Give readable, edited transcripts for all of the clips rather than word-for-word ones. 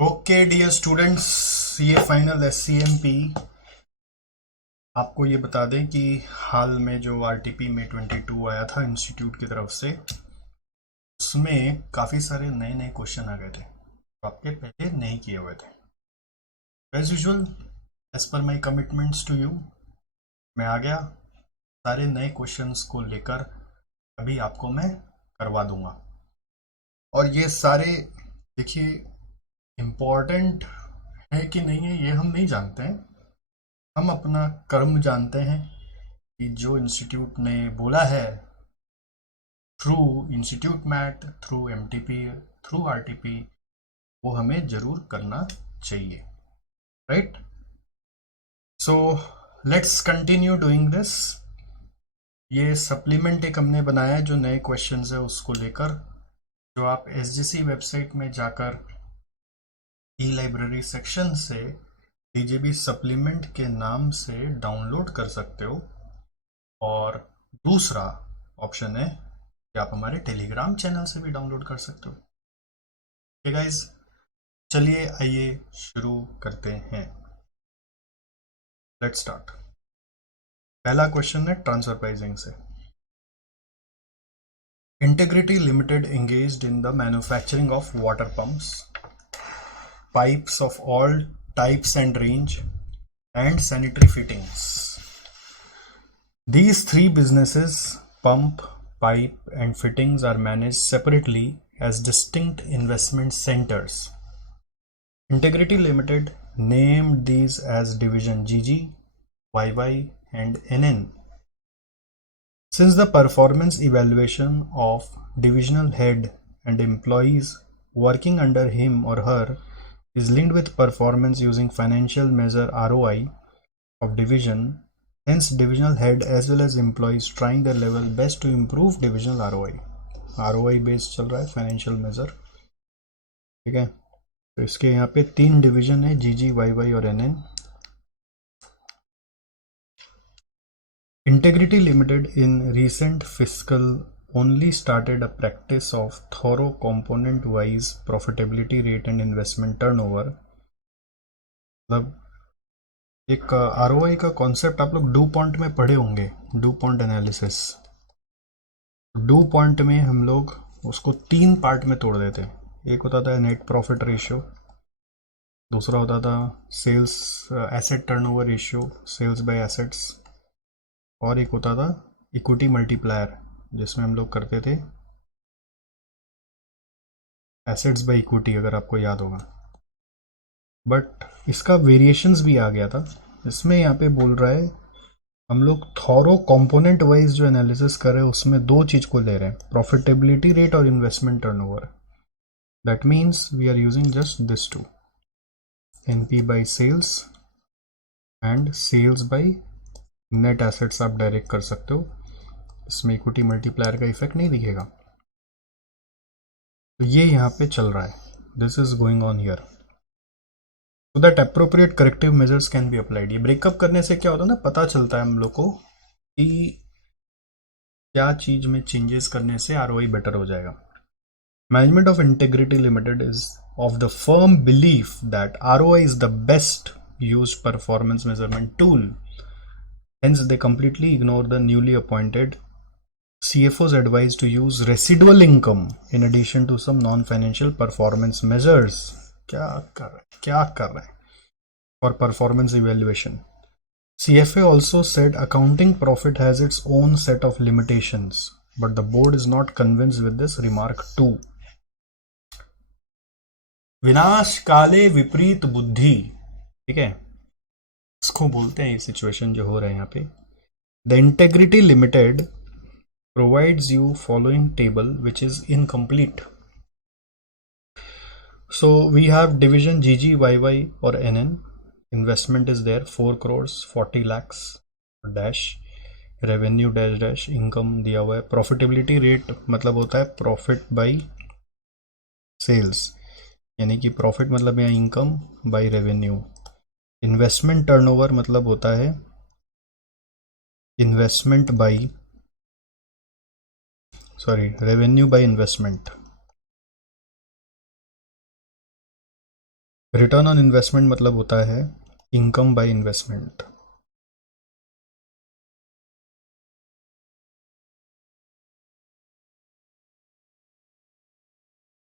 Okay dear students, ये final SCMP आपको ये बता दें कि हाल में जो RTP में 22 आया था इंस्टीट्यूट की तरफ से, उसमें काफ़ी सारे नए नए क्वेश्चन आ गए थे जो आपके पहले नहीं किए हुए थे। As usual, as per my commitments to you, मैं आ गया सारे नए क्वेश्चंस को लेकर। अभी आपको मैं करवा दूंगा और ये सारे, देखिए, इम्पोर्टेंट है कि नहीं है ये हम नहीं जानते हैं। हम अपना कर्म जानते हैं कि जो इंस्टीट्यूट ने बोला है थ्रू इंस्टीट्यूट मैट, थ्रू MTP, थ्रू RTP, वो हमें जरूर करना चाहिए, right? So let's continue doing this. ये सप्लीमेंट एक हमने बनाया है जो नए क्वेश्चंस है उसको लेकर, जो आप SGC वेबसाइट में जाकर E-लाइब्रेरी सेक्शन से DJB सप्लीमेंट के नाम से डाउनलोड कर सकते हो। और दूसरा ऑप्शन है कि आप हमारे टेलीग्राम चैनल से भी डाउनलोड कर सकते हो। ओके गाइस, चलिए आइए शुरू करते हैं। Let's start. पहला क्वेश्चन है ट्रांसफर प्राइसिंग से। Integrity limited engaged in the manufacturing of water pumps, pipes of all types and range, and sanitary fittings. These three businesses, pump, pipe, and fittings, are managed separately as distinct investment centers. Integrity Limited named these as Division GG, YY, and NN. Since the performance evaluation of divisional head and employees working under him or her is linked with performance using financial measure ROI of division, hence divisional head as well as employees trying their level best to improve divisional ROI. ROI based चल रहा है, financial major, ठीक है। तो इसके यहाँ पे 3 division है, GG, YY और NN। Integrity Limited in recent fiscal only started a practice of thorough component-wise profitability rate and investment turnover। मतलब एक ROI का कॉन्सेप्ट आप लोग डू पॉइंट में पढ़े होंगे, do point analysis. Do point में हम लोग उसको 3 पार्ट में तोड़ देते हैं। एक होता था नेट प्रॉफिट रेशियो, दूसरा होता था sales asset turnover ratio, sales by assets, और एक होता था इक्विटी मल्टीप्लायर, जिसमें हम लोग करते थे एसेट्स बाय इक्विटी, अगर आपको याद होगा। बट इसका वेरिएशंस भी आ गया था। इसमें यहाँ पे बोल रहा है हम लोग थॉरो कंपोनेंट वाइज जो एनालिसिस कर रहे हैं उसमें 2 चीज को ले रहे हैं, प्रॉफिटेबिलिटी रेट और investment turnover. That means we are using just this two, NP by sales and sales by net assets आप डायरेक्ट कर सकते हो। इसमें इक्विटी मल्टीप्लायर का इफेक्ट नहीं दिखेगा। तो ये यहाँ पे चल रहा है, this is going on here, so that appropriate corrective measures can be applied. ये ब्रेकअप करने से क्या होता है ना, पता चलता है हम लोग को कि क्या चीज में चेंजेस करने से ROI बेटर हो जाएगा। Management of integrity limited is of the firm belief that ROI is the best used performance measurement tool. Hence, they completely ignore the newly appointed CFO's advice to use residual income in addition to some non-financial performance measures. क्या कर रहे हैं for performance evaluation. CFA also said accounting profit has its own set of limitations, but the board is not convinced with this remark too. विनाश काले विपरीत बुद्धि, ठीक है, इसको बोलते हैं ये सिचुएशन जो हो रहा है यहाँ पे। The integrity limited provides you following table which is incomplete. So we have division GG, YY or NN. Investment is there 4 crores 40 lakhs dash, revenue dash dash, income दिया हुआ है। प्रॉफिटेबिलिटी रेट मतलब होता है प्रॉफिट बाई सेल्स, यानी कि profit मतलब यहाँ income by revenue. Investment turnover मतलब होता है investment by, sorry, revenue by investment. Return on investment मतलब होता है income by investment.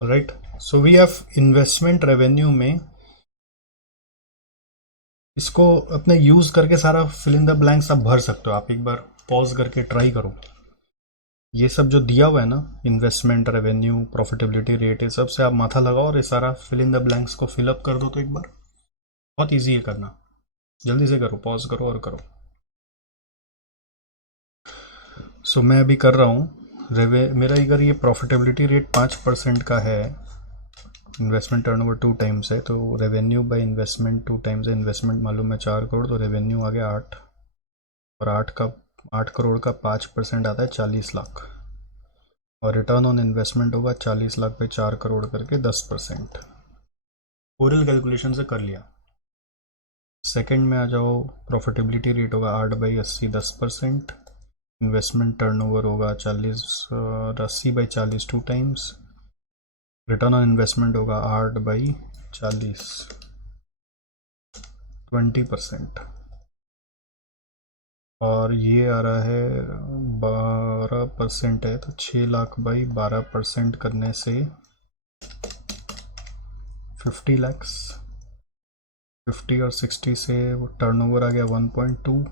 Right, so we have investment revenue में इसको अपने यूज करके सारा फिल इन द ब्लैंक्स आप भर सकते हो। आप एक बार पॉज करके ट्राई करो, ये सब जो दिया हुआ है ना, इन्वेस्टमेंट रेवेन्यू प्रॉफिटेबिलिटी रेट, ये सब से आप माथा लगाओ और ये सारा फिल इन द ब्लैंक्स को फिल अप कर दो। तो एक बार बहुत इजी है करना, जल्दी से करो, पॉज करो और करो। सो मैं अभी कर रहा हूँ। मेरा अगर ये प्रॉफिटेबिलिटी रेट 5% का है, इन्वेस्टमेंट टर्नओवर 2 टाइम्स है, तो रेवेन्यू बाय इन्वेस्टमेंट 2 टाइम्स है। इन्वेस्टमेंट मालूम है 4 करोड़, तो रेवेन्यू आ गया 8, और 8 करोड़ का 5% आता है 40 लाख, और रिटर्न ऑन इन्वेस्टमेंट होगा 40 लाख पे 4 करोड़ करके 10%। ओरल कैलकुलेशन से कर लिया। सेकंड में आ जाओ, प्रॉफिटेबिलिटी रेट होगा 8/80 10%। इन्वेस्टमेंट टर्नओवर होगा 80/40 2 टाइम्स। रिटर्न ऑन इन्वेस्टमेंट होगा 8/40 20%, और ये आ रहा है 12% है, तो 6 लाख बाई 12% करने से 50 लैक्स। 50 और 60 से टर्नओवर आ गया 1.2,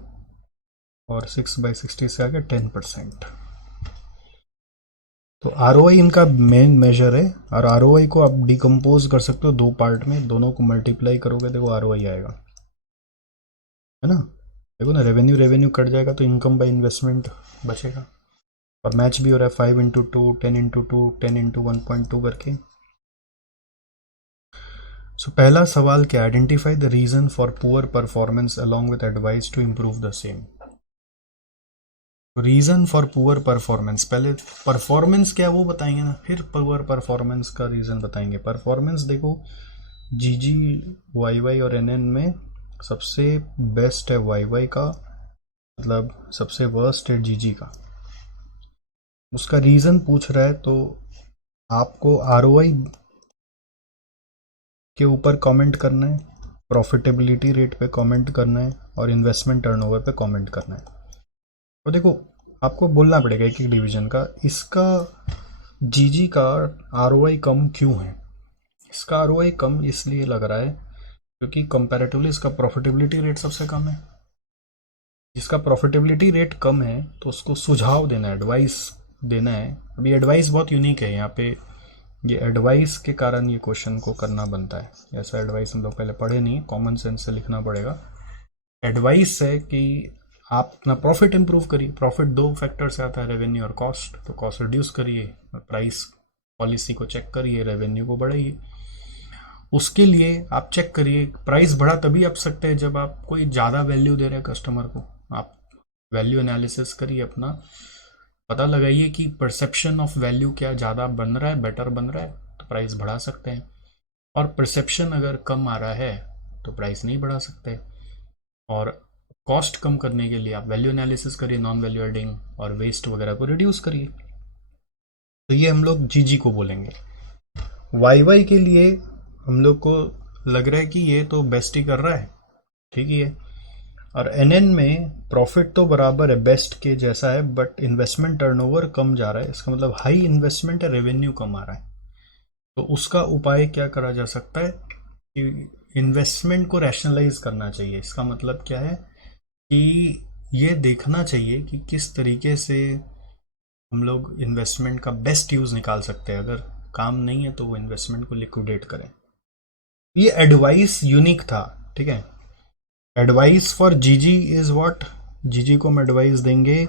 और 6/60 से आ गया 10%। तो ROI इनका मेन मेजर है, और ROI को आप डिकम्पोज कर सकते हो 2 पार्ट में, दोनों को मल्टीप्लाई करोगे देखो ROI आएगा, है ना। देखो ना, रेवेन्यू कट जाएगा तो इनकम बाय इन्वेस्टमेंट बचेगा, और मैच भी हो रहा है 5x2 10x2 10x1.2 करके। सो पहला सवाल क्या, identify the reason for poor performance along with advice to improve the same. Reason for poor performance, पहले परफॉर्मेंस क्या वो बताएंगे ना, फिर पुअर परफॉर्मेंस का रीजन बताएंगे। परफॉर्मेंस देखो, जीजी वाईवाई और एनएन में सबसे बेस्ट है वाईवाई का, मतलब सबसे वर्स्ट है जीजी का। उसका रीजन पूछ रहा है, तो आपको आरओआई के ऊपर कमेंट करना है, प्रॉफिटेबिलिटी रेट पे कमेंट करना है, और इन्वेस्टमेंट टर्नओवर पे कमेंट करना है। तो देखो, आपको बोलना पड़ेगा एक एक डिवीजन का। इसका जीजी का आरओआई कम क्यों है? इसका आरओआई कम इसलिए लग रहा है क्योंकि कंपैरेटिवली इसका प्रॉफिटेबिलिटी रेट सबसे कम है। जिसका प्रॉफिटेबिलिटी रेट कम है तो उसको सुझाव देना है, एडवाइस देना है। अभी एडवाइस बहुत यूनिक है यहाँ पे, ये एडवाइस के कारण ये क्वेश्चन को करना बनता है। ऐसा एडवाइस हम लोग पहले पढ़े नहीं, कॉमन सेंस से लिखना पड़ेगा। एडवाइस है कि आप अपना प्रॉफिट इंप्रूव करिए। प्रॉफिट 2 फैक्टर से आता है, रेवेन्यू और कॉस्ट। तो कॉस्ट रिड्यूस करिए, प्राइस पॉलिसी को चेक करिए, रेवेन्यू को बढ़ाइए। उसके लिए आप चेक करिए, प्राइस बढ़ा तभी आप सकते हैं जब आप कोई ज़्यादा वैल्यू दे रहे हैं कस्टमर को। आप वैल्यू एनालिसिस करिए, अपना पता लगाइए कि परसेप्शन ऑफ वैल्यू क्या ज़्यादा बन रहा है, बेटर बन रहा है, तो प्राइस बढ़ा सकते हैं। और परसेप्शन अगर कम आ रहा है तो प्राइस नहीं बढ़ा सकते। और कॉस्ट कम करने के लिए आप वैल्यू एनालिसिस करिए, नॉन वैल्यू एडिंग और वेस्ट वगैरह को रिड्यूस करिए। तो ये हम लोग जीजी को बोलेंगे। वाई वाई के लिए हम लोग को लग रहा है कि ये तो बेस्ट ही कर रहा है, ठीक ही है। और एनएन में प्रॉफिट तो बराबर है, बेस्ट के जैसा है, बट इन्वेस्टमेंट टर्नओवर कम जा रहा है। इसका मतलब हाई इन्वेस्टमेंट है, रेवेन्यू कम आ रहा है। तो उसका उपाय क्या करा जा सकता है कि इन्वेस्टमेंट को रैशनलाइज करना चाहिए। इसका मतलब क्या है कि ये देखना चाहिए कि किस तरीके से हम लोग इन्वेस्टमेंट का बेस्ट यूज निकाल सकते हैं। अगर काम नहीं है तो वो इन्वेस्टमेंट को लिक्विडेट करें। ये एडवाइस यूनिक था, ठीक है। एडवाइस फॉर जीजी इज व्हाट, जीजी को हम एडवाइस देंगे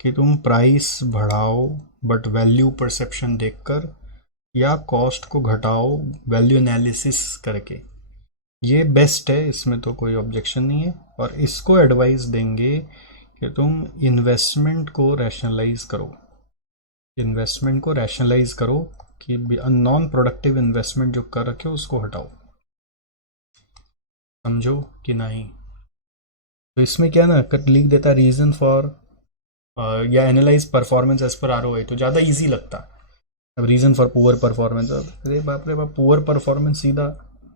कि तुम प्राइस बढ़ाओ बट वैल्यू परसेप्शन देखकर, या कॉस्ट को घटाओ वैल्यू एनालिसिस करके। ये बेस्ट है, इसमें तो कोई ऑब्जेक्शन नहीं है। और इसको एडवाइस देंगे कि तुम इन्वेस्टमेंट को रैशनलाइज करो, इन्वेस्टमेंट को रैशनलाइज करो कि नॉन प्रोडक्टिव इन्वेस्टमेंट जो कर रखे हो उसको हटाओ। समझो कि नहीं? तो इसमें क्या ना, लिख देता रीजन फॉर या analyse performance as per ROI, तो ज़्यादा इजी लगता। अब रीजन फॉर पुअर परफॉर्मेंस, अरे बाप रे बाप, पुअर परफॉर्मेंस सीधा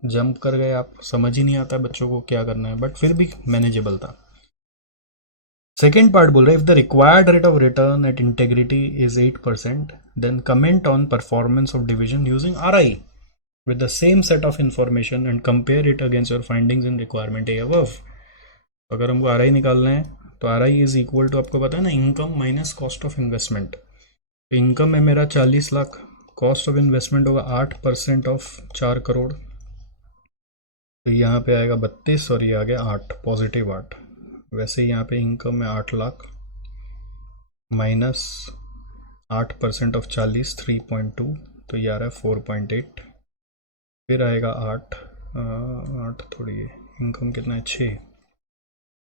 जंप कर गए आप, समझ ही नहीं आता बच्चों को क्या करना है, बट फिर भी मैनेजेबल था। सेकेंड पार्ट बोल रहे if the required rate of return at integrity is 8%, then comment on performance of division using RI with the same set of information and compare it against your findings in requirement A above। अगर हमको RI निकालना है तो RI is equal to, आपको पता है ना, income minus cost of investment. तो इनकम है मेरा 40 लाख, कॉस्ट ऑफ इन्वेस्टमेंट होगा 8% ऑफ 4 करोड़, तो यहाँ पे आएगा 32 और ये आ गया 8, पॉजिटिव 8। वैसे यहाँ पे इनकम है 8 लाख माइनस 8% ऑफ 40 3.2, तो ये आ रहा है 4.8। फिर आएगा 8 थोड़ी है, इनकम कितना है 6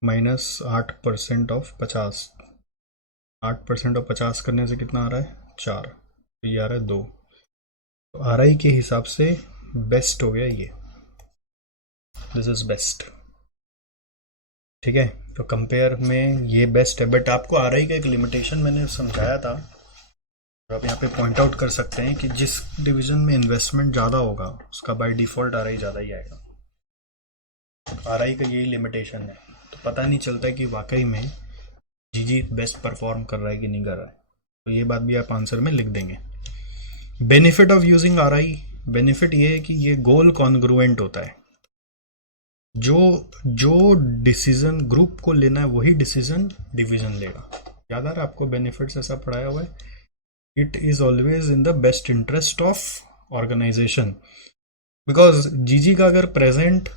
माइनस 8% ऑफ 50, 8% ऑफ 50 करने से कितना आ रहा है 4, तो ये आ रहा है 2। तो RI के हिसाब से बेस्ट हो गया ये, दिस इज बेस्ट। ठीक है, तो कंपेयर में ये बेस्ट है, बट आपको RI का एक लिमिटेशन मैंने समझाया था, तो आप यहाँ पे पॉइंट आउट कर सकते हैं कि जिस डिवीजन में इन्वेस्टमेंट ज़्यादा होगा उसका बाय डिफ़ॉल्ट RI ज़्यादा ही आएगा। RI का यही लिमिटेशन है, तो पता नहीं चलता है कि वाकई में GG बेस्ट परफॉर्म कर रहा है कि नहीं कर रहा है, तो ये बात भी आप आंसर में लिख देंगे। Benefit of using RI, benefit ये है कि ये गोल कॉन्ग्रुएंट होता है, जो डिसीजन ग्रुप को लेना है वही डिसीजन डिवीजन लेगा। याद आ रहा है आपको, बेनिफिट्स ऐसा पढ़ाया हुआ है, it is always in the best interest of organisation, because GG का अगर प्रेजेंट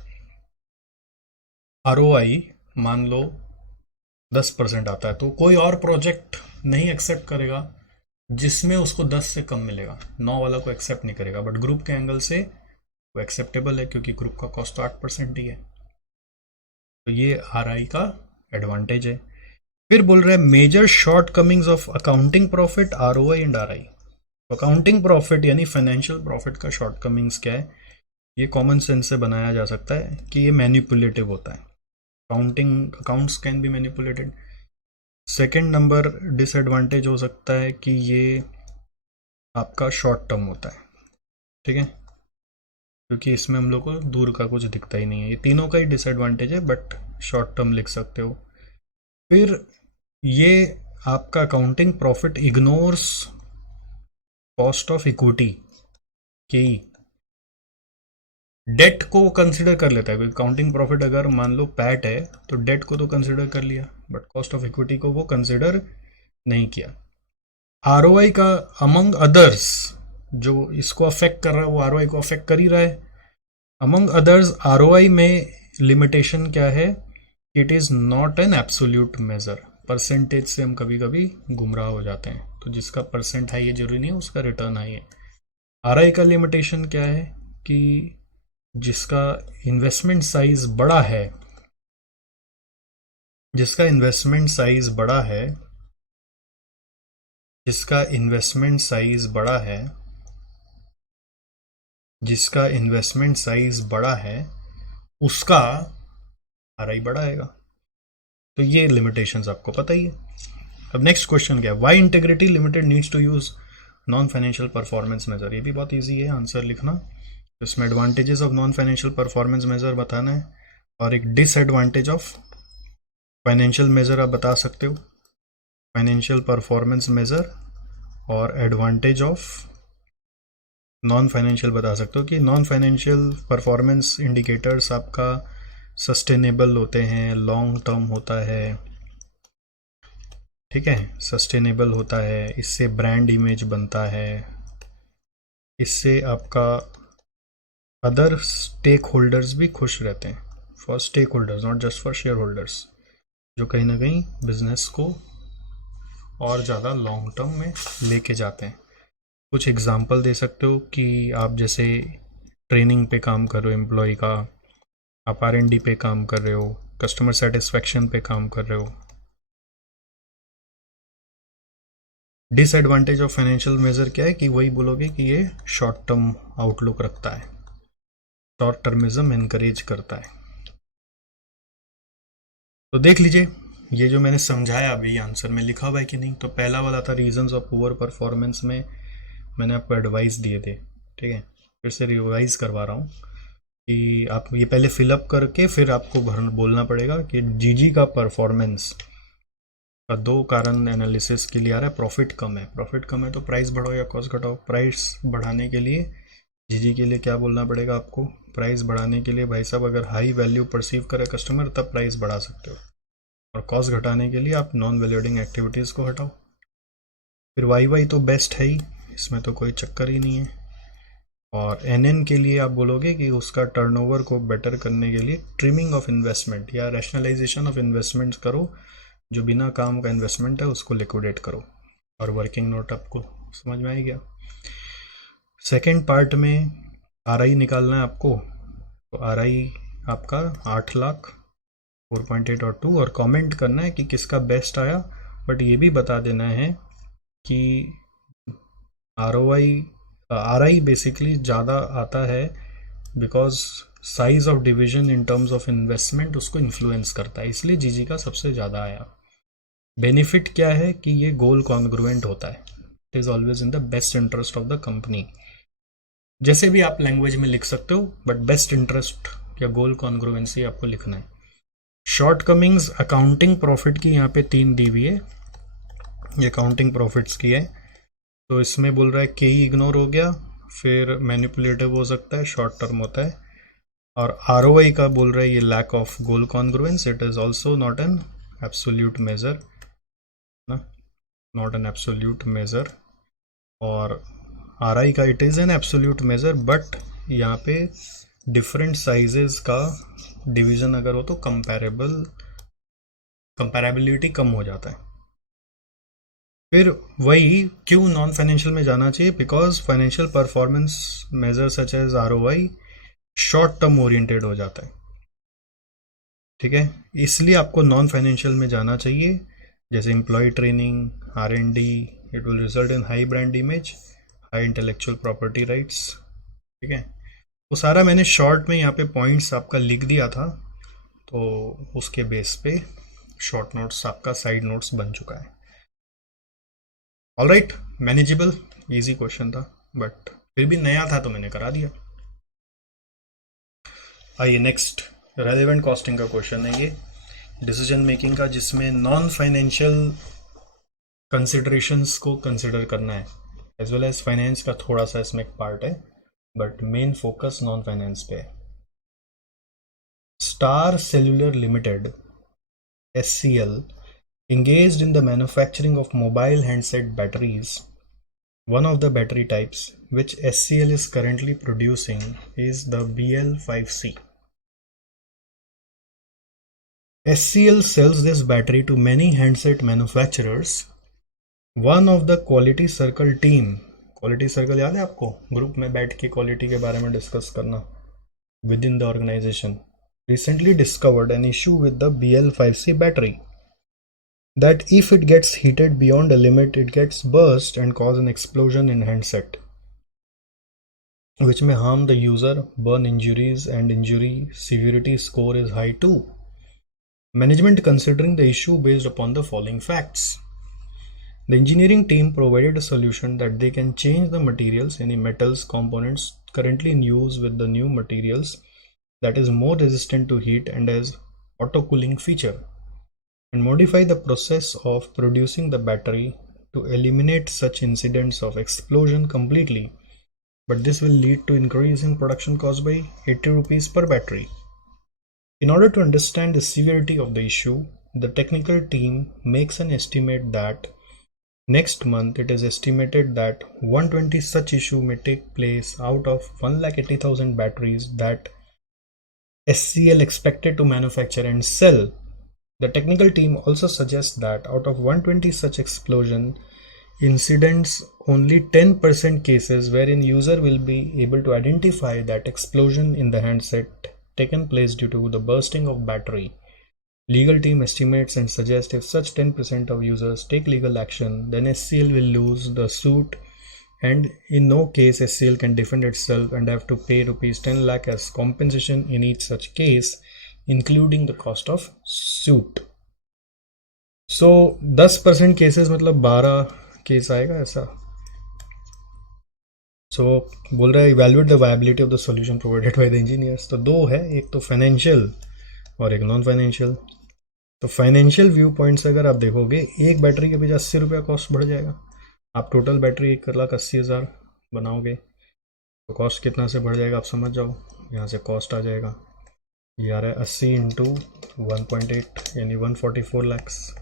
ROI मान लो 10% आता है, तो कोई और प्रोजेक्ट नहीं एक्सेप्ट करेगा जिसमें उसको 10 से कम मिलेगा, 9 वाला को एक्सेप्ट नहीं करेगा, बट ग्रुप के एंगल से वो एक्सेप्टेबल है क्योंकि ग्रुप का कॉस्ट तो 8% ही है, तो ये RI का एडवांटेज है। फिर बोल रहे हैं major shortcomings of accounting profit, ROI and RI। Accounting profit यानी फाइनेंशियल प्रॉफिट का शॉर्ट कमिंग्स क्या है, ये कॉमन सेंस से बनाया जा सकता है कि ये मैनिपुलेटिव होता है, accounts can be manipulated. Second number disadvantage हो सकता है कि ये आपका शॉर्ट टर्म होता है, ठीक है, क्योंकि इसमें हम लोग को दूर का कुछ दिखता ही नहीं है। ये तीनों का ही डिसएडवांटेज है, बट शॉर्ट टर्म लिख सकते हो। फिर ये आपका accounting profit ignores cost of equity की, डेट को कंसिडर कर लेता है। अकाउंटिंग प्रॉफिट अगर मान लो पैट है तो डेट को तो कंसिडर कर लिया, बट कॉस्ट ऑफ इक्विटी को वो कंसिडर नहीं किया। ROI का अमंग अदर्स जो इसको अफेक्ट कर रहा है वो ROI को अफेक्ट कर ही रहा है। अमंग अदर्स ROI में लिमिटेशन क्या है, it is not an absolute major. Percentage से हम कभी कभी गुमराह हो जाते हैं, तो जिसका परसेंट हाई है जरूरी नहीं है उसका रिटर्न हाई है। RI का लिमिटेशन क्या है कि जिसका इन्वेस्टमेंट साइज बड़ा है, जिसका इन्वेस्टमेंट साइज बड़ा है, जिसका इन्वेस्टमेंट साइज बड़ा है, जिसका इन्वेस्टमेंट साइज बड़ा है उसका RI बड़ा आएगा। तो ये लिमिटेशंस आपको पता ही है। अब नेक्स्ट क्वेश्चन क्या है, why integrity limited needs to use non financial performance measure. ये भी बहुत इजी है आंसर लिखना। तो इसमें advantages of non financial performance measure बताना है और एक डिसएडवांटेज ऑफ फाइनेंशियल मेजर आप बता सकते हो, फाइनेंशियल परफॉर्मेंस मेजर, और एडवांटेज ऑफ नॉन फाइनेंशियल बता सकते हो कि नॉन फाइनेंशियल परफॉर्मेंस इंडिकेटर्स आपका सस्टेनेबल होते हैं, लॉन्ग टर्म होता है, ठीक है, सस्टेनेबल होता है, इससे ब्रांड इमेज बनता है, इससे आपका अदर स्टेक होल्डर्स भी खुश रहते हैं, for stakeholders not just for shareholders, जो कहीं ना कहीं बिजनेस को और ज़्यादा लॉन्ग टर्म में लेके जाते हैं। कुछ एग्जांपल दे सकते हो कि आप जैसे ट्रेनिंग पे काम कर रहे हो एम्प्लॉय का, आप R&D पे काम कर रहे हो, कस्टमर सेटिस्फेक्शन पे काम कर रहे हो। डिसएडवांटेज ऑफ फाइनेंशियल मेजर क्या है कि वही बोलोगे कि ये शॉर्ट टर्म आउटलुक रखता है, शॉर्ट टर्मिज्म एनकरेज करता है। तो देख लीजिए ये जो मैंने समझाया अभी आंसर में लिखा हुआ है कि नहीं। तो पहला वाला था रीजंस ऑफ पुअर परफॉर्मेंस में मैंने आपको एडवाइस दिए थे, ठीक है, फिर से रिवाइज करवा रहा हूँ कि आप ये पहले फिलअप करके फिर आपको बोलना पड़ेगा कि जीजी का परफॉर्मेंस का 2 कारण एनालिसिस के लिए आ रहा है। प्रॉफिट कम है तो प्राइस बढ़ाओ या कॉस्ट घटाओ। प्राइस बढ़ाने के लिए जीजी के लिए क्या बोलना पड़ेगा आपको? प्राइस बढ़ाने के लिए भाई साहब अगर हाई वैल्यू परसीव करे कस्टमर तब प्राइस बढ़ा सकते हो, और कॉस्ट घटाने के लिए आप नॉन वैल्यू एडिंग एक्टिविटीज़ को हटाओ। फिर वाई तो बेस्ट है ही, इसमें तो कोई चक्कर ही नहीं है। और एनएन के लिए आप बोलोगे कि उसका टर्नओवर को बेटर करने के लिए ट्रिमिंग ऑफ इन्वेस्टमेंट या रैशनलाइजेशन ऑफ इन्वेस्टमेंट्स करो, जो बिना काम का इन्वेस्टमेंट है उसको लिक्विडेट करो। और वर्किंग नोट आपको समझ में आ गया। सेकेंड पार्ट में आरआई निकालना है आपको, तो आरआई आपका 8 लाख 4.8 और 2, और कमेंट करना है कि किसका बेस्ट आया। बट ये भी बता देना है कि आरआई बेसिकली ज़्यादा आता है because size of division in terms of investment उसको इन्फ्लुएंस करता है, इसलिए जीजी का सबसे ज़्यादा आया। बेनिफिट क्या है कि ये गोल कॉन्ग्रुएंट होता है, it is always in the best interest of the company. जैसे भी आप लैंग्वेज में लिख सकते हो, बट बेस्ट इंटरेस्ट या गोल कॉन्ग्रुएंसी आपको लिखना है। शॉर्ट कमिंग्स अकाउंटिंग प्रॉफिट की यहाँ पे 3 दी हुई है, ये अकाउंटिंग प्रॉफिट्स की है। तो इसमें बोल रहा है के ही इग्नोर हो गया, फिर मैनिपुलेटिव हो सकता है, शॉर्ट टर्म होता है। और आरओआई का बोल रहा है ये lack of goal congruence, it is also not an absolute measure ना, नॉट एन एब्सोल्यूट मेजर। और आरआई का it is an absolute measure, but यहाँ पे डिफरेंट साइजेस का डिवीजन अगर हो तो कंपैरेबिलिटी कम हो जाता है। फिर वही क्यों नॉन फाइनेंशियल में जाना चाहिए, because financial performance measure such as ROI short term oriented हो जाता है, ठीक है, इसलिए आपको नॉन फाइनेंशियल में जाना चाहिए। जैसे employ training, R&D, it will result in high brand image, high intellectual property rights, ठीक है। वो सारा मैंने शॉर्ट में यहाँ पे पॉइंट्स आपका लिख दिया था, तो उसके बेस पे शॉर्ट नोट्स आपका साइड नोट्स बन चुका है। ऑलराइट, मैनेजेबल, इजी क्वेश्चन था, बट फिर भी नया था तो मैंने करा दिया। आइए नेक्स्ट, रेलेवेंट कॉस्टिंग का क्वेश्चन है ये, डिसीजन मेकिंग का, जिसमें नॉन फाइनेंशियल कंसिडरेशंस को कंसिडर करना है, एज वेल एज फाइनेंस का थोड़ा सा इसमें एक पार्ट है, but main focus non finance पे है। Star cellular limited SCL engaged in the manufacturing of mobile handset batteries. One of the battery types which SCL is currently producing is the BL5C. SCL sells this battery to many handset manufacturers. One of the quality circle team, quality circle याद है आपको, group में बैठ के quality के बारे में discuss करना within the organization, recently discovered an issue with the BL5C battery, that if it gets heated beyond a limit, it gets burst and cause an explosion in handset, which may harm the user, burn injuries, and injury severity score is high too. Management considering the issue based upon the following facts. The engineering team provided a solution that they can change the materials, any metals components currently in use with the new materials that is more resistant to heat and has auto cooling feature, and modify the process of producing the battery to eliminate such incidents of explosion completely, but this will lead to increase in production cost by 80 rupees per battery. In order to understand the severity of the issue, the technical team makes an estimate that next month it is estimated that 120 such issue may take place out of 1,80,000 batteries that SCL expected to manufacture and sell. The technical team also suggests that out of 120 such explosion incidents, only 10% cases wherein user will be able to identify that explosion in the handset taken place due to the bursting of battery. Legal team estimates and suggests if such 10% of users take legal action, then SCL will lose the suit, and in no case SCL can defend itself and have to pay rupees 10 lakh as compensation in each such case, including the cost of suit. So 10% cases मतलब 12 case आएगा ऐसा, सो बोल रहा है evaluate the viability of the solution provided by the engineers. तो दो है, एक तो फाइनेंशियल और एक नॉन फाइनेंशियल। तो फाइनेंशियल व्यू पॉइंट से अगर आप देखोगे, एक बैटरी के पीछे 80 रुपया कॉस्ट बढ़ जाएगा। आप टोटल बैटरी 1,80,000 बनाओगे तो कॉस्ट कितना से बढ़ जाएगा आप समझ जाओ। यहाँ से कॉस्ट आ जाएगा, ये आ रहा है 80 इंटू 1.8 यानी 144 लैक्स।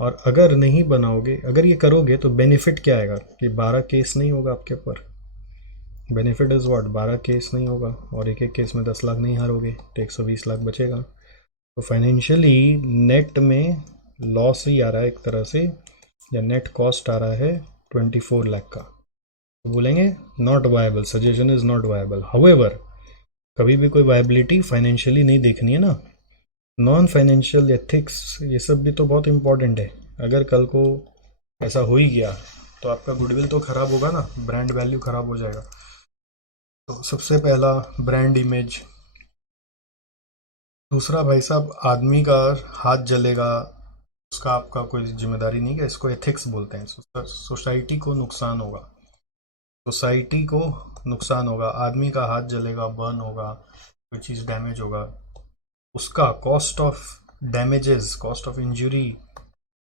और अगर नहीं बनाओगे, अगर ये करोगे तो बेनिफिट क्या आएगा कि 12 केस नहीं होगा आपके ऊपर। बेनिफिट इज़ व्हाट, 12 केस नहीं होगा और एक एक केस में 10 लाख नहीं हारोगे तो 120 लाख बचेगा। तो फाइनेंशियली नेट में लॉस ही आ रहा है एक तरह से, या नेट कॉस्ट आ रहा है 24 लाख का। तो बोलेंगे not viable, suggestion is not viable. However कभी भी कोई वायबिलिटी फाइनेंशियली नहीं देखनी है ना। नॉन फाइनेंशियल एथिक्स ये सब भी तो बहुत इंपॉर्टेंट है। अगर कल को ऐसा हो ही गया तो आपका गुडविल तो खराब होगा ना, ब्रांड वैल्यू खराब हो जाएगा। तो सबसे पहला ब्रांड इमेज। दूसरा भाई साहब, आदमी का हाथ जलेगा उसका आपका कोई जिम्मेदारी नहीं है, इसको एथिक्स बोलते हैं। सोसाइटी को नुकसान होगा, सोसाइटी को नुकसान होगा, आदमी का हाथ जलेगा, बर्न होगा, कोई चीज़ डैमेज होगा, उसका cost of damages, cost of injury,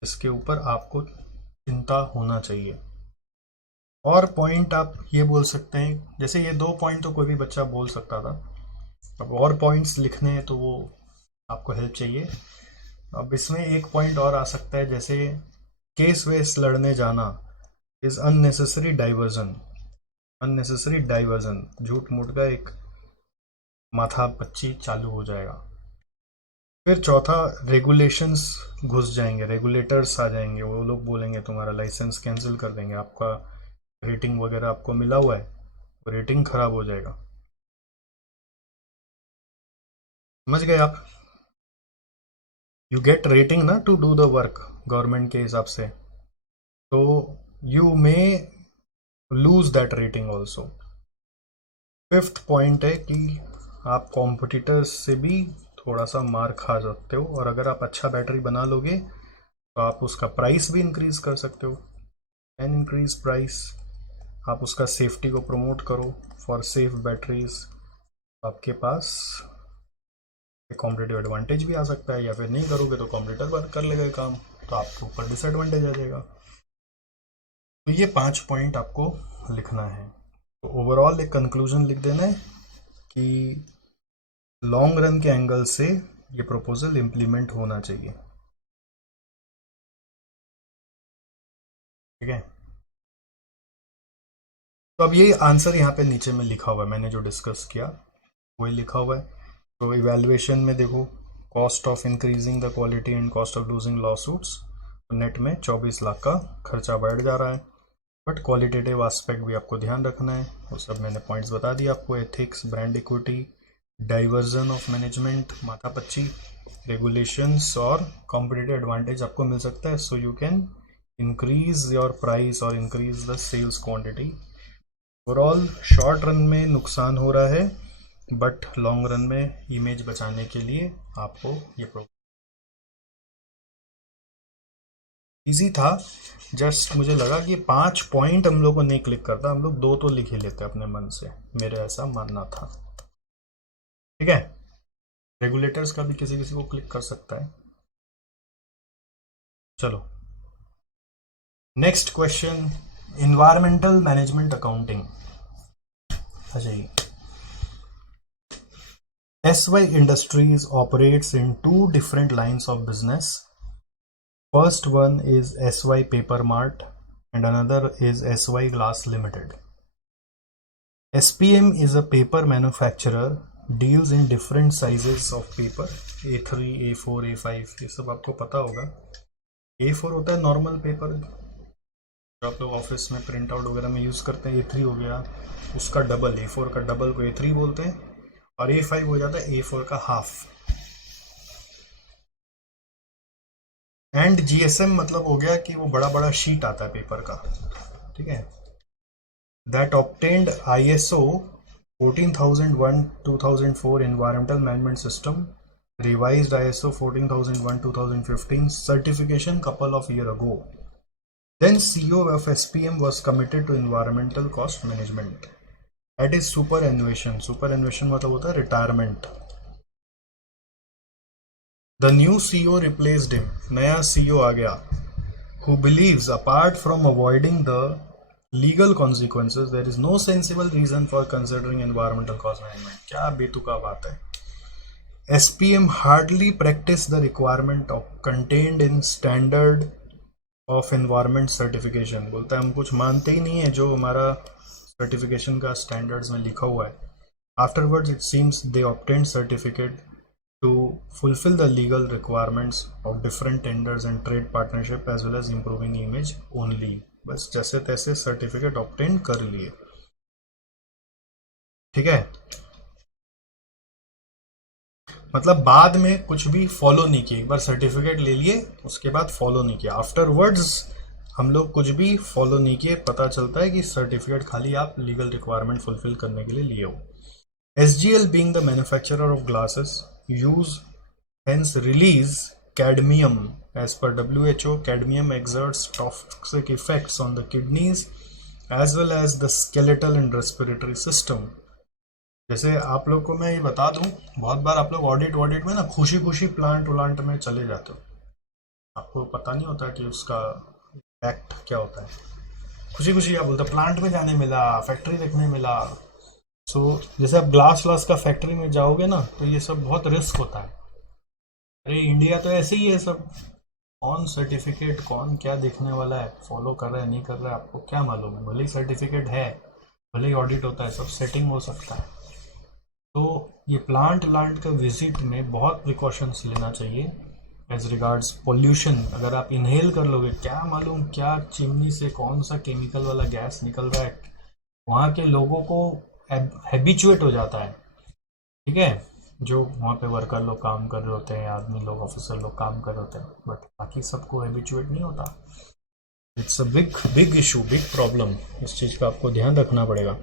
इसके ऊपर आपको चिंता होना चाहिए। और पॉइंट आप ये बोल सकते हैं, जैसे ये 2 पॉइंट तो कोई भी बच्चा बोल सकता था, अब और पॉइंट्स लिखने हैं तो वो आपको हेल्प चाहिए। अब इसमें एक पॉइंट और आ सकता है, जैसे केस वेस लड़ने जाना is unnecessary diversion. Unnecessary diversion, झूठ मूठ का एक माथा पच्ची चालू हो जाएगा। फिर चौथा, रेगुलेशंस घुस जाएंगे, रेगुलेटर्स आ जाएंगे, वो लोग बोलेंगे तुम्हारा लाइसेंस कैंसिल कर देंगे, आपका रेटिंग वगैरह आपको मिला हुआ है तो रेटिंग खराब हो जाएगा। समझ गए आप? यू गेट रेटिंग ना to do the work government के हिसाब से, तो you may lose that rating also. Fifth point है कि आप कॉम्पिटिटर्स से भी थोड़ा सा मार खा सकते हो, और अगर आप अच्छा बैटरी बना लोगे तो आप उसका प्राइस भी इंक्रीज कर सकते हो। एंड इंक्रीज प्राइस, आप उसका सेफ्टी को प्रमोट करो फॉर सेफ बैटरीज, आपके पास कॉम्पिटेटिव एडवांटेज भी आ सकता है। या फिर नहीं करोगे तो कॉम्पिटिटर वर्क कर लेगा काम, तो आपके ऊपर डिसएडवांटेज आ जाएगा। तो ये 5 पॉइंट आपको लिखना है। तो ओवरऑल एक कंक्लूजन लिख देना है कि लॉन्ग रन के एंगल से ये प्रपोजल इम्प्लीमेंट होना चाहिए। ठीक है, तो अब ये आंसर यहाँ पे नीचे में लिखा हुआ है, मैंने जो डिस्कस किया वही लिखा हुआ है। तो इवैल्यूएशन में देखो, cost of increasing the quality and cost of losing law suits, net में 24 लाख का खर्चा बढ़ जा रहा है। बट क्वालिटेटिव एस्पेक्ट भी आपको ध्यान रखना है, वो सब मैंने पॉइंट्स बता दिए आपको। Ethics, brand equity, diversion of management, माथापच्ची, रेगुलेशंस और कॉम्पिटिटिव एडवांटेज आपको मिल सकता है। So you can increase your price और increase the sales quantity. Overall short run में नुकसान हो रहा है, बट लॉन्ग रन में इमेज बचाने के लिए आपको ये प्रोग्राम इजी था। जस्ट मुझे लगा कि 5 पॉइंट हम लोग को नहीं क्लिक करता, हम लोग 2 तो लिख ही लेते अपने मन से, मेरे ऐसा मानना था। ठीक है, रेगुलेटर्स का भी किसी किसी को क्लिक कर सकता है। चलो next question, environmental management accounting. अच्छा जी, SY Industries operates in 2 different lines of business. First one is SY Paper Mart and another is SY Glass Limited. SPM is a paper manufacturer, deals in different sizes of paper, A3, A4, A5, ये सब आपको पता होगा। A4 होता है normal paper जो आप लोग ऑफिस में प्रिंट आउट वगैरह में यूज़ करते हैं। A3 हो गया उसका डबल, A4 का डबल को A3 बोलते हैं, और A5 हो जाता है A4 का हाफ। एंड GSM मतलब हो गया कि वो बड़ा बड़ा शीट आता है पेपर का। ठीक है, that obtained ISO 14001-2004 environmental management system, revised ISO 14001-2015 certification couple of year ago. Then CEO of SPM was committed to environmental cost management. At his superannuation मतलब होता है retirement. The new CEO replaced him. नया CEO आ गया. Who believes apart from avoiding the legal consequences, there is no sensible reason for considering environmental cost management. क्या बेतुका बात है. SPM hardly practiced the requirement of contained in standard of environment certification. बोलता है हम कुछ मानते ही नहीं है जो हमारा सर्टिफिकेशन का स्टैंडर्ड्स में लिखा हुआ है. Afterwards, it seems they obtained certificate to fulfill the legal requirements of different tenders and trade partnership as well as improving image only. बस जैसे तैसे सर्टिफिकेट ऑब्टेन कर लिए. ठीक है, मतलब बाद में कुछ भी फॉलो नहीं किया. एक बार सर्टिफिकेट ले लिए उसके बाद फॉलो नहीं किया. आफ्टरवर्ड्स हम लोग कुछ भी फॉलो नहीं किए. पता चलता है कि सर्टिफिकेट खाली आप लीगल रिक्वायरमेंट फुलफिल करने के लिए लिए हो. SGL being the manufacturer of glasses use hence release cadmium. As per WHO, cadmium exerts toxic effects on the kidneys as well as the skeletal and respiratory system. जैसे आप लोग को मैं ये बता दूं, बहुत बार आप लोग ऑडिट में ना खुशी खुशी प्लांट में चले जाते हो. आपको पता नहीं होता कि उसका इम्पैक्ट क्या होता है. खुशी खुशी आप बोलते प्लांट में जाने मिला, फैक्ट्री देखने मिला. जैसे आप ग्लास का फैक्ट्री में जाओगे ना तो ये सब बहुत रिस्क होता है. अरे इंडिया तो ऐसे ही है सब. कौन सर्टिफिकेट कौन क्या देखने वाला है, फॉलो कर रहा है नहीं कर रहा है आपको क्या मालूम है. भले ही सर्टिफिकेट है, भले ही ऑडिट होता है, सब सेटिंग हो सकता है. तो ये प्लांट का विजिट में बहुत प्रिकॉशंस लेना चाहिए एज रिगार्ड्स पोल्यूशन. अगर आप इनहेल कर लोगे, क्या मालूम क्या चिमनी से कौन सा केमिकल वाला गैस निकल रहा है. वहाँ के लोगों को हैबिचुएट हो जाता है. ठीक है, जो वहाँ पे वर्कर लोग काम कर रहे होते हैं, आदमी लोग, ऑफिसर लोग काम कर रहे होते हैं, बट बाकी सबको हैबिचुएट नहीं होता. It's a big issue, big problem. इस चीज का आपको ध्यान रखना पड़ेगा.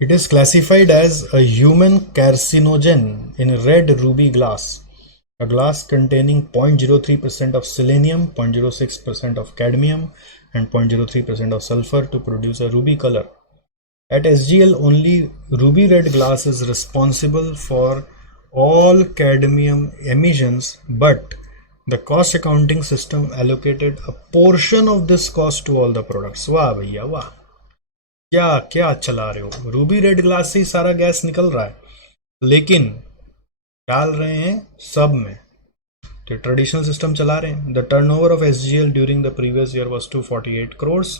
It is classified as a human carcinogen in red ruby glass, a glass containing 0.03% of selenium, 0.06% of cadmium, and 0.03% of sulfur to produce a ruby color. At SGL, only ruby red glass is responsible for all cadmium emissions, but the cost accounting system allocated a portion of this cost to all the products. वाह भैया वाह, क्या क्या चला रहे हो. Ruby red glass से ही सारा गैस निकल रहा है, लेकिन डाल रहे हैं सब में. तो ट्रेडिशनल सिस्टम चला रहे हैं. The turnover of SGL during the previous year was 248 crores,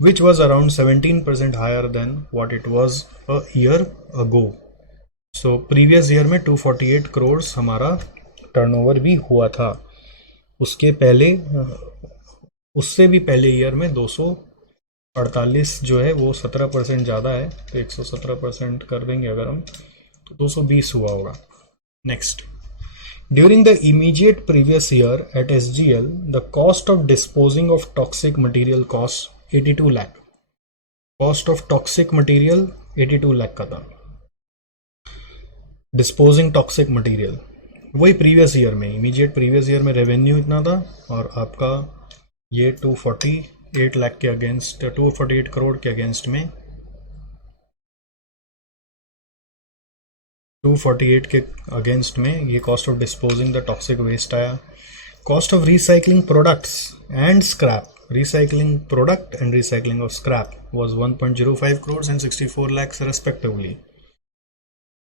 which was around 17% higher than what it was a year ago. So previous year में 248 crores हमारा टर्नओवर भी हुआ था. उसके पहले, उससे भी पहले ईयर में 248 जो है वो 17% ज़्यादा है. तो 117% कर देंगे अगर हम, तो 220 हुआ होगा. Next, during the immediate previous year at SGL the cost of disposing of toxic material cost 82 lakh. Cost of toxic material 82 lakh का था. डिस्पोजिंग टॉक्सिक मटेरियल वही प्रीवियस ईयर में, इमीडिएट प्रीवियस ईयर में रेवेन्यू इतना था, और आपका ये 248 लाख के अगेंस्ट, 248 करोड़ के अगेंस्ट में 248 के अगेंस्ट में ये cost of disposing the toxic waste आया. Cost of recycling products and scrap, recycling product and recycling of scrap was 1.05 crores and 64 lakhs respectively.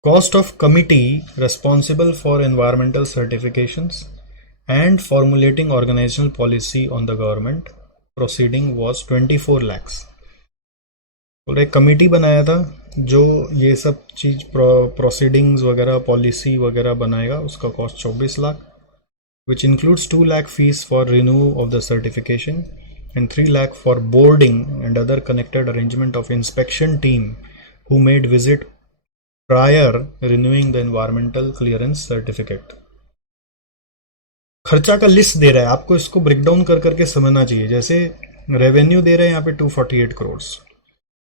Cost of committee responsible for environmental certifications and formulating organizational policy on the government proceeding was 24 lakhs. और एक committee बनाया था जो ये सब चीज proceedings वगैरह policy वगैरह बनाएगा, उसका cost 24 lakh, which includes 2 lakh fees for renewal of the certification and 3 lakh for boarding and other connected arrangement of inspection team who made visit prior renewing the environmental clearance certificate. खर्चा का list दे रहा है आपको, इसको break down कर करके समझना चाहिए. जैसे रेवेन्यू दे रहे हैं यहाँ पे 248 करोड़,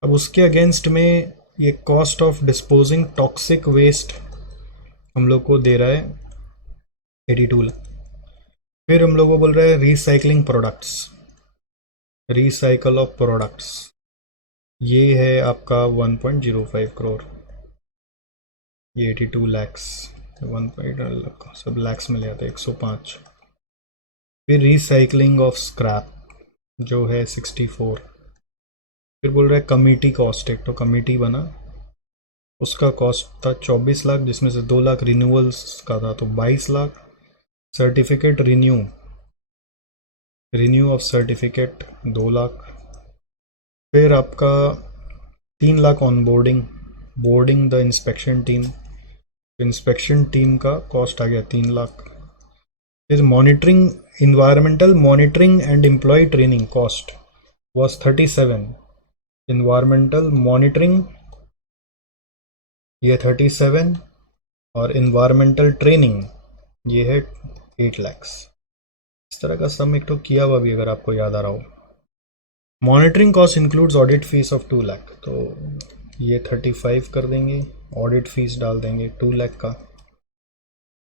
अब उसके अगेंस्ट में ये cost of disposing toxic waste हम लोग को दे रहा है 82 लाख. फिर हम लोग को बोल रहे हैं recycling products, recycle of products, ये है आपका 1.05 करोड़, ये 82 लैक्स, 1 सब लैक्स में ले आते हैं 105। फिर रिसाइकलिंग ऑफ स्क्रैप जो है 64। फिर बोल रहा है कमिटी कॉस्ट, एक तो कमिटी बना, उसका कॉस्ट था 24 लाख, जिसमें से 2 लाख रिन्यूअल्स का था तो 22 lakh. Certificate renew of certificate 2 lakh. फिर आपका 3 lakh onboarding the inspection team का कॉस्ट आ गया 3 लाख। फिर monitoring, environmental monitoring and employ training cost was 37। Environmental monitoring ये 37 और इन्वायरमेंटल ट्रेनिंग ये है 8 लैक्स। इस तरह का सम एक तो किया हुआ भी अगर आपको याद आ रहा हो। Monitoring cost includes audit fees of 2 lakh, तो ये 35 कर देंगे, ऑडिट फीस डाल देंगे 2 लाख का।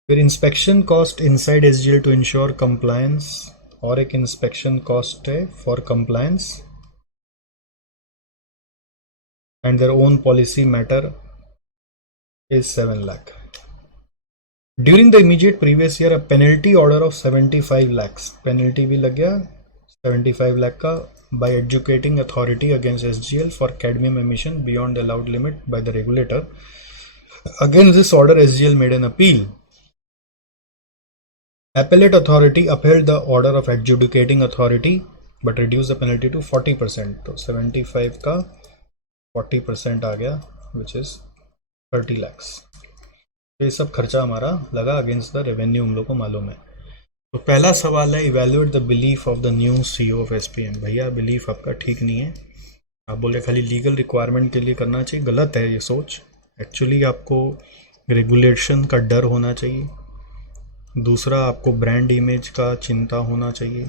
फिर inspection cost inside SGL to ensure compliance, और एक इंस्पेक्शन कॉस्ट है for compliance and their own policy matter is 7 lakh. During the immediate previous year a penalty order of 75 lakhs, penalty भी लग गया 75 लाख का, by educating authority against SGL for cadmium emission beyond the allowed limit by the regulator. Against this order, SGL made an appeal. Appellate authority upheld the order of adjudicating authority but reduced the penalty to 40%. तो 75 का 40% आ गया, which is 30 lakhs. ये सब खर्चा हमारा लगा against the revenue, हम लोग को मालूम है। तो पहला सवाल है evaluate the belief of the new CEO of SPM. भैया बिलीफ आपका ठीक नहीं है, आप बोले खाली लीगल रिक्वायरमेंट के लिए करना चाहिए, गलत है ये सोच। एक्चुअली आपको रेगुलेशन का डर होना चाहिए, दूसरा आपको ब्रांड इमेज का चिंता होना चाहिए,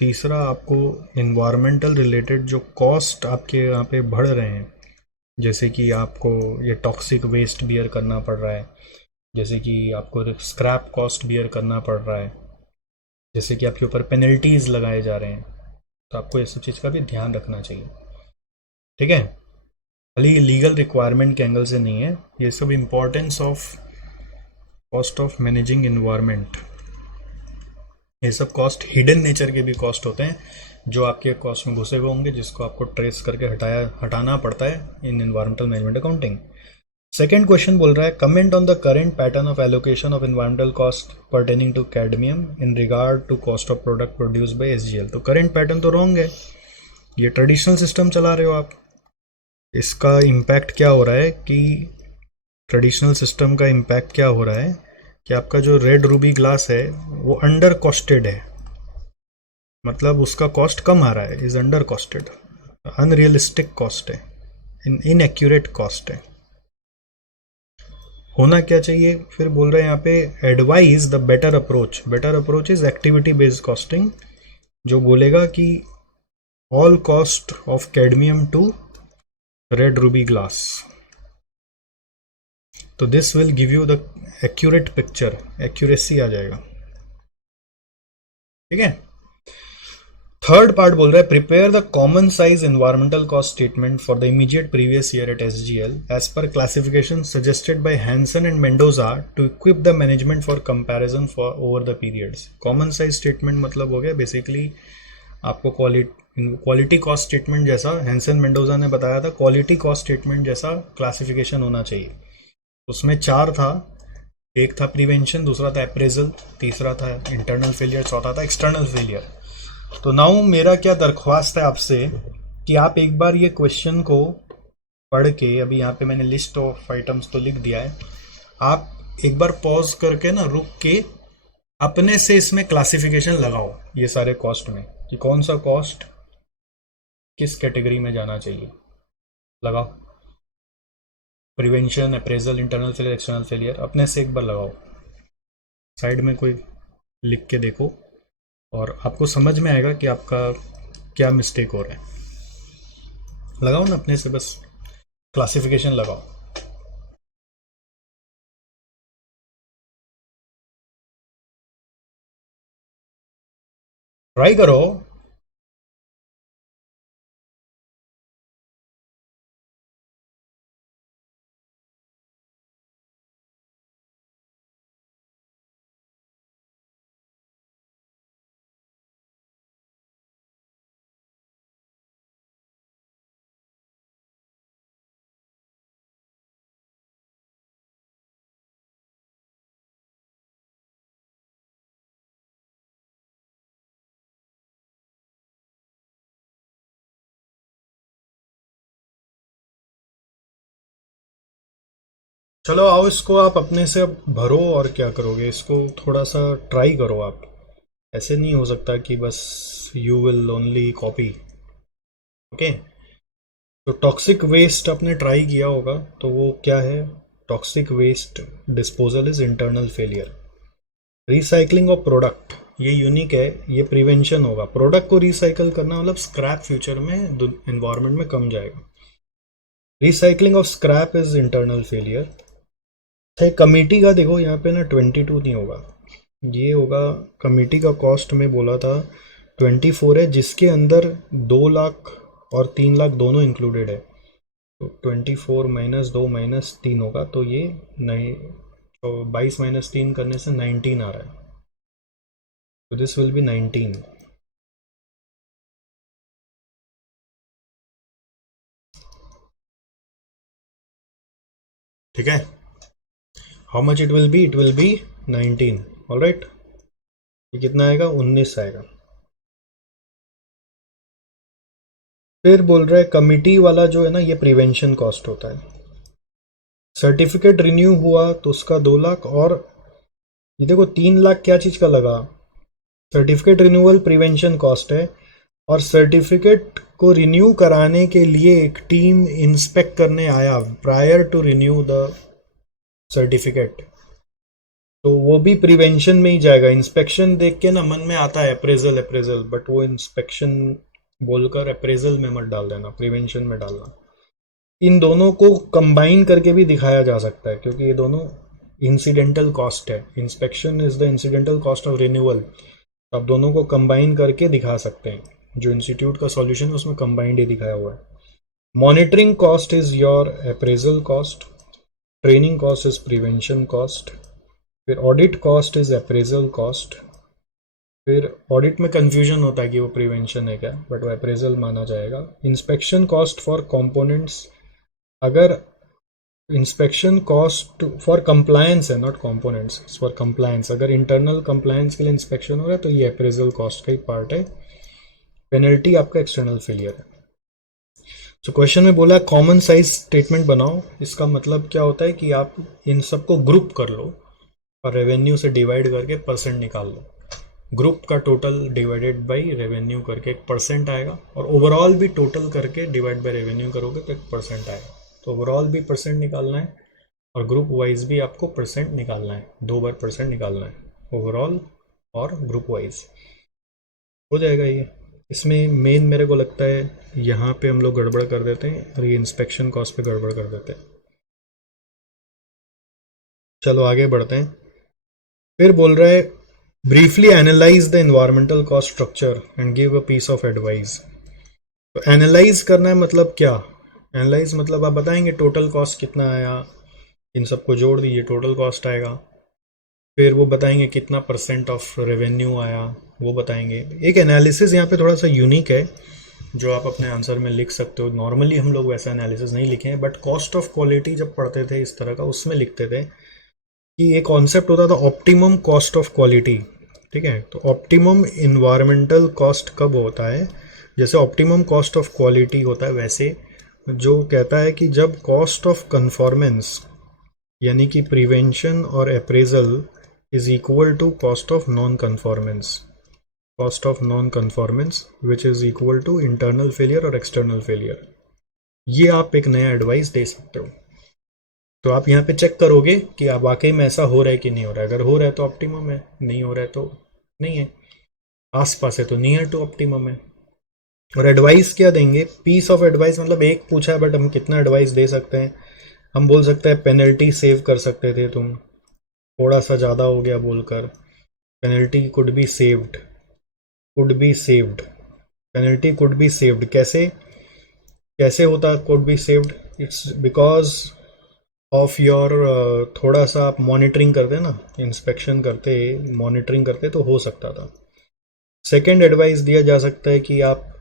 तीसरा आपको इन्वायरमेंटल रिलेटेड जो कॉस्ट आपके यहाँ पे बढ़ रहे हैं, जैसे कि आपको ये टॉक्सिक वेस्ट बियर करना पड़ रहा है, जैसे कि आपको स्क्रैप कॉस्ट बियर करना पड़ रहा है, जैसे कि आपके ऊपर पेनल्टीज लगाए जा रहे हैं, तो आपको ये सब चीज़ का भी ध्यान रखना चाहिए। ठीक है, खाली ये लीगल रिक्वायरमेंट के एंगल से नहीं है, ये सब importance of cost of managing environment, ये सब कॉस्ट हिडन नेचर के भी कॉस्ट होते हैं जो आपके कॉस्ट में घुसे हुए होंगे, जिसको आपको ट्रेस करके हटाना पड़ता है in environmental management accounting. Second question बोल रहा है comment on the current pattern of allocation of environmental cost pertaining to cadmium in regard to cost of product produce by SGL. तो करेंट पैटर्न तो wrong है, ये traditional system चला रहे हो आप। इसका इम्पैक्ट क्या हो रहा है कि ट्रेडिशनल सिस्टम का इम्पैक्ट क्या हो रहा है कि आपका जो रेड रूबी ग्लास है वो अंडर कॉस्टेड है, मतलब उसका कॉस्ट कम आ रहा है, is under costed, unrealistic cost है, इनएक्यूरेट कॉस्ट है। होना क्या चाहिए, फिर बोल रहे हैं यहाँ पे advise the better approach. Better approach is activity based costing, जो बोलेगा कि all cost of cadmium to red ruby glass, तो this will give you the accurate picture, accuracy आ जाएगा। ठीक है, थर्ड पार्ट बोल रहा है prepare the common size environmental cost statement for the immediate previous year at SGL as per classification suggested by Hansen and Mendoza to equip the management for comparison for over the periods. Common size statement मतलब हो गया basically आपको quality cost statement जैसा Hansen Mendoza ने बताया था, quality cost statement जैसा classification होना चाहिए। उसमें 4 था, एक था प्रिवेंशन, दूसरा था अप्रेजल, तीसरा था इंटरनल फेलियर, चौथा था एक्सटर्नल फेलियर। तो नाउ मेरा क्या दरख्वास्त है आपसे कि आप एक बार ये क्वेश्चन को पढ़ के, अभी यहाँ पे मैंने लिस्ट ऑफ आइटम्स तो लिख दिया है, आप एक बार पॉज करके ना रुक के अपने से इसमें क्लासिफिकेशन लगाओ ये सारे कॉस्ट में कि कौन सा कॉस्ट किस कैटेगरी में जाना चाहिए। लगाओ, prevention, appraisal, internal failure, external failure, अपने से एक बार लगाओ, साइड में कोई लिख के देखो और आपको समझ में आएगा कि आपका क्या मिस्टेक हो रहा है। लगाओ ना अपने से, बस क्लासिफिकेशन लगाओ। ट्राई करो। चलो आओ, इसको आप अपने से अब भरो। और क्या करोगे, इसको थोड़ा सा ट्राई करो आप। ऐसे नहीं हो सकता कि बस you will only copy. Okay. तो टॉक्सिक वेस्ट आपने ट्राई किया होगा, तो वो क्या है? Toxic waste disposal is internal failure. Recycling of product, ये यूनिक है, ये प्रिवेंशन होगा। प्रोडक्ट को रिसाइकल करना मतलब स्क्रैप फ्यूचर में एनवायरनमेंट में कम जाएगा। Recycling of scrap is internal failure. Committee का देखो यहाँ पे ना 22 नहीं होगा, ये होगा कमिटी का कॉस्ट में बोला था 24 है, जिसके अंदर 2 लाख और 3 लाख दोनों इंक्लूडेड है। तो 24 -2 -3 होगा, तो ये नहीं, तो 22 -3 करने से 19 आ रहा है। तो दिस विल बी 19। ठीक है। How much it will be? It will be 19। All right. ये कितना आएगा? 19 आएगा। फिर बोल रहा है कमिटी वाला जो है ना, ये प्रिवेंशन कॉस्ट होता है। सर्टिफिकेट रिन्यू हुआ तो उसका 2 लाख, और ये देखो 3 लाख क्या चीज का लगा? सर्टिफिकेट रिन्यूअल प्रिवेंशन कॉस्ट है। और सर्टिफिकेट को रिन्यू कराने के लिए एक टीम इंस्पेक्ट करने आया prior to renew the certificate, तो वो भी प्रिवेंशन में ही जाएगा। इंस्पेक्शन देख के ना मन में आता है अप्रेजल अप्रेजल, बट वो इंस्पेक्शन बोलकर अप्रेजल में मत डाल देना, प्रिवेंशन में डालना। इन दोनों को कंबाइन करके भी दिखाया जा सकता है, क्योंकि ये दोनों इंसिडेंटल कॉस्ट है। Inspection is the incidental cost of renewal. आप दोनों को कंबाइन करके दिखा सकते हैं। जो इंस्टीट्यूट का सॉल्यूशन है उसमें कंबाइंड ही दिखाया हुआ है। Monitoring cost is your appraisal cost. Training cost is prevention cost. फिर audit cost is appraisal cost. फिर ऑडिट में कंफ्यूजन होता है कि वो प्रिवेंशन है क्या, बट वो अप्रेजल माना जाएगा। इंस्पेक्शन कॉस्ट फॉर कंपोनेंट्स, अगर इंस्पेक्शन कॉस्ट फॉर कंप्लायंस है, नॉट कंपोनेंट्स, फॉर कंप्लायंस, अगर इंटरनल कंप्लायंस के लिए इंस्पेक्शन हो रहा है तो ये अप्रेजल कॉस्ट का ही पार्ट है। पेनल्टी आपका एक्सटर्नल फेलियर है। तो क्वेश्चन में बोला कॉमन साइज स्टेटमेंट बनाओ। इसका मतलब क्या होता है कि आप इन सबको ग्रुप कर लो और रेवेन्यू से डिवाइड करके परसेंट निकाल लो। ग्रुप का टोटल डिवाइडेड बाई रेवेन्यू करके एक परसेंट आएगा, और ओवरऑल भी टोटल करके डिवाइड बाई रेवेन्यू करोगे तो एक परसेंट आएगा। तो ओवरऑल भी परसेंट निकालना है और ग्रुप वाइज भी आपको परसेंट निकालना है, 2 बार परसेंट निकालना है, ओवरऑल और ग्रुप वाइज। हो जाएगा ये। इसमें मेन मेरे को लगता है यहाँ पे हम लोग गड़बड़ कर देते हैं, और ये इंस्पेक्शन कॉस्ट पे गड़बड़ कर देते हैं। चलो आगे बढ़ते हैं। फिर बोल रहा है briefly analyse the environmental cost structure and give a piece of advice. तो एनालाइज करना है मतलब क्या? एनालाइज मतलब आप बताएंगे टोटल कॉस्ट कितना आया, इन सबको जोड़ दीजिए, टोटल कॉस्ट आएगा। फिर वो बताएंगे कितना परसेंट ऑफ रेवेन्यू आया, वो बताएंगे। एक एनालिसिस यहाँ पे थोड़ा सा यूनिक है, जो आप अपने आंसर में लिख सकते हो। नॉर्मली हम लोग वैसा एनालिसिस नहीं लिखे हैं, बट कॉस्ट ऑफ क्वालिटी जब पढ़ते थे इस तरह का, उसमें लिखते थे कि एक कॉन्सेप्ट होता था ऑप्टिमम कॉस्ट ऑफ क्वालिटी। ठीक है, तो ऑप्टिमम इन्वायरमेंटल कॉस्ट कब होता है? जैसे ऑप्टिमम कॉस्ट ऑफ क्वालिटी होता है, वैसे जो कहता है कि जब कॉस्ट ऑफ कन्फॉर्मेंस यानी कि प्रिवेंशन और appraisal is equal to cost of non conformance, cost of non conformance which is equal to internal failure और एक्सटर्नल फेलियर। ये आप एक नया एडवाइस दे सकते हो। तो आप यहाँ पे चेक करोगे कि आप वाकई में ऐसा हो रहा है कि नहीं हो रहा है। अगर हो रहा है तो ऑप्टिमम है, नहीं हो रहा है तो नहीं है, आस पास है तो नियर टू ऑप्टिमम है। और एडवाइस क्या देंगे? पीस ऑफ एडवाइस मतलब एक पूछा है, बट हम कितना एडवाइस दे सकते हैं? हम बोल सकते हैं पेनल्टी सेव कर सकते थे तुम, थोड़ा सा ज़्यादा हो गया बोलकर, penalty could be saved. Could be saved, penalty could be saved, कैसे कैसे होता could be saved? It's because of your, थोड़ा सा आप मॉनिटरिंग करते ना, इंस्पेक्शन करते, मॉनिटरिंग करते तो हो सकता था। सेकेंड एडवाइस दिया जा सकता है कि आप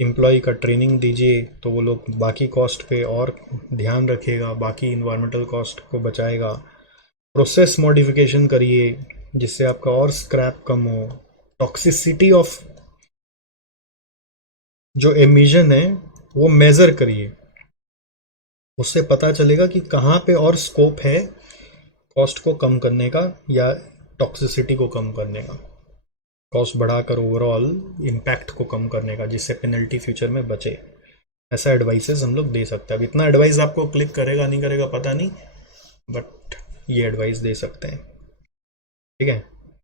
एम्प्लॉय का ट्रेनिंग दीजिए तो वो लोग बाकी कॉस्ट पे और ध्यान रखेगा, बाकी इन्वायरमेंटल कॉस्ट को बचाएगा। प्रोसेस मॉडिफिकेशन करिए जिससे आपका और स्क्रैप कम हो। टॉक्सिसिटी ऑफ जो एमिशन है वो मेजर करिए, उससे पता चलेगा कि कहाँ पे और स्कोप है कॉस्ट को कम करने का या टॉक्सिसिटी को कम करने का, कॉस्ट बढ़ाकर ओवरऑल इम्पैक्ट को कम करने का, जिससे पेनल्टी फ्यूचर में बचे। ऐसा एडवाइसेस हम लोग दे सकते हैं। अब इतना एडवाइस आपको क्लिक करेगा नहीं करेगा पता नहीं, बट ये एडवाइस दे सकते हैं, ठीक है।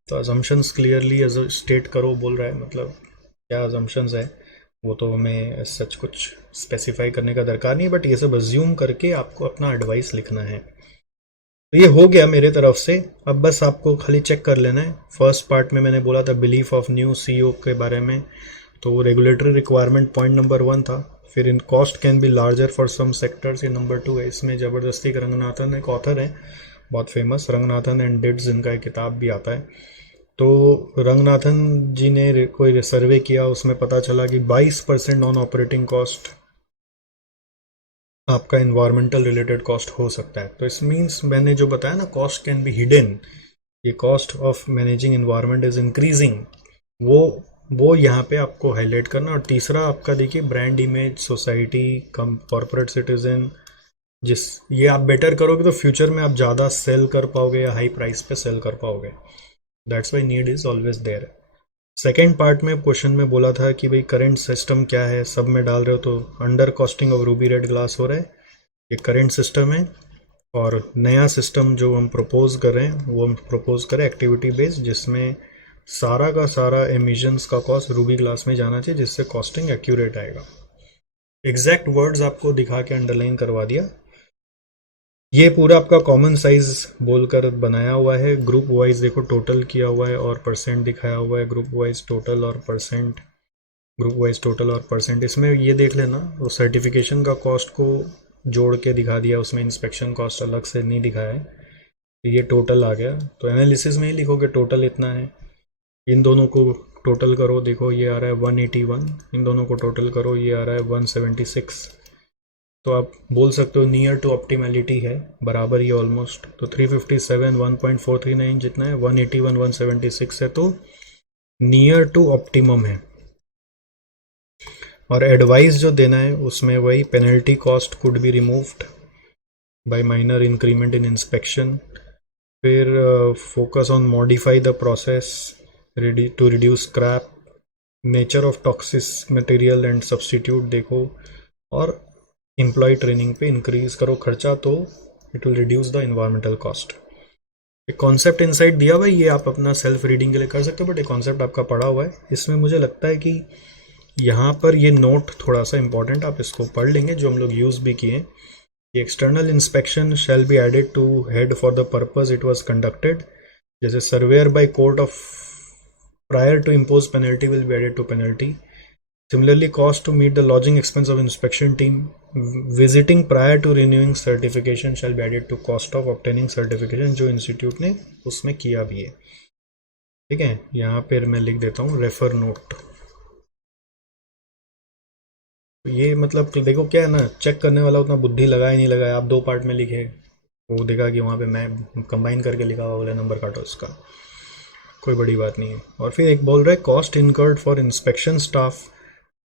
तो अजम्पशंस क्लियरली स्टेट करो बोल रहा है, मतलब क्या अजम्पशंस है वो तो हमें सच कुछ स्पेसिफाई करने का दरकार नहीं, बट ये सब अज्यूम करके आपको अपना एडवाइस लिखना है। तो ये हो गया मेरे तरफ से। अब बस आपको खाली चेक कर लेना है। फर्स्ट पार्ट में मैंने बोला था बिलीफ ऑफ न्यू सीईओ के बारे में, तो रेगुलेटरी रिक्वायरमेंट पॉइंट नंबर 1 था। फिर इन cost can be larger for some sectors, ये नंबर 2 है। इसमें ज़बरदस्ती के रंगनाथन एक ऑथर है बहुत फेमस, रंगनाथन एंड डिड्स, इनका एक किताब भी आता है। तो रंगनाथन जी ने कोई सर्वे किया, उसमें पता चला कि 22% नॉन ऑपरेटिंग कॉस्ट आपका इन्वायरमेंटल रिलेटेड कॉस्ट हो सकता है। तो इस मीन्स मैंने जो बताया ना, कॉस्ट कैन बी हिडन, ये cost of managing environment is increasing, वो यहाँ पे आपको हाईलाइट करना। और तीसरा आपका देखिए ब्रांड इमेज, सोसाइटी, कम कॉर्पोरेट सिटीजन, जिस ये आप बेटर करोगे तो फ्यूचर में आप ज़्यादा सेल कर पाओगे या हाई प्राइस पे सेल कर पाओगे। That's why need is always there. Second part में क्वेश्चन में बोला था कि भाई करंट सिस्टम क्या है, सब में डाल रहे हो तो under costing of Ruby red glass हो रहा है, ये करंट सिस्टम है। और नया सिस्टम जो हम प्रपोज कर रहे हैं वो हम प्रपोज करें एक्टिविटी बेस्ड, जिसमें सारा का सारा एमिशंस का कॉस्ट रूबी ग्लास में जाना चाहिए, जिससे कॉस्टिंग एक्यूरेट आएगा। एग्जैक्ट वर्ड्स आपको दिखा के अंडरलाइन करवा दिया। ये पूरा आपका कॉमन साइज बोलकर बनाया हुआ है। ग्रुप वाइज देखो टोटल किया हुआ है और परसेंट दिखाया हुआ है, ग्रुप वाइज टोटल और परसेंट, ग्रुप वाइज टोटल और परसेंट। इसमें ये देख लेना, वो सर्टिफिकेशन का कॉस्ट को जोड़ के दिखा दिया, उसमें इंस्पेक्शन कॉस्ट अलग से नहीं दिखाया है। तो ये टोटल आ गया, तो एनालिसिस में ही लिखोगे टोटल इतना है, इन दोनों को टोटल करो, देखो ये आ रहा है 181, इन दोनों को टोटल करो ये आ रहा है 176। तो आप बोल सकते हो नियर टू ऑप्टिमैलिटी है, बराबर ही ऑलमोस्ट। तो 357 1.439 जितना है, 181 176 है, तो नियर टू ऑप्टिमम है। और एडवाइस जो देना है उसमें वही penalty cost could be removed by minor increment in inspection. फिर focus on modify the process to reduce scrap, nature of toxic material and substitute देखो, और एम्प्लॉय ट्रेनिंग पे इंक्रीज करो खर्चा, तो it will reduce the environmental cost. एक concept insight दिया हुआ है, ये आप अपना सेल्फ रीडिंग के लिए कर सकते हो, बट एक कॉन्सेप्ट आपका पढ़ा हुआ है। इसमें मुझे लगता है कि यहाँ पर ये नोट थोड़ा सा इंपॉर्टेंट, आप इसको पढ़ लेंगे जो हम लोग यूज़ भी किए। External inspection shall be added to head for the purpose it was conducted, जैसे surveyor by court of prior to impose penalty will be added to penalty. Similarly, cost to meet the lodging expense of inspection team visiting prior to renewing certification shall be added to cost of obtaining certification, जो institute ने उसमें किया भी है, ठीक है। यहाँ पर मैं लिख देता हूँ रेफर नोट। ये मतलब तो देखो क्या है ना, चेक करने वाला उतना बुद्धि लगाया नहीं लगाया, आप 2 पार्ट में लिखे, वो देखा कि वहाँ पे मैं कंबाइन करके लिखा हुआ, बोले नंबर काटो इसका, कोई बड़ी बात नहीं है। और फिर एक बोल रहा है cost incurred for inspection staff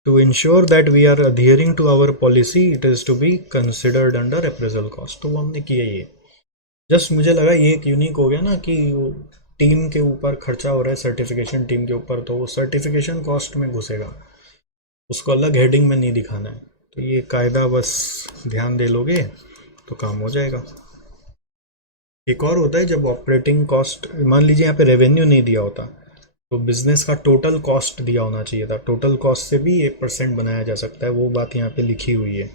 to ensure that we are adhering to our policy it is to be considered under appraisal cost। तो वो हमने किया ये, जस्ट मुझे लगा ये एक यूनिक हो गया ना कि वो टीम के ऊपर खर्चा हो रहा है, सर्टिफिकेशन टीम के ऊपर, तो वो सर्टिफिकेशन कॉस्ट में घुसेगा, उसको अलग हेडिंग में नहीं दिखाना है। तो ये कायदा बस ध्यान दे लोगे तो काम हो जाएगा। एक और होता है जब ऑपरेटिंग कॉस्ट, मान लीजिए यहाँ पे रेवेन्यू नहीं दिया होता तो बिजनेस का टोटल कॉस्ट दिया होना चाहिए था, टोटल कॉस्ट से भी 1% बनाया जा सकता है, वो बात यहाँ पे लिखी हुई है।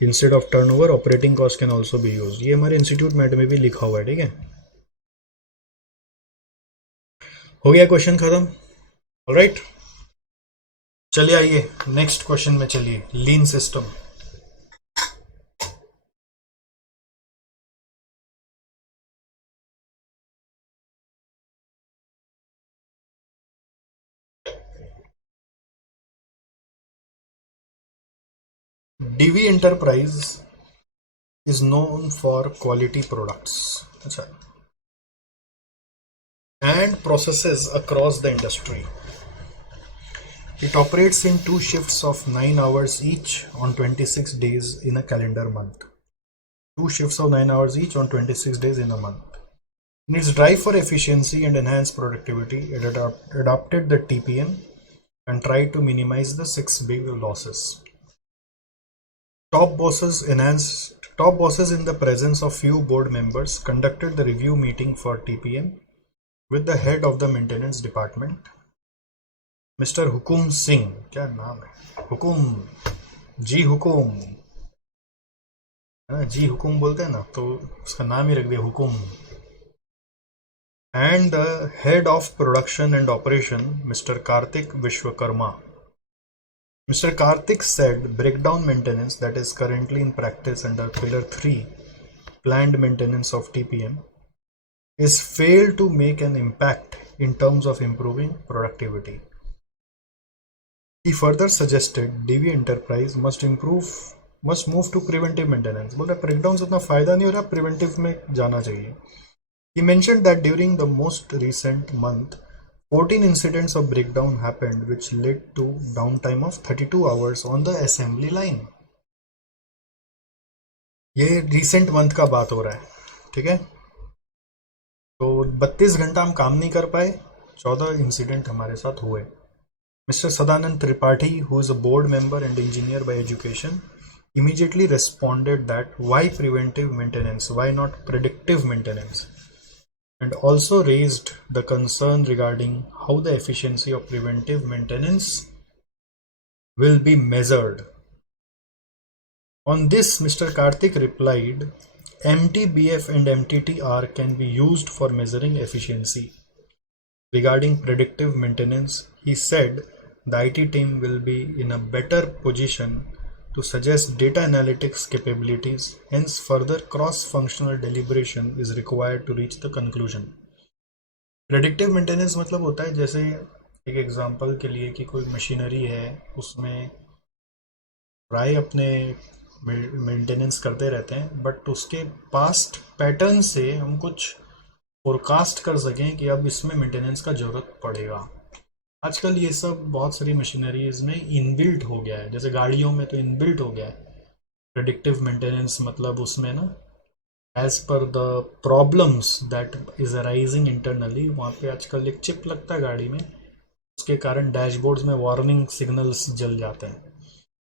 Instead of turnover operating cost can also be use, ये हमारे इंस्टीट्यूट मैट में भी लिखा हुआ है, ठीक है। हो गया क्वेश्चन खत्म। ऑलराइट, चलिए आइए नेक्स्ट क्वेश्चन में चलिए। Lean system. DV enterprise is known for quality products अच्छा, and processes across the industry. It operates in two shifts of 9 hours each on 26 days in a calendar month. Two shifts of 9 hours each on 26 days in a month. In its drive for efficiency and enhanced productivity, it adopted the TPM and tried to minimize the 6 big losses. Top bosses in the presence of few board members conducted the review meeting for TPM with the head of the maintenance department, Mr. Hukum Singh. क्या नाम है, हुकुम जी, हुकुम है ना, जी हुकुम बोलते हैं ना, तो उसका नाम ही रख दिया हुकुम। And the head of production and operation mister Karthik Vishwakarma. Mr. Karthik said breakdown maintenance that is currently in practice under Pillar 3 planned maintenance of TPM is failed to make an impact in terms of improving productivity. He further suggested DV Enterprise must move to preventive maintenance. बोल रहा breakdown से उतना फायदा नहीं हो रहा, preventive में जाना चाहिए। He mentioned that during the most recent month 14 incidents of breakdown happened which led to downtime of 32 hours on the assembly line. ये रिसेंट मंथ का बात हो रहा है, ठीक है। तो 32 घंटा हम काम नहीं कर पाए, 14 इंसिडेंट हमारे साथ हुए। Mr. Sadanand Tripathi, who is a board member and engineer by education, immediately responded that why preventive maintenance, why not predictive maintenance, and also raised the concern regarding how the efficiency of preventive maintenance will be measured. On this, Mr. Karthik replied, MTBF and MTTR can be used for measuring efficiency. Regarding predictive maintenance, he said the IT team will be in a better position to suggest data analytics capabilities, hence further cross-functional deliberation is required to reach the conclusion. Predictive maintenance मतलब होता है, जैसे एक example के लिए कि कोई machinery है, उसमें प्राय अपने मेंटेनेंस करते रहते हैं, बट उसके पास्ट पैटर्न से हम कुछ फोरकास्ट कर सकें कि अब इसमें मेंटेनेंस का ज़रूरत पड़ेगा। आजकल ये सब बहुत सारी मशीनरीज में इनबिल्ट हो गया है, जैसे गाड़ियों में तो इनबिल्ट हो गया है प्रेडिक्टिव मेंटेनेंस। मतलब उसमें ना as per the problems that is arising internally, वहाँ पे आजकल एक चिप लगता है गाड़ी में, उसके कारण डैशबोर्ड्स में वार्निंग सिग्नल्स जल जाते हैं।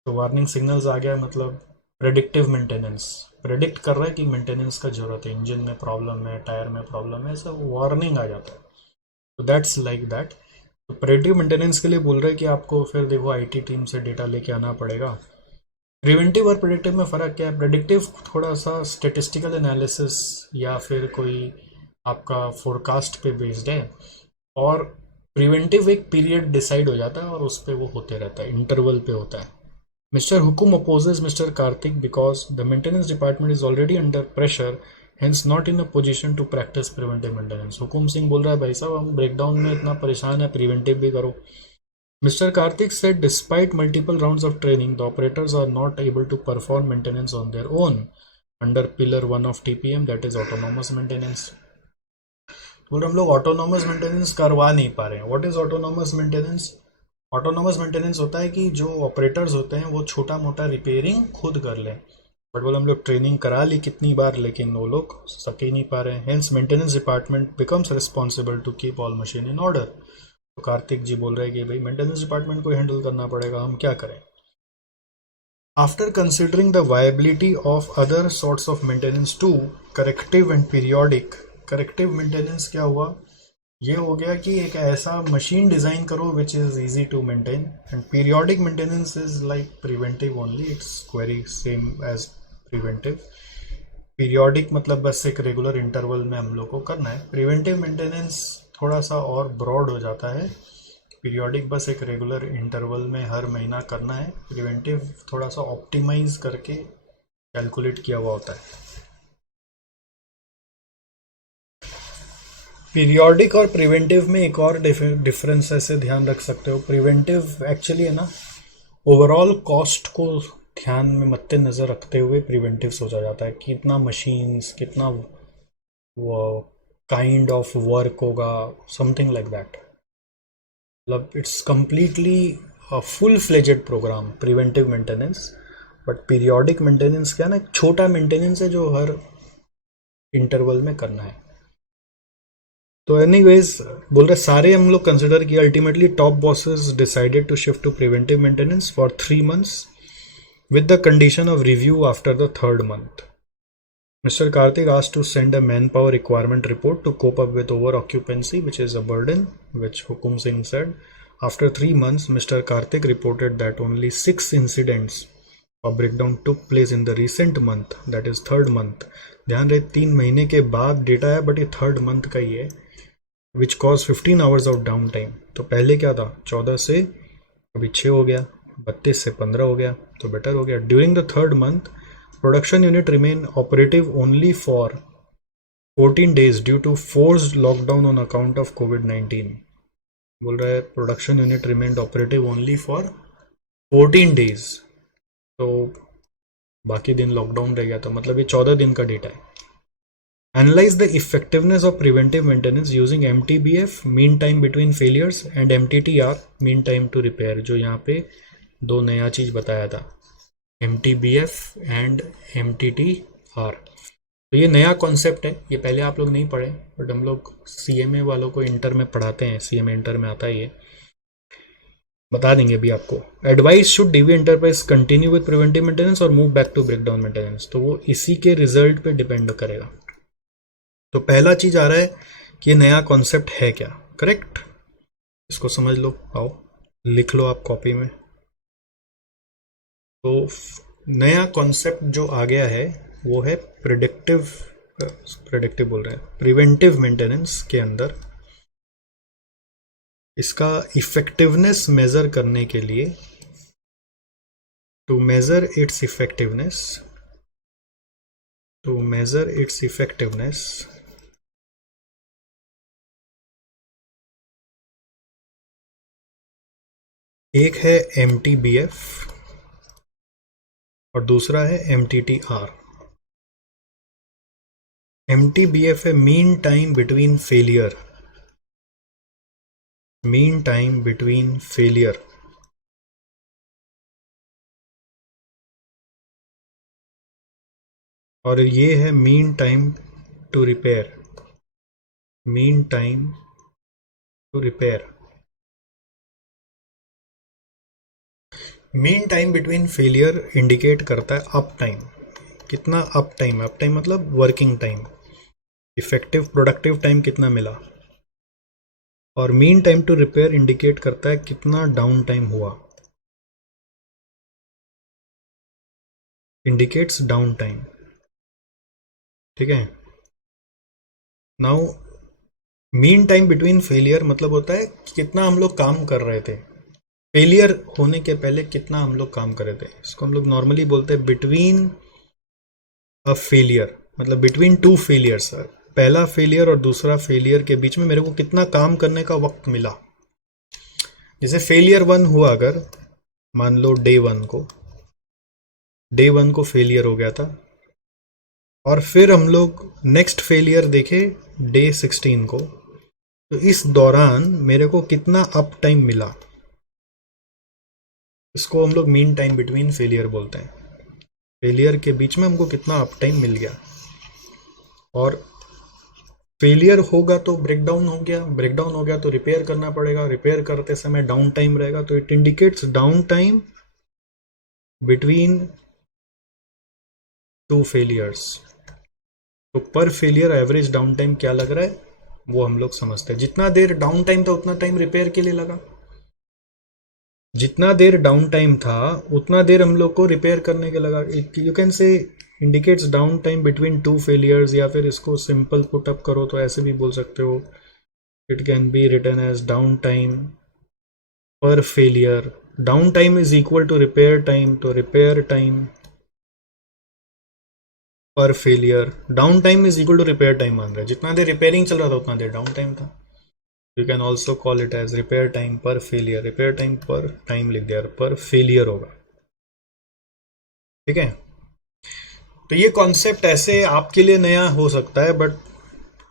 तो वार्निंग सिग्नल्स आ गया मतलब प्रेडिक्टिव मेंटेनेंस, प्रेडिक्ट कर रहा है कि मेंटेनेंस का जरूरत है, इंजन में प्रॉब्लम है, टायर में प्रॉब्लम है, सब वार्निंग आ जाता है। तो दैट्स लाइक दैट। तो प्रेडिक्टिव मेंटेनेंस के लिए बोल रहे हैं कि आपको फिर देखो आईटी टीम से डेटा लेके आना पड़ेगा। प्रिवेंटिव और प्रेडिक्टिव में फ़र्क क्या है? प्रेडिक्टिव थोड़ा सा स्टेटिस्टिकल एनालिसिस या फिर कोई आपका फोरकास्ट पे बेस्ड है, और प्रिवेंटिव एक पीरियड डिसाइड हो जाता है और उस पर वो होते रहता है, इंटरवल पे होता है। Mr. Hukum opposes Mr. Karthik because the maintenance department is already under pressure, hence not in a position to practice preventive maintenance. Hukum Singh बोल रहा है भाई साहब हम ब्रेकडाउन में इतना परेशान है, प्रिवेंटिव भी करो। Mr. Karthik said despite multiple rounds of training, the operators are not able to perform maintenance on their own under pillar 1 of TPM, that is autonomous maintenance. बोल रहे हम लोग ऑटोनोमस मेंटेनेंस करवा नहीं पा रहे हैं। What is autonomous maintenance? Autonomous maintenance होता है कि जो ऑपरेटर्स होते हैं वो छोटा मोटा रिपेयरिंग खुद कर लें, बट बोले हम लोग ट्रेनिंग करा ली कितनी बार, लेकिन वो लोग सक ही नहीं पा रहे हैं। Hence maintenance department becomes responsible to keep all machine in order. तो कार्तिक जी बोल रहे हैं कि भाई मेंटेनेंस डिपार्टमेंट को हैंडल करना पड़ेगा, हम क्या करें। After considering the viability of other sorts of maintenance two corrective and periodic. Corrective maintenance क्या हुआ? ये हो गया कि एक ऐसा मशीन डिज़ाइन करो which is easy to maintain, and periodic maintenance is like preventive only, it's very same as preventive. Periodic मतलब बस एक रेगुलर इंटरवल में हम लोग को करना है। प्रिवेंटिव मेंटेनेंस थोड़ा सा और ब्रॉड हो जाता है। पीरियोडिक बस एक रेगुलर इंटरवल में हर महीना करना है, प्रिवेंटिव थोड़ा सा ऑप्टिमाइज करके कैलकुलेट किया हुआ होता है। पीरियोडिक और प्रिवेंटिव में एक और डिफरेंस ऐसे ध्यान रख सकते हो। प्रिवेंटिव एक्चुअली है ना, ओवरऑल कॉस्ट को ध्यान में मद्देनजर रखते हुए प्रिवेंटिव सोचा जाता है, कितना मशीन्स, कितना वो काइंड ऑफ वर्क होगा, समथिंग लाइक दैट। मतलब it's completely full fledged programme preventive maintenance. But periodic maintenance क्या ना, एक छोटा मेंटेनेंस है जो हर इंटरवल में करना है। तो एनीवेज बोल रहे सारे हम लोग कंसिडर किया, ultimately top bosses decided to shift to preventive maintenance for 3 months with the condition of review after the 3rd month. Mr. Karthik asked to send a manpower requirement report to cope up with over occupancy, which is a burden, which Hukum Singh said. After 3 months, Mr. Karthik reported that only 6 incidents of breakdown took place in the recent month, that is 3rd month. ध्यान रहे 3 महीने के बाद data है, but ये 3rd month का ही है, which caused 15 hours of downtime. तो पहले क्या था, 14 से अभी 6 हो गया, 32 से 15 हो गया, तो बेटर हो गया. During the 3rd month, production unit remain operative only for 14 days due to forced lockdown on account of कोविड-19. बोल रहा है production unit remain operative only for 14 days, तो बाकी दिन लॉकडाउन रह गया, तो मतलब ये 14 दिन का डेटा है. Analyze the effectiveness of preventive maintenance using MTBF, mean time between failures, and MTTR, mean time to repair. जो यहाँ पे दो नया चीज बताया था, MTBF and MTTR. तो ये नया कॉन्सेप्ट है, ये पहले आप लोग नहीं पढ़े, बट हम लोग CMA वालों को इंटर में पढ़ाते हैं, CMA इंटर में आता है, ये बता देंगे अभी आपको. Advice should DV enterprise continue with preventive maintenance और move back to breakdown maintenance. तो वो इसी के रिजल्ट पे डिपेंड करेगा. तो पहला चीज आ रहा है कि नया कॉन्सेप्ट है क्या, करेक्ट, इसको समझ लो, आओ लिख लो आप कॉपी में. तो नया कॉन्सेप्ट जो आ गया है वो है प्रिडिक्टिव बोल रहे हैं, प्रिवेंटिव मेंटेनेंस के अंदर इसका इफेक्टिवनेस मेजर करने के लिए, टू मेजर इट्स इफेक्टिवनेस, एक है MTBF और दूसरा है MTTR. MTBF है मीन टाइम बिटवीन फेलियर, और ये है mean time to repair. Mean time between failure indicate करता है अप टाइम, कितना अप टाइम मतलब working time, effective productive time कितना मिला. और mean time to repair indicate करता है कितना डाउन टाइम हुआ, इंडिकेट्स डाउन टाइम. ठीक है. Now mean time between failure मतलब होता है कितना हम लोग काम कर रहे थे, फेलियर होने के पहले कितना हम लोग काम कर रहे थे. इसको हम लोग नॉर्मली बोलते हैं बिटवीन अ फेलियर, मतलब बिटवीन 2 फेलियर्स, पहला फेलियर और दूसरा फेलियर के बीच में मेरे को कितना काम करने का वक्त मिला. जैसे फेलियर 1 हुआ, अगर मान लो डे 1 को फेलियर हो गया था, और फिर हम लोग नेक्स्ट फेलियर देखे डे 16 को, तो इस दौरान मेरे को कितना अप टाइम मिला, इसको हम लोग मीन टाइम बिटवीन फेलियर बोलते हैं. फेलियर के बीच में हमको कितना अप टाइम मिल गया. और फेलियर होगा तो ब्रेकडाउन हो गया तो रिपेयर करना पड़ेगा, रिपेयर करते समय डाउन टाइम रहेगा, तो it indicates down time between 2 failures. तो पर फेलियर एवरेज डाउन टाइम क्या लग रहा है वो हम लोग समझते हैं. जितना देर डाउन टाइम था उतना टाइम रिपेयर के लिए लगा, जितना देर डाउन टाइम था उतना देर हम लोग को रिपेयर करने के लगा. यू कैन से indicates down time between 2 failures, या फिर इसको सिंपल पुट अप करो तो ऐसे भी बोल सकते हो. It can be written as down time per failure, down time is equal to repair time, तो repair time per failure, down time is equal to repair time मान रहे हैं, जितना देर रिपेयरिंग चल रहा था उतना देर डाउन टाइम था। You can also call it as repair time per failure, repair time per time लिख दिया, पर फेलियर होगा। ठीक है, तो ये कॉन्सेप्ट ऐसे आपके लिए नया हो सकता है, बट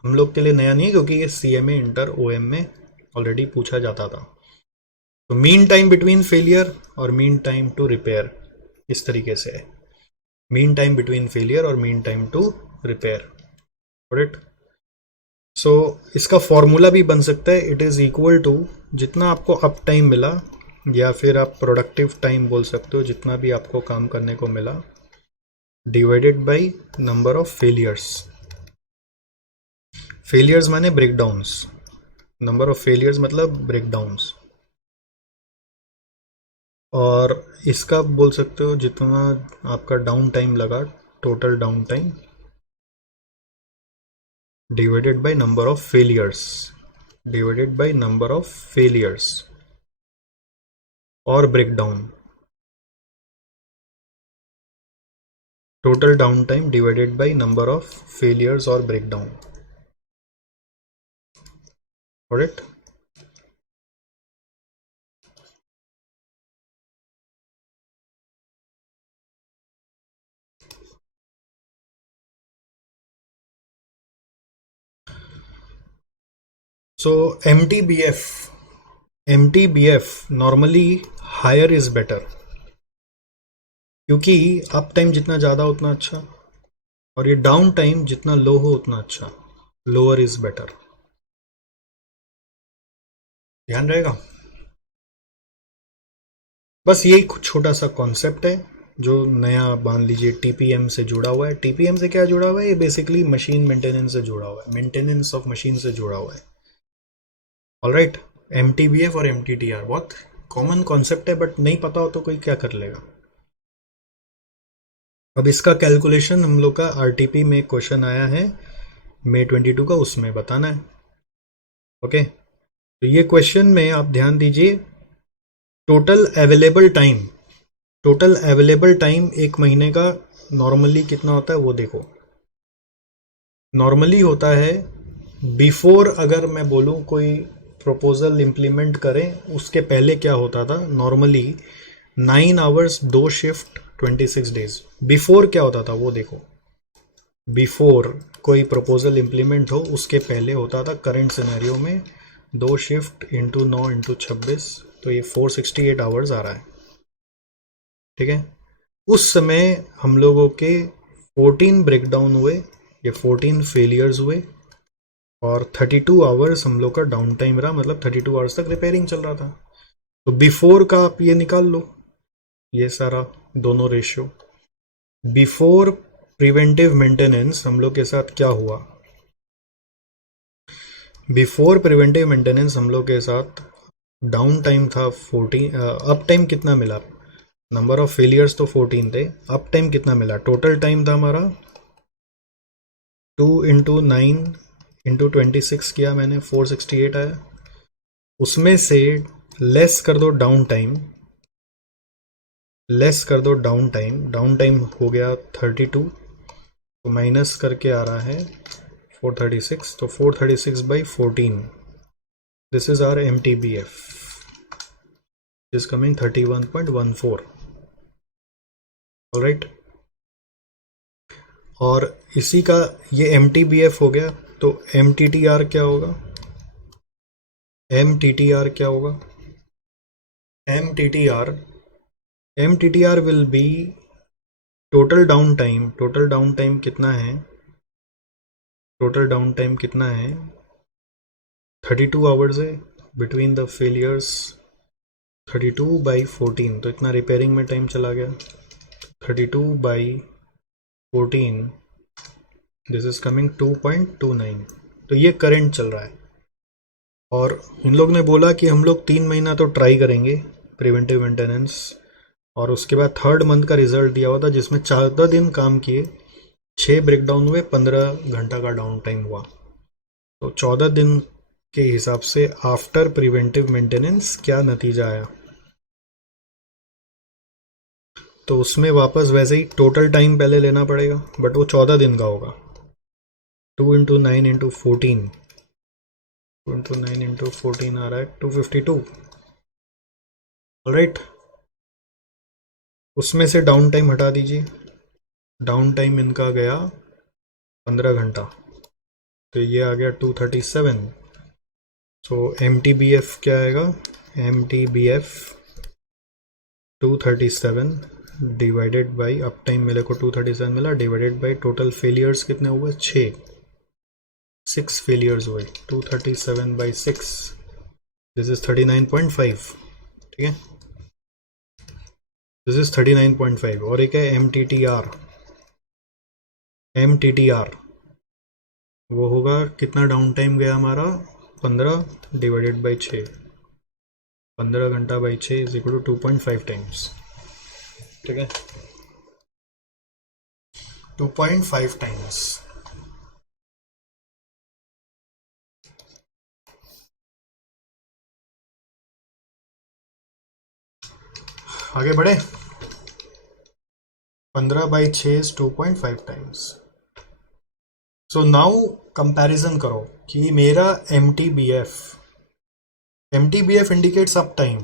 हम लोग के लिए नया नहीं, क्योंकि ये CMA इंटर OM में ऑलरेडी पूछा जाता था। तो मीन टाइम बिटवीन फेलियर और मीन टाइम टू रिपेयर इस तरीके से है, मीन टाइम बिटवीन फेलियर और mean time to repair. Correct. So इसका फॉर्मूला भी बन सकता है, इट इज इक्वल टू जितना आपको अप टाइम मिला, या फिर आप प्रोडक्टिव टाइम बोल सकते हो, जितना भी आपको काम करने को मिला, divided by number of failures. Failures माने ब्रेकडाउन्स, नंबर ऑफ फेलियर्स मतलब ब्रेकडाउन्स। और इसका बोल सकते हो जितना आपका डाउन टाइम लगा, total down time divided by number of failures, divided by number of failures और breakdown, total down time divided by number of failures और breakdown. Correct. So MTBF normally higher is better, क्योंकि up time जितना ज़्यादा उतना अच्छा, और ये down time जितना लो हो उतना अच्छा, लोअर इज बेटर। ध्यान रहेगा। बस ये एक छोटा सा कॉन्सेप्ट है जो नया मान लीजिए TPM से जुड़ा हुआ है। TPM से क्या जुड़ा हुआ है? ये बेसिकली मशीन मेंटेनेंस से जुड़ा हुआ है, मेंटेनेंस ऑफ मशीन से जुड़ा हुआ है। ऑलराइट, MTBF और MTTR बहुत कॉमन कॉन्सेप्ट है, बट नहीं पता हो तो कोई क्या कर लेगा। अब इसका कैलकुलेशन हम लोग का RTP में क्वेश्चन आया है May 22 का, उसमें बताना है। ओके, तो ये क्वेश्चन में आप ध्यान दीजिए, total available time, total available time एक महीने का नॉर्मली कितना होता है वो देखो। नॉर्मली होता है बिफोर, अगर मैं बोलूँ कोई प्रपोजल इम्प्लीमेंट करें उसके पहले क्या होता था, normally 9 hours 2 shift 26 days. Before क्या होता था वो देखो, बिफोर कोई प्रपोजल इम्प्लीमेंट हो उसके पहले होता था करंट सिनेरियो में 2 शिफ्ट इंटू 9 इंटू 26, तो ये 468 आवर्स आ रहा है। ठीक है, उस समय हम लोगों के 14 ब्रेकडाउन हुए, ये 14 फेलियर्स हुए, और 32 आवर्स हम लोग का डाउन टाइम रहा, मतलब 32 आवर्स तक रिपेयरिंग चल रहा था। तो बिफोर का आप ये निकाल लो, ये सारा दोनों रेशियो। बिफोर प्रिवेंटिव मेंटेनेंस हम लोग के साथ क्या हुआ, बिफोर प्रिवेंटिव मेंटेनेंस हम लोग के साथ डाउन टाइम था 14, अप टाइम कितना मिला, नंबर ऑफ फेलियर्स तो 14 थे, अप टाइम कितना मिला, टोटल टाइम था हमारा 2 इंटू 9 इंटू 26 किया मैंने, 468 आया। उसमें से लेस कर दो डाउन टाइम, लेस कर दो डाउन टाइम, डाउन टाइम हो गया 32, तो माइनस करके आ रहा है 436, तो 436 by 14, this is our MTBF, is coming 31.14। Alright, और इसी का ये MTBF हो गया, तो MTTR क्या होगा, MTTR क्या होगा, MTTR will be total down time, total down time कितना है, टोटल डाउन टाइम कितना है 32 आवर्स है बिटवीन द फेलियर्स, 32 बाई 14, तो इतना रिपेयरिंग में टाइम चला गया, 32 बाई 14, दिस इज कमिंग 2.29, तो ये करंट चल रहा है। और इन लोग ने बोला कि हम लोग 3 महीना तो ट्राई करेंगे प्रिवेंटिव मेंटेनेंस, और उसके बाद 3rd मंथ का रिजल्ट दिया हुआ था जिसमें 14 दिन काम किए, 6 ब्रेकडाउन हुए, 15 घंटा का डाउन टाइम हुआ, तो 14 दिन के हिसाब से आफ्टर प्रिवेंटिव मेंटेनेंस क्या नतीजा आया। तो उसमें वापस वैसे ही टोटल टाइम पहले लेना पड़ेगा, बट वो 14 दिन का होगा। 2 × 9 × 14, 2 × 9 × 14 आ रहा है 252। राइट, उसमें से डाउन टाइम हटा दीजिए। डाउन टाइम इनका गया 15 घंटा, तो ये आ गया 237। सो MTBF क्या आएगा, MTBF 237 divided by up time मेरे को 237 मिला, डिवाइडेड बाई टोटल फेलियर्स कितने हुए, 6 फेलियर्स हुए। 237/6, दिस इज 39.5। ठीक है, दिस इज 39.5। और एक है MTTR, वो होगा कितना डाउन टाइम गया हमारा, 15 डिवाइडेड बाई 6, 15 घंटा by 6 is equal to 2.5 times. ठीक है, 2.5 टाइम्स। आगे बढ़े, 15/6 is 2.5 times. So now comparison करो कि मेरा MTBF indicates up time.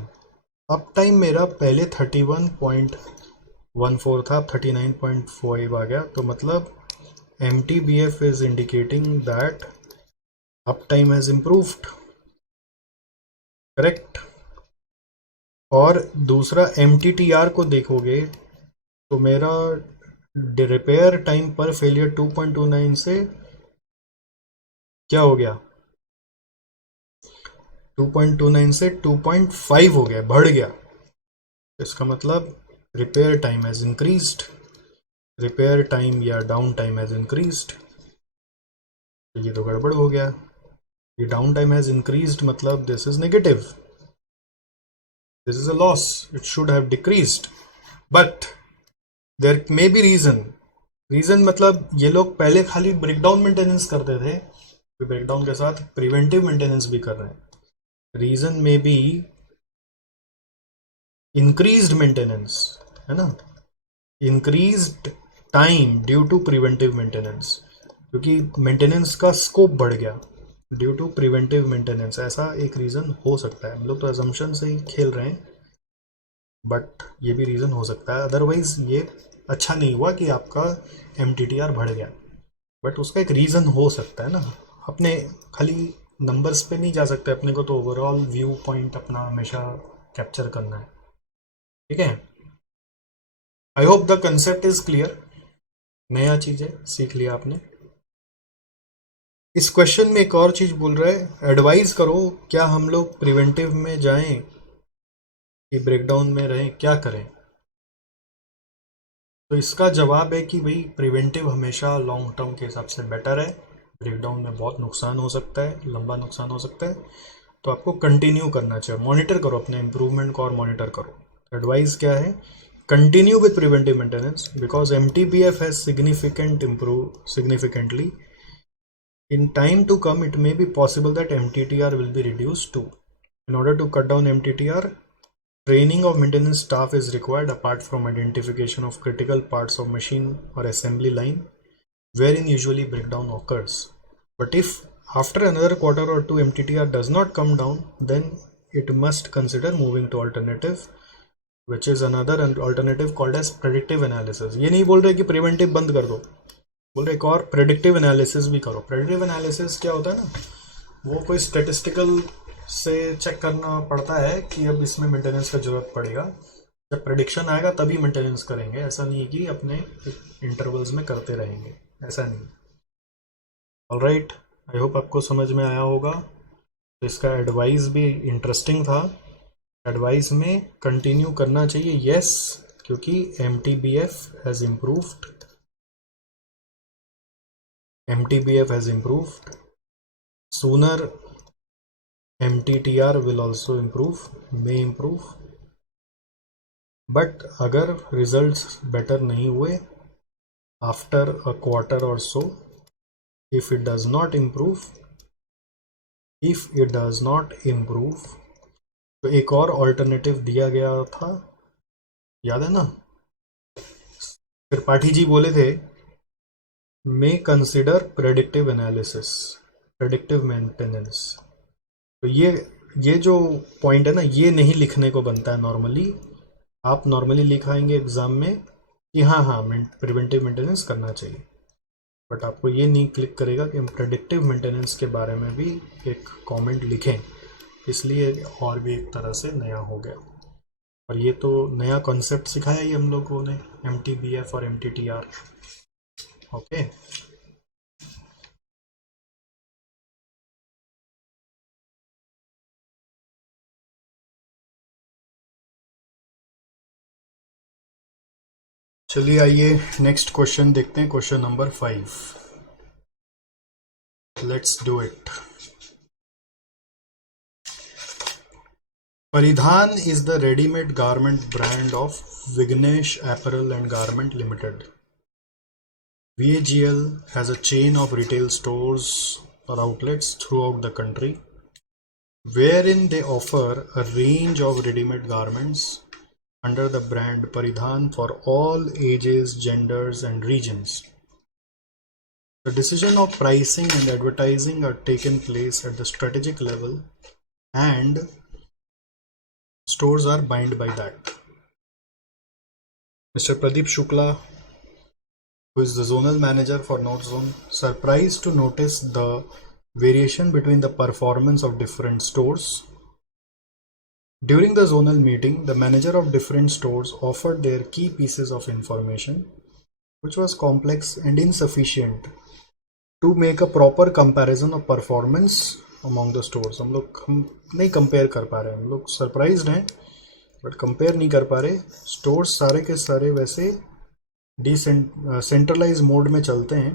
Up time मेरा पहले 31.14 था, अब 39.5 आ गया। तो मतलब MTBF is indicating that up time has improved. Correct. और दूसरा MTTR को देखोगे तो मेरा रिपेयर टाइम पर फेलियर 2.29 से क्या हो गया, 2.29 से 2.5 हो गया, बढ़ गया। इसका मतलब repair time has increased, repair time या डाउन टाइम हैज इंक्रीज्ड। ये तो गड़बड़ हो गया, ये डाउन टाइम हैज इंक्रीज्ड मतलब this is negative, this is a loss, it should have decreased. But there may be reason मतलब ये लोग पहले खाली ब्रेकडाउन मेंटेनेंस करते थे, ब्रेकडाउन के साथ प्रिवेंटिव मेंटेनेंस भी कर रहे हैं। रीजन में बी इंक्रीज्ड मेंटेनेंस, है ना, increased time due to preventive maintenance, क्योंकि मेंटेनेंस का स्कोप बढ़ गया ड्यू टू प्रिवेंटिव मेंटेनेंस। ऐसा एक रीजन हो सकता है, हम लोग तो अजम्पशन से ही खेल रहे हैं, बट ये भी रीजन हो सकता है। अदरवाइज ये अच्छा नहीं हुआ कि आपका MTTR बढ़ गया, बट उसका एक रीजन हो सकता है ना। अपने खाली नंबर्स पे नहीं जा सकते, अपने को तो ओवरऑल व्यू पॉइंट अपना हमेशा कैप्चर करना है। ठीक है, I hope the concept is clear. नया चीज है, सीख लिया आपने। इस क्वेश्चन में एक और चीज बोल रहा है, एडवाइज करो क्या हम लोग प्रिवेंटिव में जाएं कि ब्रेकडाउन में रहें, क्या करें। तो इसका जवाब है कि भाई प्रिवेंटिव हमेशा लॉन्ग टर्म के हिसाब से बेटर है। ब्रेकडाउन में बहुत नुकसान हो सकता है, लंबा नुकसान हो सकता है, तो आपको कंटिन्यू करना चाहिए। मॉनिटर करो अपने इंप्रूवमेंट को और मॉनिटर करो। एडवाइस क्या है, continue with preventive maintenance because MTBF has significantly. In time to come, it may be possible that MTTR will be reduced too. In order to cut down MTTR, training of maintenance staff is required apart from identification of critical parts of machine or assembly line wherein usually breakdown occurs. But if after another quarter or two MTTR does not come down, then it must consider moving to alternative, which is another alternative called as predictive analysis. ये नहीं बोल रहे कि preventive बंद कर दो, बोल रहे एक और प्रेडिक्टिव एनालिसिस भी करो। प्रेडिक्टिव एनालिसिस क्या होता है ना, वो कोई स्टेटिस्टिकल से चेक करना पड़ता है कि अब इसमें मेंटेनेंस का जरूरत पड़ेगा, जब प्रेडिक्शन आएगा तभी मेंटेनेंस करेंगे। ऐसा नहीं है कि अपने इंटरवल्स में करते रहेंगे, ऐसा नहीं। ऑलराइट, आई होप आपको समझ में आया होगा। तो इसका एडवाइस भी इंटरेस्टिंग था। एडवाइस में कंटिन्यू करना चाहिए, यस, क्योंकि MTBF has improved, MTBF has improved. Sooner MTTR will also improve, may improve. But अगर results better नहीं हुए after a quarter or so, if it does not improve, if it does not improve, तो एक और alternative दिया गया था, याद है ना? त्रिपाठी जी बोले थे मे consider predictive analysis, predictive maintenance. तो ये जो पॉइंट है ना, ये नहीं लिखने को बनता है नॉर्मली। आप नॉर्मली लिखाएंगे एग्जाम में कि हाँ हाँ प्रिवेंटिव मेंटेनेंस करना चाहिए, बट आपको ये नहीं क्लिक करेगा कि हम प्रेडिक्टिव मेंटेनेंस के बारे में भी एक कमेंट लिखें, इसलिए और भी एक तरह से नया हो गया। और ये तो नया कॉन्सेप्ट सिखाया ही हम लोगों ने, MTBF और MTTR। ओके, चलिए आइए नेक्स्ट क्वेश्चन देखते हैं, question number 5। Let's do it. परिधान is the ready-made garment brand of Vignesh Apparel and Garment Limited. VAGL has a chain of retail stores or outlets throughout the country, wherein they offer a range of ready-made garments under the brand Paridhan for all ages, genders, and regions. The decision of pricing and advertising are taken place at the strategic level, and stores are bound by that. Mr. Pradeep Shukla, who is the zonal manager for North Zone, surprised to notice the variation between the performance of different stores. During the zonal meeting, the manager of different stores offered their key pieces of information, which was complex and insufficient to make a proper comparison of performance among the stores. हम नहीं compare कर पा रहे, हम लोग surprised हैं but compare नहीं कर पा रहे। स्टोर्स सारे के सारे वैसे सेंट्रलाइज मोड में चलते हैं,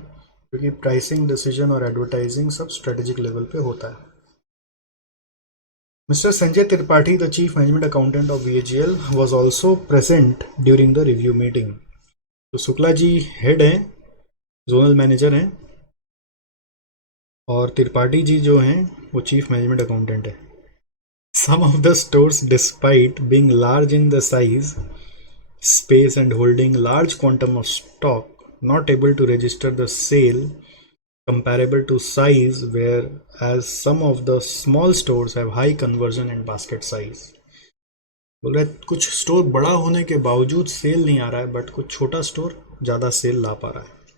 क्योंकि प्राइसिंग डिसीजन और एडवर्टाइजिंग सब स्ट्रेटेजिक लेवल पे होता है। Mr. Sanjay Tripathi, the chief management accountant of VAGL, was also present during the review meeting. तो शुक्ला जी हेड हैं, जोनल मैनेजर हैं, और त्रिपाठी जी जो हैं वो चीफ मैनेजमेंट अकाउंटेंट है। Some of the stores, despite being large in the size, space and holding large quantum of stock, not able to register the sale comparable to size, whereas some of the small stores have high conversion and basket size. बोल रहे कुछ store बड़ा होने के बावजूद cell नहीं आ रहा है, बट कुछ छोटा स्टोर ज़्यादा सेल ला पा रहा है।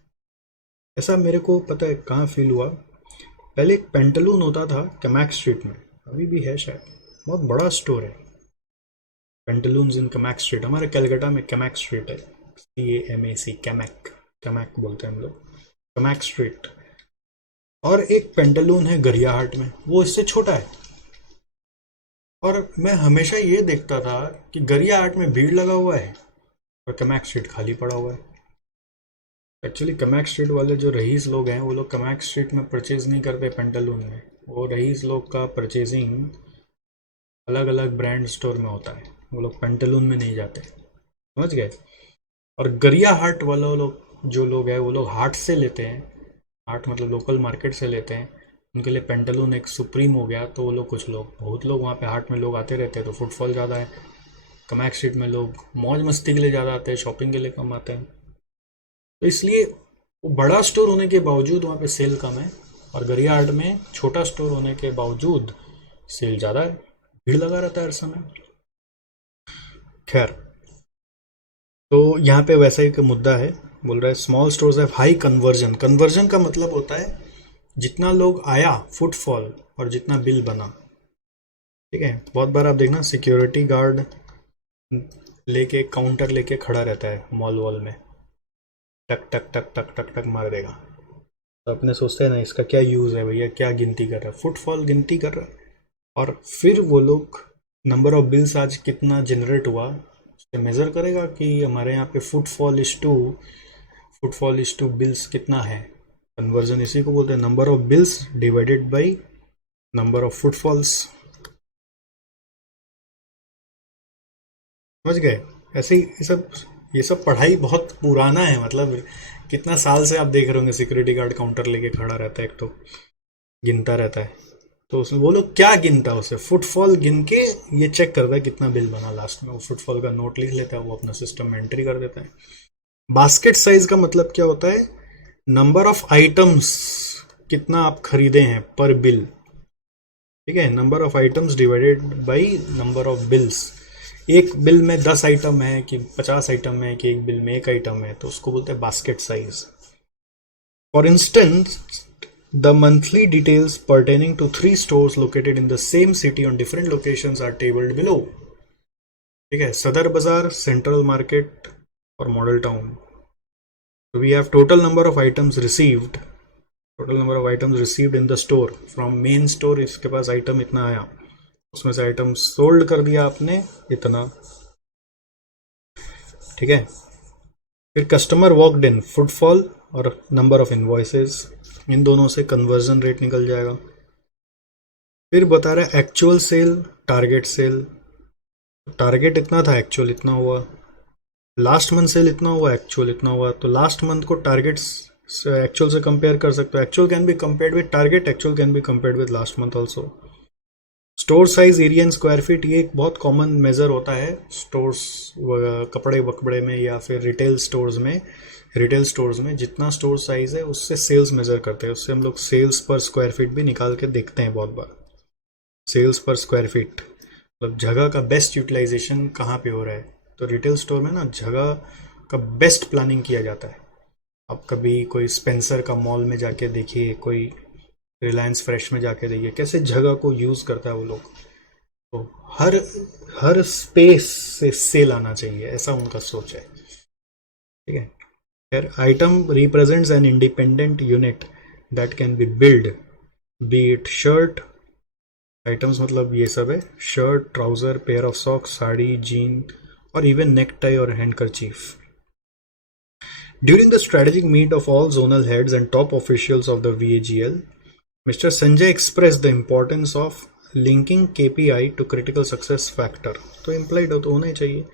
ऐसा मेरे को पता है कहाँ फील हुआ, पहले एक पेंटलून होता था कमैक स्ट्रीट में, अभी भी है शायद, बहुत बड़ा स्टोर है पेंटलून्स इन कमैक स्ट्रीट। हमारे कलकत्ता में कमैक स्ट्रीट है, CAMAC, कमैक बोलते हैं हम लोग, कमैक स्ट्रीट। और एक पेंटलून है गरियाहाट में, वो इससे छोटा है। और मैं हमेशा ये देखता था कि गरियाहाट में भीड़ लगा हुआ है और कमैक स्ट्रीट खाली पड़ा हुआ है। एक्चुअली कमैक स्ट्रीट वाले जो रईस लोग हैं, वो लोग कमैक स्ट्रीट में परचेज नहीं करते पेंटलून में, वो रईस लोग का परचेजिंग अलग अलग ब्रांड स्टोर में होता है, वो लोग पेंटलून में नहीं जाते, समझ गए। और गरियाहाट वाला लोग जो लोग हैं वो लोग हाट से लेते हैं, हाट मतलब लोकल मार्केट से लेते हैं, उनके लिए पेंटलून एक सुप्रीम हो गया। तो वो लोग कुछ लोग, बहुत लोग वहाँ पे हाट में लोग आते रहते हैं, तो फुटफॉल ज़्यादा है। कमैक स्ट्रीट में लोग मौज मस्ती के लिए ज़्यादा आते हैं, शॉपिंग के लिए कम आते हैं, तो इसलिए वो बड़ा स्टोर होने के बावजूद वहाँ पे सेल कम है, और गरियाहाट में छोटा स्टोर होने के बावजूद सेल ज़्यादा है, भीड़ लगा रहता है हर समय। खैर, तो यहाँ पे वैसा ही मुद्दा है, बोल रहा है small stores have high conversion. Conversion का मतलब होता है जितना लोग आया, फुटफॉल, और जितना बिल बना, ठीक है। बहुत बार आप देखना सिक्योरिटी गार्ड लेके काउंटर लेके खड़ा रहता है मॉल वॉल में, टक टक टक टक टक टक मार देगा, तो अपने सोचते हैं ना इसका क्या यूज़ है भैया, क्या गिनती कर रहा है, फुटफॉल गिनती कर रहा है। और फिर वो लोग नंबर ऑफ बिल्स आज कितना जनरेट हुआ उससे मेज़र करेगा कि हमारे यहाँ पे फुटफॉल इज टू बिल्स कितना है। कन्वर्जन इसी को बोलते हैं, number of bills divided by number of footfalls, समझ गए। ऐसे ही ये सब पढ़ाई बहुत पुराना है, मतलब कितना साल से आप देख रहे होंगे सिक्योरिटी गार्ड काउंटर लेके खड़ा रहता है, एक तो गिनता रहता है, तो उसमें वो लोग क्या गिनता है, उसे फुटफॉल गिन के ये चेक करता है कितना बिल बना, लास्ट में वो फुटफॉल का नोट लिख लेता है, वो अपना सिस्टम में एंट्री कर देता है। बास्केट साइज का मतलब क्या होता है, नंबर ऑफ आइटम्स कितना आप खरीदे हैं पर बिल, ठीक है, number of items divided by number of bills. एक बिल में 10 आइटम है कि 50 आइटम है कि एक बिल में एक आइटम है, तो उसको बोलते हैं basket size. For instance the monthly details pertaining to 3 stores located in the same city on different locations are tabled below, ठीक है, सदर बाजार, सेंट्रल मार्केट और model town. We have total number of items received, total number of items received in the store from main store, इसके पास item इतना आया, उसमें से item sold कर दिया आपने इतना, ठीक है। फिर कस्टमर वॉकड इन, फुटफॉल और नंबर ऑफ इनवॉइसेस, इन दोनों से कन्वर्जन रेट निकल जाएगा। फिर बता रहा है actual sale, target sale, target इतना था, एक्चुअल इतना हुआ, लास्ट मंथ सेल इतना हुआ, एक्चुअल इतना हुआ, तो लास्ट मंथ को टारगेट से एक्चुअल से कंपेयर कर सकते हो, actual can be compared with target, actual can be compared with last month also. Store size, area in square feet, ये एक बहुत कॉमन मेजर होता है स्टोर्स, कपड़े वकपड़े में या फिर रिटेल स्टोर्स में जितना स्टोर साइज है उससे सेल्स मेजर करते हैं, उससे हम लोग सेल्स पर स्क्वायर फीट भी निकाल के देखते हैं बहुत बार। सेल्स पर स्क्वायर फीट मतलब जगह का बेस्ट यूटिलाइजेशन कहाँ पे हो रहा है, तो रिटेल स्टोर में ना जगह का बेस्ट प्लानिंग किया जाता है। आप कभी कोई स्पेंसर का मॉल में जाके देखिए, कोई रिलायंस फ्रेश में जाके देखिए, कैसे जगह को यूज़ करता है वो लोग। तो हर हर स्पेस से सेल आना चाहिए, ऐसा उनका सोच है, ठीक है। फिर item represents an independent unit that can be build, B it shirt, items मतलब ये सब है, shirt, trouser, pair of socks, sari, gene और इवन नेक टाई और handkerchief. During the strategic meet of all zonal heads and top officials of the VAGL, Mr. Sanjay expressed the importance of linking KPI to critical success factor, तो implied हो तो होना ही चाहिए,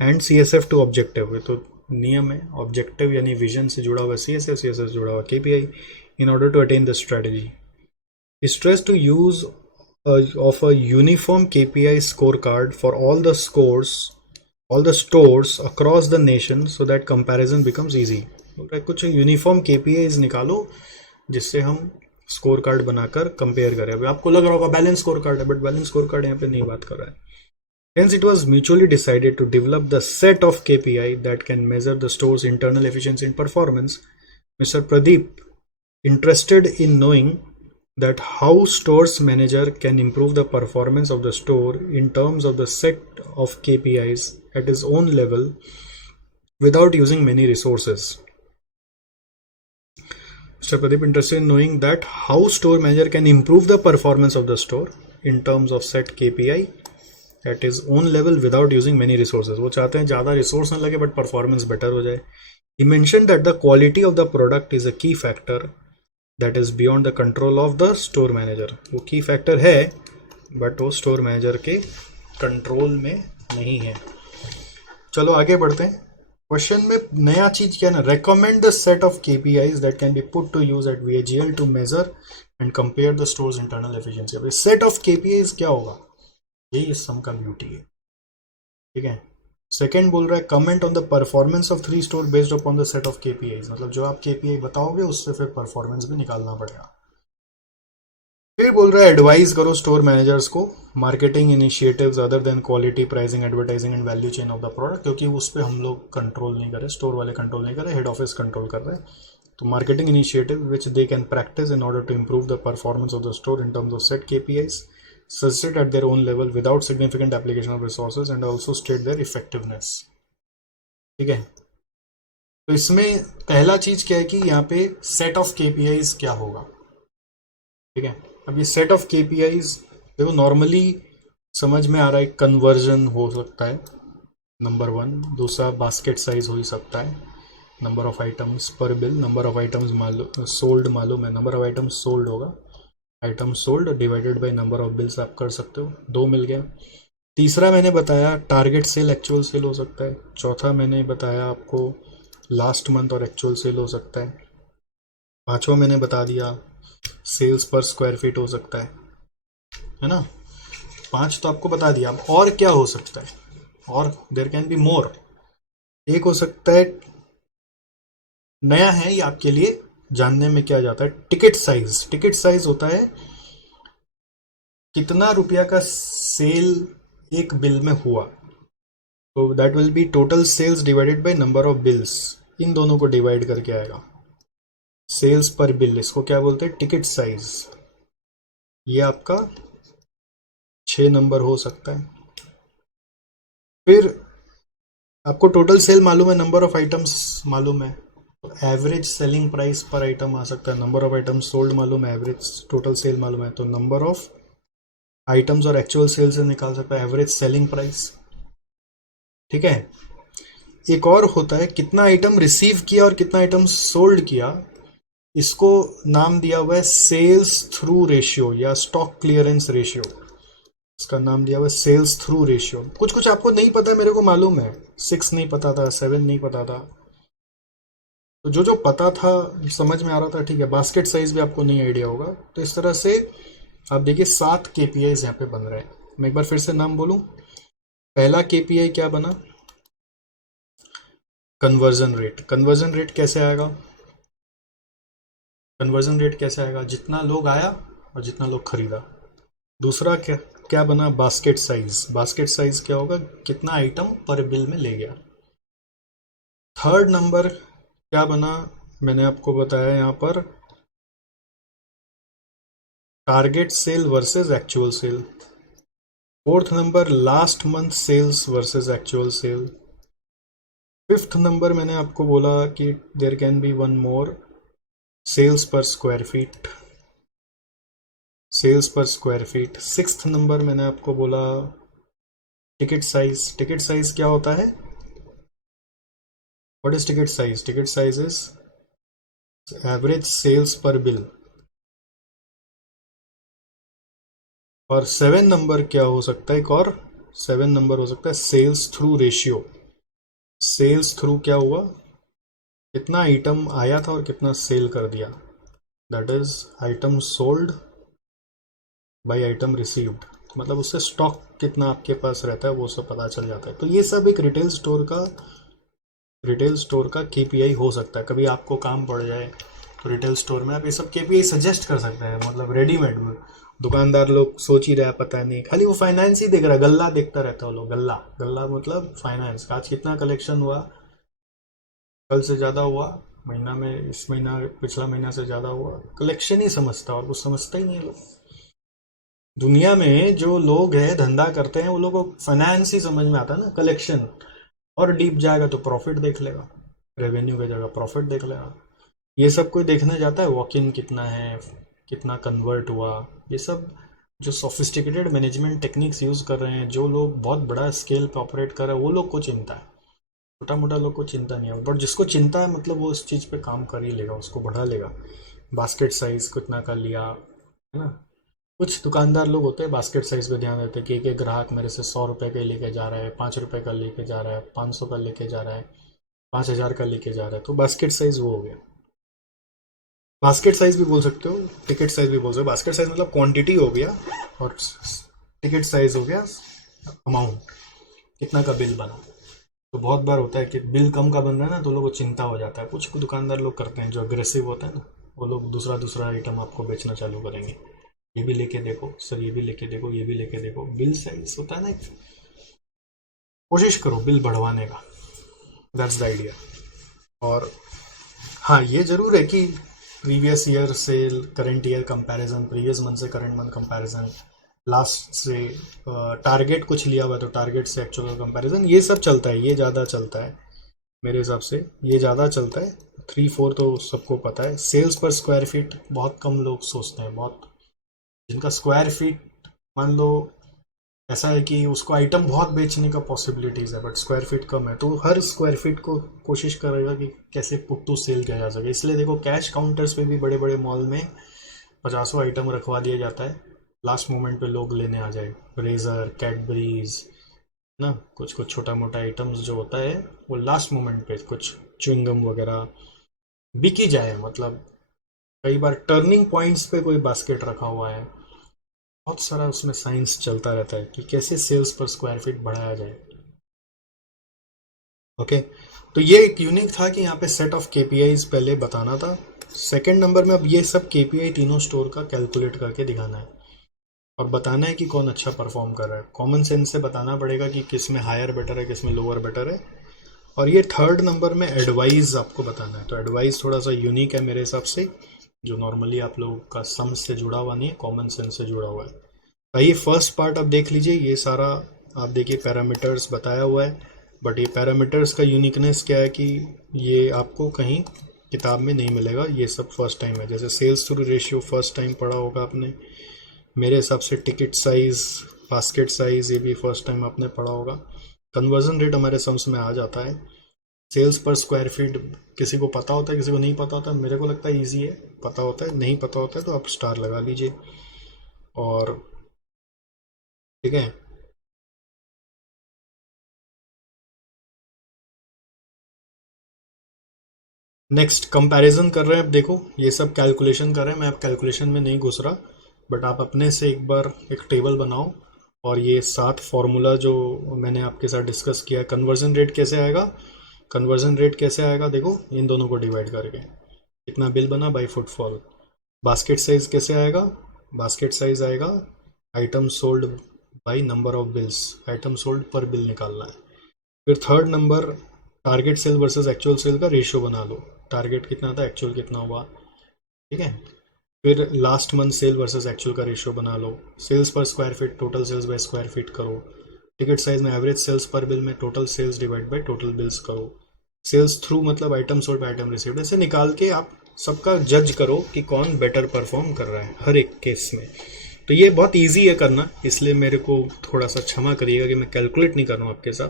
and CSF to objective, ये तो नियम है, objective यानी vision से जुड़ा हुआ CSF, CSF से जुड़ा हुआ KPI in order to attain the strategy. He stressed to use of a uniform KPI scorecard for all the stores across the nation so that comparison becomes easy. कुछ uniform KPIs निकालो जिससे हम score card बनाकर compare करें। अभी आपको लग रहा होगा बैलेंस स्कोर कार्ड है, बट बैलेंस स्कोर कार्ड यहाँ पे नहीं बात कर रहा है। Hence it was mutually decided to develop the set of KPI that can measure the store's internal efficiency and performance. Mr. Pradeep interested in knowing that how stores manager can improve the performance of the store in terms of the set of KPIs at his own level without using many resources. Mr. Pradeep interested in knowing that how store manager can improve the performance of the store in terms of set KPI at his own level without using many resources. वो चाहते हैं ज़्यादा resource ना लगे but performance better हो जाए। He mentioned that the quality of the product is a key factor that is beyond the control of the store manager. वो key factor है बट वो store manager के कंट्रोल में नहीं है। चलो आगे बढ़ते हैं। क्वेश्चन में नया चीज क्या है ना, recommend the set of KPIs that can be put to use at VAGL to measure and compare the store's internal efficiency. अब set of KPIs क्या होगा, यही इस सम का ब्यूटी है, ठीक है। सेकेंड बोल रहा है comment on the performance of 3 store based upon the set of KPIs, मतलब जो आप KPI बताओगे उससे फिर परफॉर्मेंस भी निकालना पड़ेगा। फिर बोल रहा है एडवाइस करो स्टोर मैनेजर्स को marketing initiatives other than quality, pricing, advertising and value chain of the product, क्योंकि उस पर हम लोग कंट्रोल नहीं कर रहे, स्टोर वाले कंट्रोल नहीं कर रहे, हेड ऑफिस कंट्रोल कर रहे हैं। तो marketing initiative which they can practise in order to improve the performance of the store in terms of set KPIs suggested at their own level without significant application of resources and also state their effectiveness, ठीक है। तो इसमें पहला चीज क्या है कि यहाँ पे सेट ऑफ KPIs क्या होगा, ठीक है। अब ये सेट ऑफ KPIs देखो नॉर्मली समझ में आ रहा है, कन्वर्जन हो सकता है नंबर 1, दूसरा बास्केट साइज हो ही सकता है, नंबर ऑफ आइटम्स पर bill, number of items sold मालूम है, नंबर ऑफ आइटम्स सोल्ड होगा, item sold divided by number of bills आप कर सकते हो, 2 मिल गया। तीसरा मैंने बताया टारगेट सेल एक्चुअल सेल हो सकता है। चौथा मैंने बताया आपको लास्ट मंथ और एक्चुअल सेल हो सकता है। पांचवा मैंने बता दिया सेल्स पर स्क्वायर फीट हो सकता है। है ना। 5 तो आपको बता दिया। अब और क्या हो सकता है, और देयर कैन बी मोर। एक हो सकता है, नया है ये आपके लिए, जानने में क्या जाता है, टिकट साइज। टिकट साइज होता है कितना रुपया का सेल एक बिल में हुआ। तो that will be total sales divided by number of bills, इन दोनों को डिवाइड करके आएगा। सेल्स पर बिल, इसको क्या बोलते हैं, टिकट साइज। ये आपका 6 नंबर हो सकता है। फिर आपको टोटल सेल मालूम है, नंबर ऑफ आइटम्स मालूम है, तो एवरेज सेलिंग प्राइस पर आइटम आ सकता है। नंबर ऑफ आइटम्स सोल्ड मालूम है, एवरेज टोटल सेल मालूम है, तो नंबर ऑफ आइटम्स और एक्चुअल सेल से निकाल सकता है एवरेज सेलिंग प्राइस। ठीक है। एक और होता है कितना आइटम रिसीव किया और कितना आइटम सोल्ड किया, इसको नाम दिया हुआ है सेल्स थ्रू रेशियो या स्टॉक क्लियरेंस रेशियो। इसका नाम दिया हुआ है सेल्स थ्रू रेशियो। कुछ कुछ आपको नहीं पता है, मेरे को मालूम है। 6 नहीं पता था, 7 नहीं पता था, तो जो जो पता था समझ में आ रहा था, ठीक है। बास्केट साइज भी आपको नहीं आइडिया होगा। तो इस तरह से आप देखिए 7 केपीआईज यहाँ पे बन रहे हैं। मैं एक बार फिर से नाम बोलूं। पहला केपीआई क्या बना, कन्वर्जन रेट। कन्वर्जन रेट कैसे आएगा, कन्वर्जन रेट कैसे आएगा, जितना लोग आया और जितना लोग खरीदा। दूसरा क्या क्या बना, बास्केट साइज। बास्केट साइज क्या होगा, कितना आइटम पर बिल में ले गया। थर्ड नंबर क्या बना, मैंने आपको बताया यहाँ पर, target sale versus actual sale. Fourth number last month sales versus actual sale. Fifth number मैंने आपको बोला कि there can be one more, sales per square feet. Sales per square feet. Sixth number मैंने आपको बोला टिकट साइज। टिकट साइज क्या होता है, what is ticket size, ticket size is average sales per bill. और 7 नंबर क्या हो सकता है, एक और 7 नंबर हो सकता है sales through ratio. Sales through क्या हुआ, कितना आइटम आया था और कितना सेल कर दिया, that is item sold by item received. मतलब उससे स्टॉक कितना आपके पास रहता है वो सब पता चल जाता है। तो ये सब एक रिटेल स्टोर का केपीआई हो सकता है। कभी आपको काम पड़ जाए तो रिटेल स्टोर में आप ये सब केपीआई सजेस्ट कर सकते हैं, मतलब रेडीमेड। दुकानदार लोग सोच ही रहा पता नहीं, खाली वो फाइनेंस ही देख रहा है, गल्ला देखता रहता है वो लोग। गल्ला गल्ला मतलब फाइनेंस, आज कितना कलेक्शन हुआ, कल से ज़्यादा हुआ, महीना में इस महीना पिछला महीना से ज़्यादा हुआ, कलेक्शन ही समझता, और कुछ समझता ही नहीं है लोग। दुनिया में जो लोग हैं धंधा करते हैं वो लोग को फाइनेंस ही समझ में आता है ना, कलेक्शन। और डीप जाएगा तो प्रॉफिट देख लेगा, रेवेन्यू की जगह प्रॉफिट देख लेगा। ये सब कोई देखने जाता है, वॉक इन कितना है, कितना कन्वर्ट हुआ, ये सब जो सोफिस्टिकेटेड मैनेजमेंट टेक्निक्स यूज़ कर रहे हैं, जो लोग बहुत बड़ा स्केल पे ऑपरेट कर रहे हैं, वो लोग को चिंता है। छोटा मोटा लोग को चिंता नहीं है, बट जिसको चिंता है मतलब वो उस चीज़ पे काम कर ही लेगा, उसको बढ़ा लेगा। बास्केट साइज कितना का लिया, है ना। कुछ दुकानदार लोग होते हैं बास्केट साइज पे ध्यान देते हैं कि एक ग्राहक मेरे से 100 रुपये का लेके जा रहा है, 5 रुपये का लेके जा रहा है, 500 का लेके जा रहा है, 5000 का लेके जा रहा है, तो बास्केट साइज वो हो गया। बास्केट साइज भी बोल सकते हो, टिकट साइज भी बोल सकते हो। बास्केट साइज मतलब क्वांटिटी हो गया, और टिकट साइज हो गया अमाउंट, कितना का बिल बना। तो बहुत बार होता है कि बिल कम का बन रहा है ना, तो लोगों को चिंता हो जाता है। कुछ दुकानदार लोग करते हैं जो अग्रेसिव होता है ना, वो लोग दूसरा दूसरा आइटम आपको बेचना चालू करेंगे। ये भी लेके देखो सर, ये भी लेके देखो, ये भी लेके देखो। बिल साइज होता है ना, कोशिश करो बिल बढ़वाने का, दैट्स द आइडिया। और हाँ, ये ज़रूर है कि प्रीवियस ईयर से current year comparison, previous month से करंट मंथ कंपैरिजन, लास्ट से टारगेट कुछ लिया हुआ है तो टारगेट से एक्चुअल का कंपैरिजन, ये सब चलता है, ये ज़्यादा चलता है मेरे हिसाब से, ये ज़्यादा चलता है। 3-4 तो सबको पता है। सेल्स पर स्क्वायर फीट बहुत कम लोग सोचते हैं, बहुत जिनका स्क्वायर फीट मान लो ऐसा है कि उसको आइटम बहुत बेचने का पॉसिबिलिटीज़ है, बट स्क्वायर फीट कम है, तो हर स्क्वायर फीट को कोशिश करेगा कि कैसे पुट टू सेल किया जा सके। इसलिए देखो कैश काउंटर्स पे भी बड़े बड़े मॉल में 50 आइटम रखवा दिया जाता है, लास्ट मोमेंट पे लोग लेने आ जाए। रेजर, कैडबरीज ना, कुछ कुछ छोटा मोटा आइटम्स जो होता है वो लास्ट मोमेंट पे, कुछ च्युइंगम वगैरह बिकी जाए। मतलब कई बार टर्निंग पॉइंट्स पे कोई बास्केट रखा हुआ है, बहुत सारा उसमें साइंस चलता रहता है कि कैसे सेल्स पर स्क्वायर फीट बढ़ाया जाए। ओके, तो ये एक यूनिक था कि यहाँ पे सेट ऑफ केपीआईज पहले बताना था। सेकंड नंबर में अब ये सब केपीआई तीनों स्टोर का कैलकुलेट करके दिखाना है और बताना है कि कौन अच्छा परफॉर्म कर रहा है। कॉमन सेंस से बताना पड़ेगा कि किस में हायर बेटर है, किस में लोअर बेटर है। और ये थर्ड नंबर में एडवाइस आपको बताना है। तो एडवाइस थोड़ा सा यूनिक है मेरे हिसाब से, जो नॉर्मली आप लोगों का सम से जुड़ा हुआ नहीं है, कॉमन सेंस से जुड़ा हुआ है। भाई फर्स्ट पार्ट आप देख लीजिए, ये सारा आप देखिए पैरामीटर्स बताया हुआ है, बट ये पैरामीटर्स का यूनिकनेस क्या है कि ये आपको कहीं किताब में नहीं मिलेगा। ये सब फर्स्ट टाइम है। जैसे sales through ratio first time पढ़ा होगा आपने मेरे हिसाब से। टिकट साइज, बास्केट साइज, ये भी फर्स्ट टाइम आपने पढ़ा होगा। कन्वर्जन रेट हमारे सम्स में आ जाता है। सेल्स पर स्क्वायर फीट किसी को पता होता है, किसी को नहीं पता होता। मेरे को लगता है ईजी है, पता होता है। नहीं पता होता है तो आप स्टार लगा लीजिए। और ठीक है, नेक्स्ट कंपैरिजन कर रहे हैं। अब देखो ये सब कैलकुलेशन कर रहे हैं, मैं अब कैलकुलेशन में नहीं घुस रहा, बट आप अपने से एक बार एक टेबल बनाओ और ये 7 फॉर्मूला जो मैंने आपके साथ डिस्कस किया। कन्वर्जन रेट कैसे आएगा, कन्वर्जन रेट कैसे आएगा, देखो इन दोनों को डिवाइड करके कितना बिल बना बाई फुटफॉल। बास्केट साइज कैसे आएगा, बास्केट साइज आएगा item sold by number of bills, item sold per bill निकालना है। फिर third number target sale versus actual sale का रेशियो बना लो। टारगेट कितना था, एक्चुअल कितना हुआ, ठीक है। फिर last month sale versus actual का रेशियो बना लो। Sales per square feet total sales by square feet करो। टिकट साइज में एवरेज सेल्स पर बिल में total sales divide by total bills करो। सेल्स थ्रू मतलब item sold by item received. ऐसे निकाल के आप सबका जज करो कि कौन बेटर परफॉर्म कर रहा है हर एक केस में। तो ये बहुत ईजी है करना, इसलिए मेरे को थोड़ा सा क्षमा करिएगा कि मैं कैलकुलेट नहीं कर रहा हूँ आपके साथ,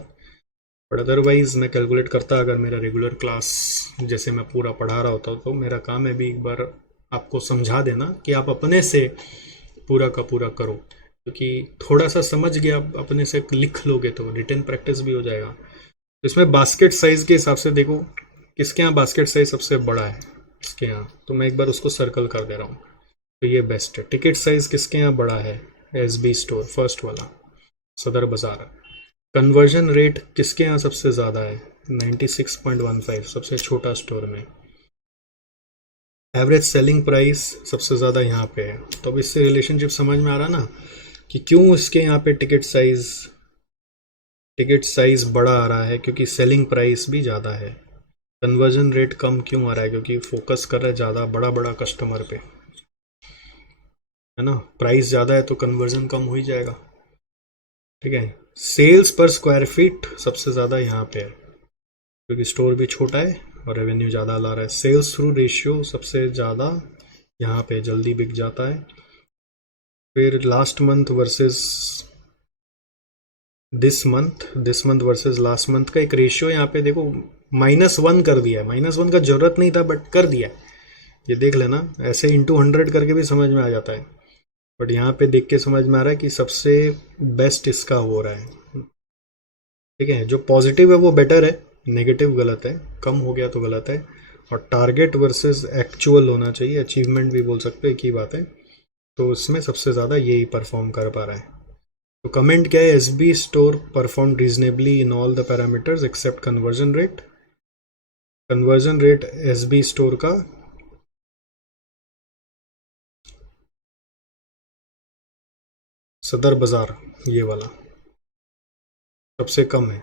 बट अदरवाइज मैं कैलकुलेट करता अगर मेरा रेगुलर क्लास जैसे मैं पूरा पढ़ा रहा होता। तो मेरा काम है भी एक बार आपको समझा देना कि आप अपने से पूरा का पूरा करो, क्योंकि थोड़ा सा समझ गया आप अपने से लिख लोगे तो रिटन प्रैक्टिस भी हो जाएगा। तो इसमें बास्केट साइज के हिसाब से देखो किसके यहाँ बास्केट साइज सबसे बड़ा है, इसके यहाँ, तो मैं एक बार उसको सर्कल कर दे रहा हूँ। तो ये बेस्ट है। टिकट साइज किसके यहाँ बड़ा है, एसबी स्टोर फर्स्ट वाला, सदर बाजार। कन्वर्जन रेट किसके यहाँ सबसे ज़्यादा है, 96.15 सबसे छोटा स्टोर में। एवरेज सेलिंग प्राइस सबसे ज़्यादा यहाँ पे है। तो अब इससे रिलेशनशिप समझ में आ रहा ना कि क्यों इसके यहाँ पे टिकट साइज बड़ा आ रहा है, क्योंकि सेलिंग प्राइस भी ज़्यादा है। कन्वर्जन रेट कम क्यों आ रहा है, क्योंकि फोकस कर रहा है ज़्यादा बड़ा बड़ा कस्टमर पे, है ना। प्राइस ज़्यादा है तो कन्वर्जन कम हो ही जाएगा, ठीक है। सेल्स पर स्क्वायर फीट सबसे ज़्यादा यहाँ पे है, क्योंकि स्टोर भी छोटा है और रेवेन्यू ज़्यादा ला रहा है। सेल्स थ्रू रेशियो सबसे ज़्यादा यहाँ पे जल्दी बिक जाता है। फिर last month versus this month versus last month का एक रेशियो यहाँ पे देखो -1 कर दिया है। -1 का जरूरत नहीं था बट कर दिया, ये देख लेना। ऐसे इंटू 100 करके भी समझ में आ जाता है, बट यहाँ पे देख के समझ में आ रहा है कि सबसे बेस्ट इसका हो रहा है, ठीक है। जो पॉजिटिव है वो बेटर है, नेगेटिव गलत है, कम हो गया तो गलत है। और टारगेट वर्सेस एक्चुअल होना चाहिए, अचीवमेंट भी बोल सकते हैं, एक ही बात है। तो इसमें सबसे ज़्यादा यही परफॉर्म कर पा रहा है। तो कमेंट क्या है, SB store perform reasonably in all the parameters except conversion rate. Conversion rate SB store का सदर बाजार ये वाला सबसे कम है।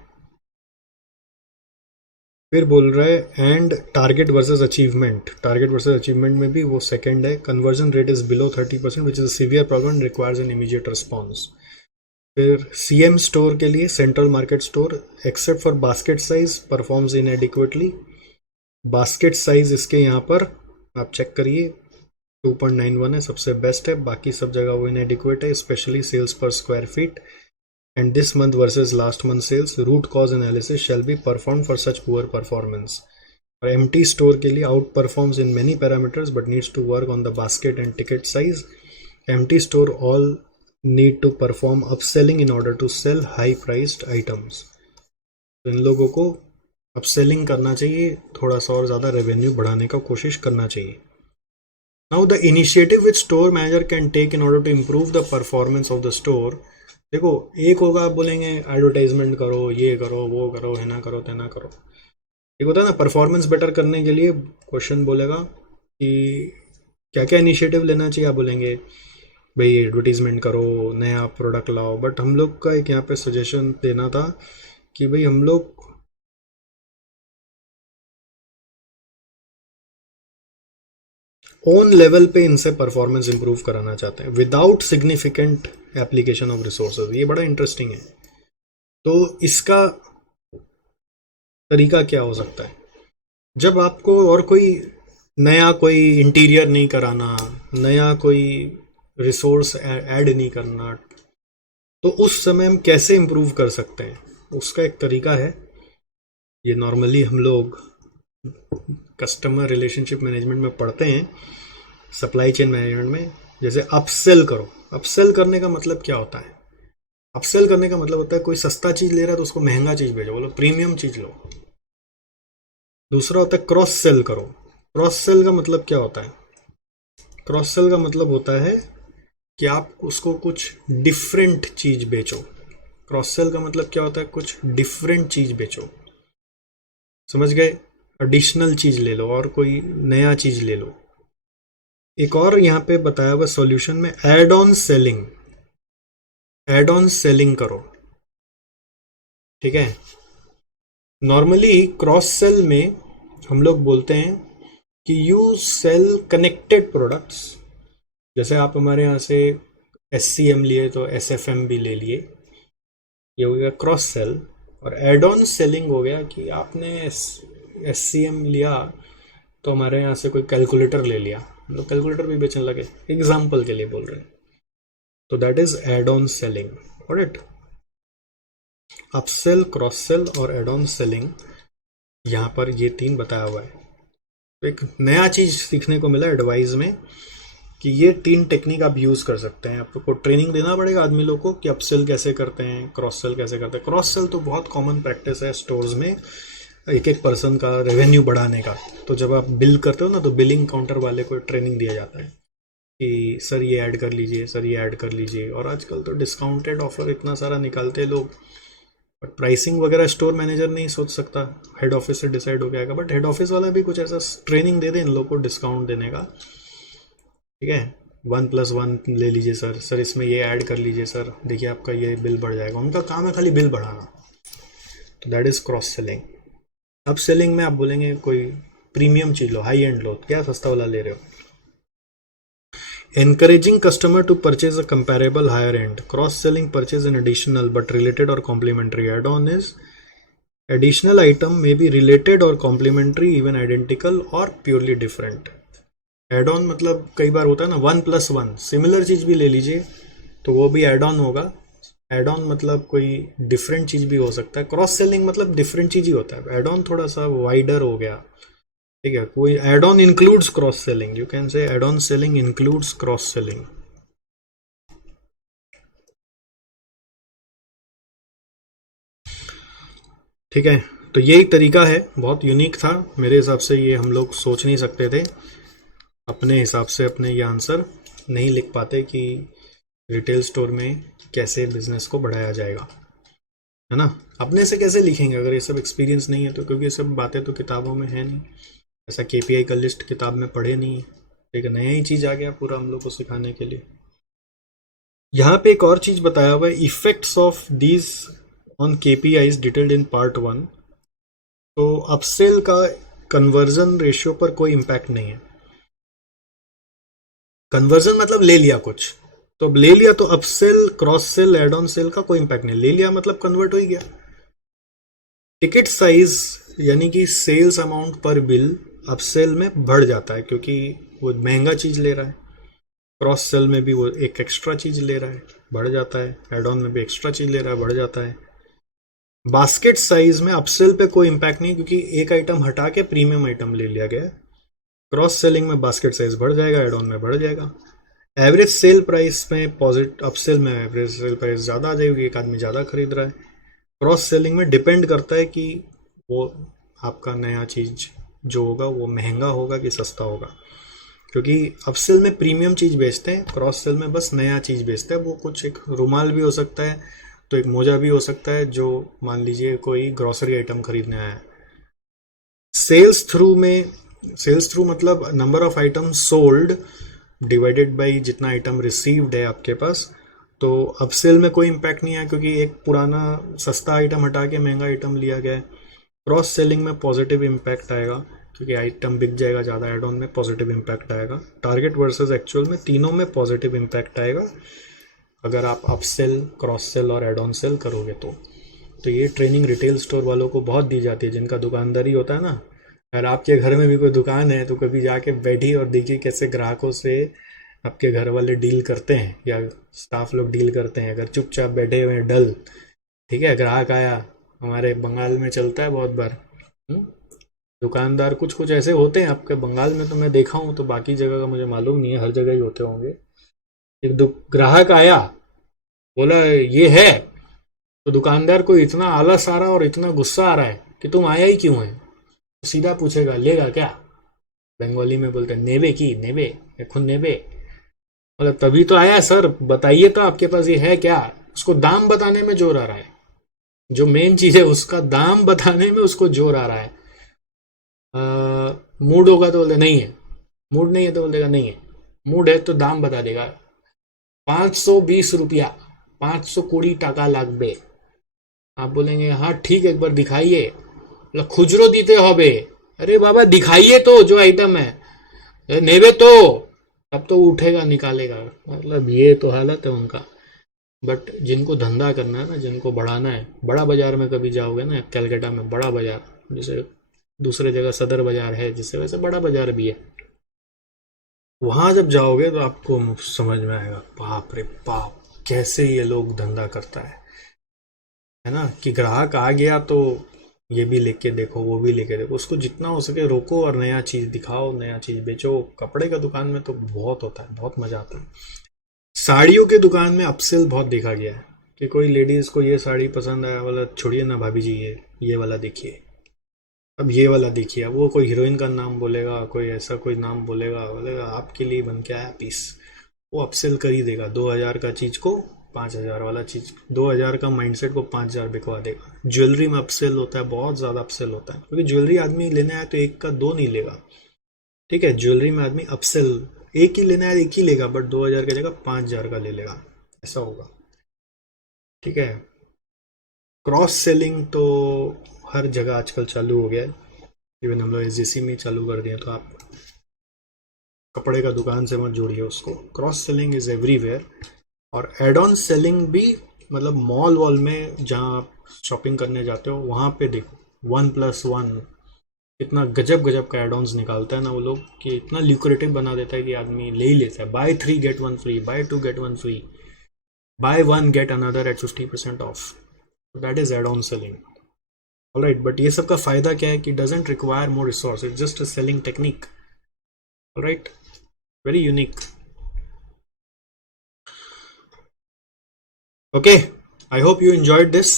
फिर बोल रहा है and target versus achievement, target versus achievement में भी वो सेकंड है। Conversion rate is below 30% which is severe problem requires an immediate response. फिर सीएम स्टोर के लिए central market store except for basket size performs in adequately. Basket size इसके यहाँ पर आप चेक करिए 2.91 है, सबसे बेस्ट है। बाकी सब जगह वो इनएडिक्वेट है, specially sales per square feet. And this month versus last month sales, root cause analysis shall be performed for such poor performance. और empty store के लिए outperforms in many parameters but needs to work on the basket and ticket size. Empty store all need to perform upselling in order to sell high priced items. तो इन लोगों को upselling करना चाहिए, थोड़ा सा और ज़्यादा रेवेन्यू बढ़ाने का कोशिश करना चाहिए। Now the initiative which store manager can take in order to improve the performance of the store. देखो, एक होगा आप बोलेंगे एडवर्टाइजमेंट करो, ये करो, वो करो, है ना करो, तेना करो। एक होता है ना परफॉर्मेंस बेटर करने के लिए क्वेश्चन बोलेगा कि क्या क्या इनिशिएटिव लेना चाहिए। आप बोलेंगे भाई एडवर्टीजमेंट करो, नया प्रोडक्ट लाओ। बट हम लोग का एक यहाँ पे सजेशन देना था कि भाई हम लोग ओन लेवल पे इनसे परफॉर्मेंस इंप्रूव कराना चाहते हैं without significant application of resources. ये बड़ा इंटरेस्टिंग है। तो इसका तरीका क्या हो सकता है? जब आपको और कोई नया कोई इंटीरियर नहीं कराना, नया कोई रिसोर्स ऐड नहीं करना, तो उस समय हम कैसे इंप्रूव कर सकते हैं? उसका एक तरीका है, ये नॉर्मली हम लोग कस्टमर रिलेशनशिप मैनेजमेंट में पढ़ते हैं, सप्लाई चेन मैनेजमेंट में। जैसे अपसेल करो। अपसेल करने का मतलब क्या होता है? अपसेल करने का मतलब होता है कोई सस्ता चीज ले रहा है तो उसको महंगा चीज भेजो, बोलो प्रीमियम चीज लो। दूसरा होता है क्रॉस सेल करो। क्रॉस सेल का मतलब क्या होता है? क्रॉस सेल का मतलब होता है कि आप उसको कुछ डिफरेंट चीज बेचो। क्रॉस सेल का मतलब क्या होता है? कुछ डिफरेंट चीज बेचो। समझ गए? एडिशनल चीज ले लो और कोई नया चीज ले लो। एक और यहाँ पे बताया हुआ सॉल्यूशन में add on selling. Add on selling करो, ठीक है। नॉर्मली क्रॉस सेल में हम लोग बोलते हैं कि यू सेल कनेक्टेड प्रोडक्ट्स। जैसे आप हमारे यहाँ से SCM लिए तो SFM भी ले लिए, ये हो गया क्रॉस सेल। और एड ऑन सेलिंग हो गया कि आपने SCM लिया तो हमारे यहाँ से कोई कैलकुलेटर ले लिया, हम लोग कैलकुलेटर भी बेचने लगे, एग्जाम्पल के लिए बोल रहे हैं। तो that is add on selling. Got it? Upsell, cross sell और एड ऑन सेलिंग, यहाँ पर ये 3 बताया हुआ है। तो एक नया चीज सीखने को मिला एडवाइस में कि ये 3 टेक्निक आप यूज कर सकते हैं। आपको ट्रेनिंग देना पड़ेगा आदमी लोग को कि अपसेल कैसे करते हैं, क्रॉस सेल कैसे करते हैं। क्रॉस सेल तो बहुत कॉमन प्रैक्टिस है स्टोर्स में, एक एक पर्सन का रेवेन्यू बढ़ाने का। तो जब आप बिल करते हो ना, तो बिलिंग काउंटर वाले को ट्रेनिंग दिया जाता है कि सर ये ऐड कर लीजिए, सर ये ऐड कर लीजिए। और आजकल तो डिस्काउंटेड ऑफर इतना सारा निकालते हैं लोग, बट प्राइसिंग वगैरह स्टोर मैनेजर नहीं सोच सकता, हेड ऑफिस से डिसाइड हो जाएगा। बट हेड ऑफिस वाला भी कुछ ऐसा ट्रेनिंग दे दे इन लोग को डिस्काउंट देने का, ठीक है। 1+1 ले लीजिए सर, सर इसमें ये ऐड कर लीजिए सर, देखिए आपका ये बिल बढ़ जाएगा। उनका काम है खाली बिल बढ़ाना। तो दैट इज क्रॉस सेलिंग। अब सेलिंग में आप बोलेंगे कोई प्रीमियम चीज लो, हाई एंड लो, क्या सस्ता वाला ले रहे हो? Encouraging customer to purchase a comparable higher end. Cross-selling purchase an additional but related or complementary add-on is additional item may be related or complementary, even identical or purely different. Add-on मतलब कई बार होता है ना 1+1, similar चीज भी ले लीजिए तो वो भी एड-ऑन होगा। एड-ऑन मतलब कोई डिफरेंट चीज भी हो सकता है। क्रॉस सेलिंग मतलब डिफरेंट चीज ही होता है। एड-ऑन थोड़ा सा वाइडर हो गया, ठीक है। कोई add on includes cross selling, you can say add on selling includes cross selling. ठीक है, तो ये एक तरीका है, बहुत यूनिक था मेरे हिसाब से। ये हम लोग सोच नहीं सकते थे अपने हिसाब से, अपने ये आंसर नहीं लिख पाते कि रिटेल स्टोर में कैसे बिजनेस को बढ़ाया जाएगा, है ना। अपने से कैसे लिखेंगे अगर ये सब एक्सपीरियंस नहीं है तो, क्योंकि ये सब बातें तो किताबों में है नहीं। ऐसा KPI का लिस्ट किताब में पढ़े नहीं है, एक नया ही चीज आ गया पूरा हम लोग को सिखाने के लिए। यहाँ पे एक और चीज बताया हुआ है, effects of these on KPIs detailed in part 1। तो अपसेल का कन्वर्जन रेशियो पर कोई इंपैक्ट नहीं है। कन्वर्जन मतलब ले लिया कुछ, तो अब ले लिया तो upsell, cross sell, add on sale का कोई इंपैक्ट नहीं। ले लिया मतलब कन्वर्ट हो ही गया। टिकट साइज यानी कि सेल्स अमाउंट पर बिल अपसेल में बढ़ जाता है क्योंकि वो महंगा चीज ले रहा है। क्रॉस सेल में भी वो एक एक्स्ट्रा चीज ले रहा है, बढ़ जाता है। एड ऑन में भी एक्स्ट्रा चीज ले रहा है, बढ़ जाता है। बास्केट साइज में अपसेल पे कोई इंपैक्ट नहीं क्योंकि एक आइटम हटा के प्रीमियम आइटम ले लिया गया। क्रॉस सेलिंग में बास्केट साइज बढ़ जाएगा, एड ऑन में बढ़ जाएगा। एवरेज सेल प्राइस में पॉजिटिव, अपसेल में एवरेज सेल प्राइस ज़्यादा आ जाएगी, एक आदमी ज़्यादा खरीद रहा है। क्रॉस सेलिंग में डिपेंड करता है कि वो आपका नया चीज़ जो होगा वो महंगा होगा कि सस्ता होगा। क्योंकि अपसेल में प्रीमियम चीज़ बेचते हैं, क्रॉस सेल में बस नया चीज़ बेचते हैं। वो कुछ एक रुमाल भी हो सकता है, तो एक मोजा भी हो सकता है, जो मान लीजिए कोई ग्रॉसरी आइटम खरीदने आया है। सेल्स थ्रू मतलब number of item sold divided by जितना आइटम रिसीव्ड है आपके पास। तो अपसेल में कोई इम्पैक्ट नहीं है, क्योंकि एक पुराना सस्ता आइटम हटा के महंगा आइटम लिया गया है। क्रॉस सेलिंग में पॉजिटिव इम्पैक्ट आएगा, क्योंकि आइटम बिक जाएगा ज़्यादा, एड ऑन में पॉजिटिव इम्पैक्ट आएगा। टारगेट वर्सेस एक्चुअल में तीनों में पॉजिटिव इम्पैक्ट आएगा अगर आप अपसेल, क्रॉस सेल और एड ऑन सेल करोगे तो ये ट्रेनिंग रिटेल स्टोर वालों को बहुत दी जाती है, जिनका दुकानदारी होता है ना। अगर आपके घर में भी कोई दुकान है तो कभी जाके बैठिए और देखिए कैसे ग्राहकों से आपके घर वाले डील करते हैं या स्टाफ लोग डील करते हैं। अगर चुपचाप बैठे हुए हैं डल, ठीक है, ग्राहक आया, हमारे बंगाल में चलता है बहुत बार, दुकानदार कुछ कुछ ऐसे होते हैं आपके बंगाल में, तो मैं देखा हूँ, तो बाकी जगह का मुझे मालूम नहीं है, हर जगह ही होते होंगे। एक ग्राहक आया, बोला ये है, तो दुकानदार को इतना आलस आ रहा है और इतना गुस्सा आ रहा है कि तुम आया ही क्यों है, तो सीधा पूछेगा लेगा क्या। बंगाली में बोलते हैं नेबे की नेबे, खुद नेबे, मतलब तभी तो आया सर, बताइए तो आपके पास ये है क्या। उसको दाम बताने में जोर आ रहा है, जो मेन चीज है उसका दाम बताने में उसको जोर आ रहा है। मूड होगा तो बोलते नहीं है, मूड नहीं है तो बोल देगा नहीं है, मूड है तो दाम बता देगा 520 रुपया, 520 টাকা লাগবে। आप बोलेंगे हाँ ठीक है, एक बार दिखाइए, मतलब खुजरो दीते होबे। अरे बाबा दिखाइए तो जो आइटम है, नेबे तो, तब तो उठेगा निकालेगा। मतलब ये तो हालत है उनका। बट जिनको धंधा करना है ना, जिनको बढ़ाना है, बड़ा बाजार में कभी जाओगे ना, कैलकाटा में बड़ा बाजार, जैसे दूसरे जगह सदर बाजार है जिससे, वैसे बड़ा बाजार भी है, वहां जब जाओगे तो आपको समझ में आएगा, बाप रे बाप कैसे ये लोग धंधा करता है ना। कि ग्राहक आ गया तो ये भी लेके देखो, वो भी लेके देखो, उसको जितना हो सके रोको और नया चीज दिखाओ, नया चीज बेचो। कपड़े का दुकान में तो बहुत होता है, बहुत मजा आता है। साड़ियों के दुकान में अपसेल बहुत देखा गया है कि कोई लेडीज को ये साड़ी पसंद आया, बोला छोड़िए ना भाभी जी, ये वाला देखिए, अब ये वाला देखिए। अब वो कोई हीरोइन का नाम बोलेगा, कोई ऐसा कोई नाम बोलेगा, बोलेगा आपके लिए बन के आया पीस, वो अपसेल कर ही देगा। 2000 का चीज को 5000 वाला चीज, 2000 का माइंडसेट को 5000 बिकवा देगा। ज्वेलरी में अपसेल होता है, बहुत ज्यादा अपसेल होता है, क्योंकि ज्वेलरी आदमी लेने आए तो एक का दो नहीं लेगा, ठीक है। ज्वेलरी में आदमी अपसेल एक ही लेना है, एक ही लेगा, बट 2000 की जगह 5000 का ले लेगा, ऐसा होगा, ठीक है। क्रॉस सेलिंग तो हर जगह आजकल चालू हो गया है, इवन हम लोग एसजीसी में चालू कर दिए। तो आप कपड़े का दुकान से मत जोड़िए उसको, क्रॉस सेलिंग इज एवरीवेयर। और एड ऑन सेलिंग भी, मतलब मॉल वॉल में जहाँ आप शॉपिंग करने जाते हो वहाँ पे देखो, 1+1 इतना गजब गजब का एड ऑन्स निकालता है ना वो लोग, कि इतना ल्यूक्रेटिव बना देता है कि आदमी ले ही लेता है। Buy 3 get 1 free, buy 2 get 1 free, buy 1 get another at 50% off, that is add on selling. Alright, but ये सब का फायदा क्या है कि doesn't require more resource, it's just a selling technique. Alright, very unique. Okay, I hope you enjoyed this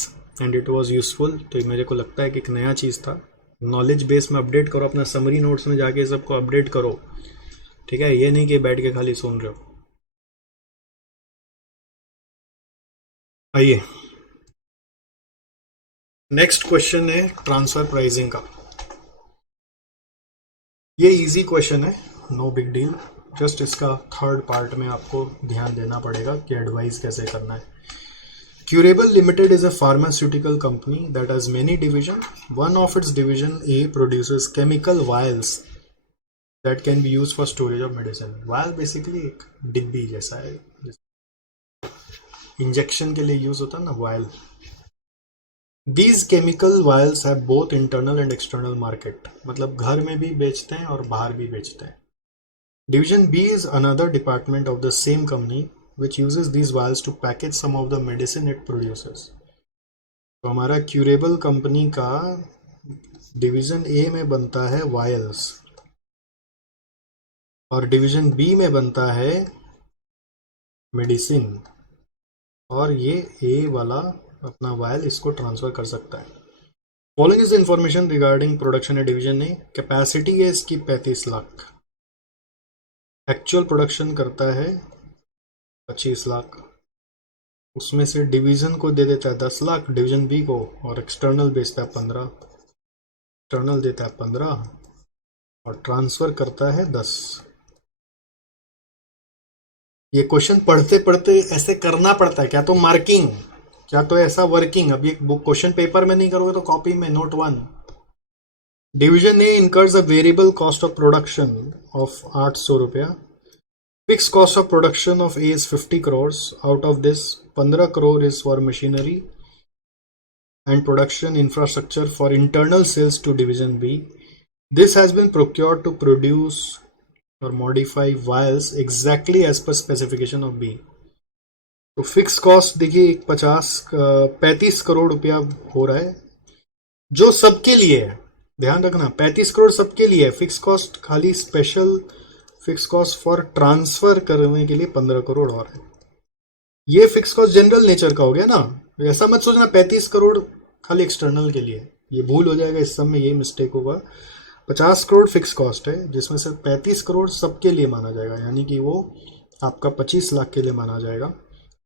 and it was useful. तो मेरे को लगता है कि एक नया चीज़ था। नॉलेज बेस में अपडेट करो, अपना समरी नोट्स में जाके सबको अपडेट करो, ठीक है। ये नहीं कि बैठ के खाली सुन रहे हो। आइए, नेक्स्ट क्वेश्चन है ट्रांसफर प्राइसिंग का। ये इजी क्वेश्चन है, नो बिग डील, जस्ट इसका थर्ड पार्ट में आपको ध्यान देना पड़ेगा कि एडवाइस कैसे करना है। Curable Limited is a pharmaceutical company that has many divisions. One of its division A produces chemical vials that can be used for storage of medicine. Vial basically एक डिब्बी जैसा है, इंजेक्शन के लिए यूज होता है ना vial. These chemical vials have both internal and external market. मतलब घर में भी बेचते हैं और बाहर भी बेचते हैं। Division B is another department of the same company which uses these vials to package some of the medicine it produces. तो हमारा क्यूरेबल कंपनी का डिवीजन ए में बनता है वायल्स और डिवीजन बी में बनता है मेडिसिन, और ये ए वाला अपना वायल इसको ट्रांसफर कर सकता है। Following is information regarding production है डिवीजन ए। कैपेसिटी है इसकी 35 लाख, एक्चुअल प्रोडक्शन करता है 25 लाख, उसमें से डिवीजन को दे देता है 10 लाख डिवीजन बी को, और एक्सटर्नल बेचता है 15, एक्सटर्नल देता है 15 और ट्रांसफर करता है 10। ये क्वेश्चन पढ़ते पढ़ते ऐसे करना पड़ता है, क्या तो मार्किंग, क्या तो ऐसा वर्किंग। अब ये बुक क्वेश्चन पेपर में नहीं करोगे तो कॉपी में note 1। Division A incurs a variable cost of production of 800 रुपया। Fixed cost of production of A is 50 crores. Out of this, 15 crore is for machinery and production infrastructure for internal sales to Division B. This has been procured to produce or modify vials exactly as per specification of B. तो fix cost देखिए 35 करोड़ रुपया हो रहा है, जो सबके लिए है। ध्यान रखना 35 करोड़ सबके लिए है। फिक्स कॉस्ट खाली special fix cost for transfer करने के लिए 15 करोड़ और है। ये फिक्स कॉस्ट जनरल नेचर का हो गया ना, ऐसा मत सोचना 35 करोड़ खाली एक्सटर्नल के लिए, ये भूल हो जाएगा, इस सब में ये मिस्टेक होगा। 50 करोड़ फिक्स कॉस्ट है, जिसमें से 35 करोड़ सबके लिए माना जाएगा, यानी कि वो आपका 25 लाख के लिए माना जाएगा,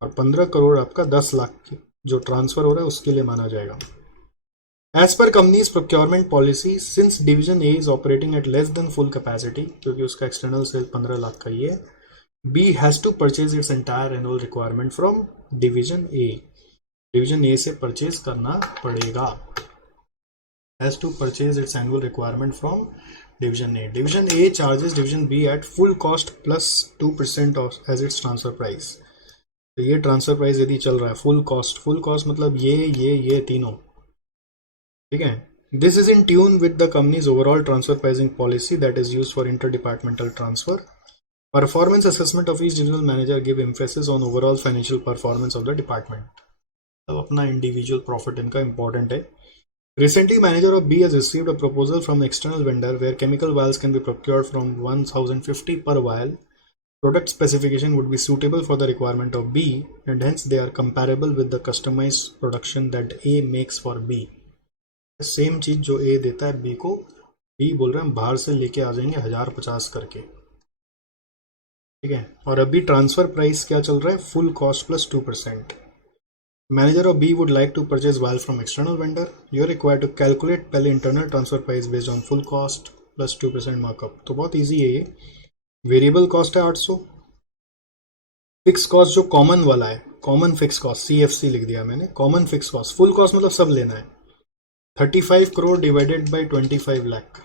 और 15 करोड़ आपका 10 लाख जो ट्रांसफर हो रहा है उसके लिए माना जाएगा। As per company's procurement policy, since division A is operating at less than full capacity, क्योंकि उसका एक्सटर्नल सेल 15 लाख का ही है, B has to purchase its entire annual requirement from division A. Division A से purchase करना पड़ेगा, has to purchase its annual requirement from division A. Division A charges division B at full cost plus 2% as its transfer price. तो ये transfer price यदि चल रहा है full cost मतलब ये तीनों, ठीक है। This is in tune with the companies overall transfer pricing policy that is used for inter departmental transfer. Performance assessment of each divisional manager give emphasis on overall financial performance of the department. अब अपना individual profit इनका important है। Recently, manager of B has received a proposal from an external vendor where chemical vials can be procured from 1050 per vial. Product specification would be suitable for the requirement of B and hence they are comparable with the customized production that A makes for B. Same चीज जो A देता है B को, B बोल रहे हैं बाहर से लेके आ जाएंगे 1050 करके, ठीक है। और अभी ट्रांसफर प्राइस क्या चल रहा है, full cost plus 2%। Manager of B would like to purchase vial from external vendor. You are required to calculate पहले internal transfer price based on full cost plus 2% markup। तो बहुत easy है ये। Variable cost है 800, fix cost जो common वाला है, common fix cost CFC लिख दिया मैंने, common fix cost, full cost मतलब सब लेना है, 35 करोड़ डिवाइडेड बाई 25 लाख,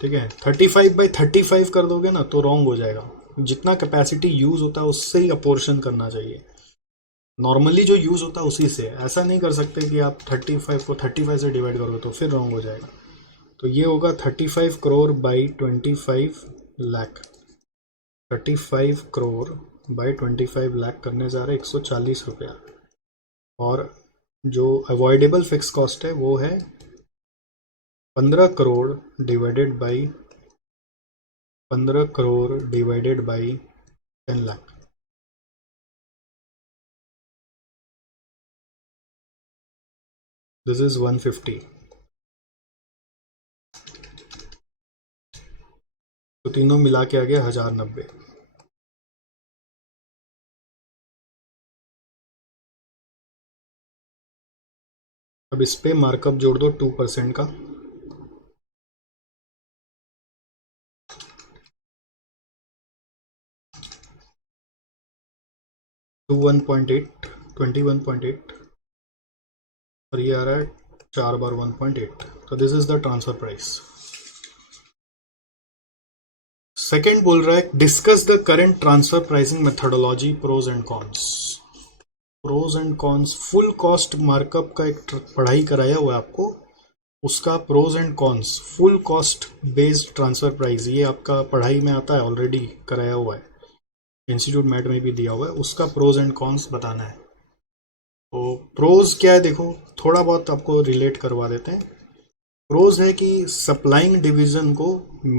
ठीक है। 35 बाई 35 कर दोगे ना तो रॉन्ग हो जाएगा, जितना कैपेसिटी यूज होता है उससे ही अपोर्शन करना चाहिए, नॉर्मली जो यूज होता है उसी से। ऐसा नहीं कर सकते कि आप 35 को 35 से डिवाइड करोगे तो फिर रॉन्ग हो जाएगा। तो ये होगा 35 करोड़ बाई 25 लाख, 35 करोड़ बाई 25 लाख करने जा रहे 140 रुपया, और जो अवॉइडेबल फिक्स कॉस्ट है वो है 15 crore divided by 10 lakh. This is 150। तो तीनों मिला के आ गया 1090। अब इस पे मार्कअप जोड़ दो 2% का, टू 21.8 और ये आ रहा है 4 बार 1.8। तो this is the transfer price. Second बोल रहा है discuss the current transfer pricing methodology, pros and cons. Pros and cons, full cost markup का एक पढ़ाई कराया हुआ है आपको, उसका pros and cons, full cost based transfer price, ये आपका पढ़ाई में आता है, ऑलरेडी कराया हुआ है, इंस्टीट्यूट मैट में भी दिया हुआ है, उसका प्रोज एंड कॉन्स बताना है। तो प्रोज क्या है देखो, थोड़ा बहुत आपको रिलेट करवा देते हैं। प्रोज है कि सप्लाइंग डिवीजन को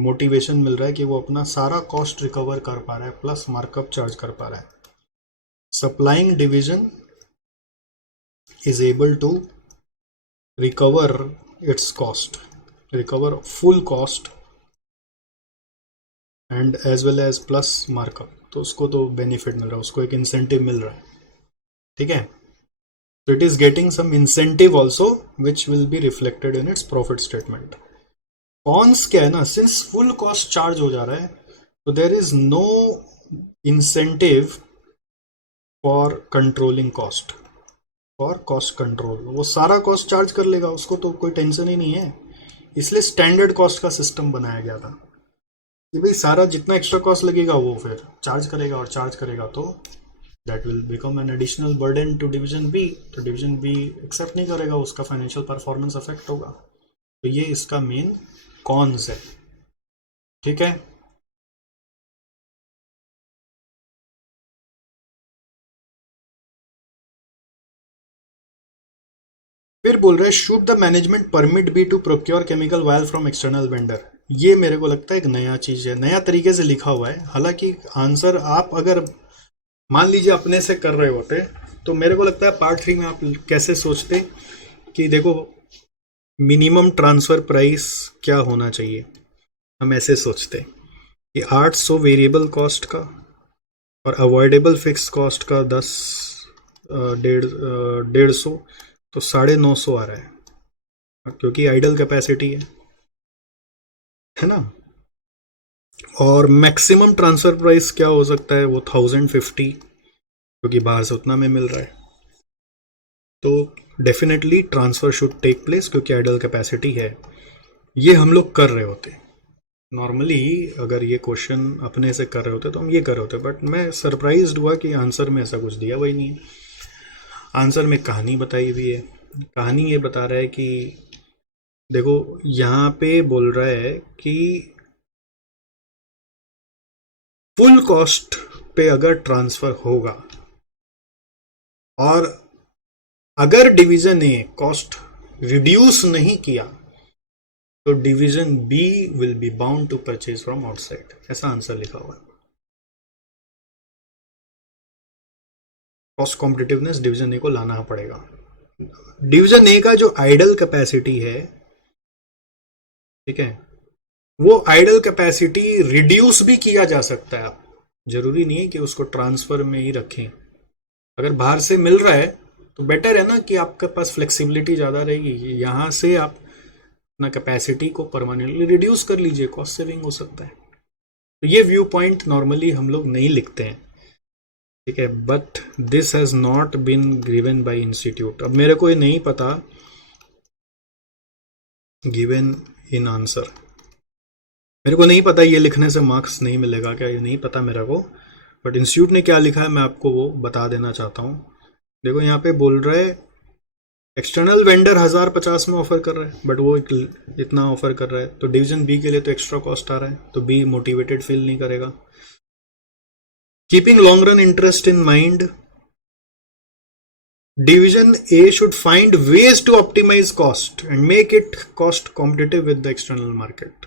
मोटिवेशन मिल रहा है कि वो अपना सारा कॉस्ट रिकवर कर पा रहा है प्लस मार्कअप चार्ज कर पा रहा है। Supplying division is able to recover its cost, recover full cost and as well as plus markup, तो उसको तो बेनिफिट मिल रहा है, उसको एक इंसेंटिव मिल रहा है, ठीक है। तो it is getting some incentive also which will be reflected in its profit statement. Cons क्या है ना, सिंस फुल कॉस्ट चार्ज हो जा रहा है तो there is no incentive for controlling cost, for cost control. वो सारा कॉस्ट चार्ज कर लेगा, उसको तो कोई टेंशन ही नहीं है। इसलिए स्टैंडर्ड कॉस्ट का सिस्टम बनाया गया था कि भाई सारा जितना एक्स्ट्रा कॉस्ट लगेगा वो फिर चार्ज करेगा, और चार्ज करेगा तो that will become an additional burden to division B. तो डिवीजन बी एक्सेप्ट नहीं करेगा, उसका फाइनेंशियल परफॉर्मेंस अफेक्ट होगा। तो ये इसका मेन कॉन्स है, ठीक है। फिर बोल रहे हैं should the management permit B to procure chemical vial from external vendor. ये मेरे को लगता है एक नया चीज है, नया तरीके से लिखा हुआ है। हालांकि आंसर आप अगर मान लीजिए अपने से कर रहे होते तो मेरे को लगता है पार्ट 3 में आप कैसे सोचते कि देखो मिनिमम ट्रांसफर प्राइस क्या होना चाहिए। हम ऐसे सोचते कि 800 वेरिएबल कॉस्ट का और अवॉइडेबल फिक्स कॉस्ट का 150 तो 950 आ रहा है, क्योंकि आइडल कैपेसिटी है ना। और मैक्सिमम ट्रांसफर प्राइस क्या हो सकता है, वो 1050, क्योंकि बाहर से उतना में मिल रहा है। तो definitely transfer should take place, क्योंकि आइडल कैपेसिटी है। ये हम लोग कर रहे होते नॉर्मली, अगर ये क्वेश्चन अपने से कर रहे होते तो हम ये कर रहे होते, बट मैं सरप्राइज्ड हुआ कि आंसर में ऐसा कुछ दिया वही नहीं है। आंसर में कहानी बताई हुई है। कहानी ये बता रहा है कि देखो यहाँ पे बोल रहा है कि फुल कॉस्ट पे अगर ट्रांसफर होगा और अगर डिवीजन ए कॉस्ट रिड्यूस नहीं किया तो division B will be bound to purchase from outside, ऐसा आंसर लिखा हुआ है। कॉस्ट कॉम्पिटिटिवनेस डिवीजन ए को लाना पड़ेगा। डिवीजन ए का जो आइडल कैपेसिटी है, ठीक है, वो आइडल कैपेसिटी रिड्यूस भी किया जा सकता है। जरूरी नहीं है कि उसको ट्रांसफर में ही रखें। अगर बाहर से मिल रहा है तो बेटर है ना कि आपके पास फ्लेक्सिबिलिटी ज़्यादा रहेगी। यहाँ से आप अपना कैपेसिटी को परमानेंटली रिड्यूस कर लीजिए, कॉस्ट सेविंग हो सकता है। तो ये व्यू पॉइंट नॉर्मली हम लोग नहीं लिखते हैं, ठीक है, but this has not been given by institute. अब मेरे को ये नहीं पता गिवन इन आंसर, मेरे को नहीं पता, ये लिखने से मार्क्स नहीं मिलेगा क्या, ये नहीं पता मेरे को, बट इंस्टीट्यूट ने क्या लिखा है मैं आपको वो बता देना चाहता हूँ। देखो यहाँ पे बोल रहे एक्सटर्नल वेंडर 1050 में ऑफर कर रहा है, बट वो इतना ऑफर कर रहा है, तो डिवीजन बी के लिए तो एक्स्ट्रा कॉस्ट आ रहा है, तो बी मोटिवेटेड फील नहीं करेगा। Keeping long run interest in mind, division A should find ways to optimize cost and make it cost competitive with the external market.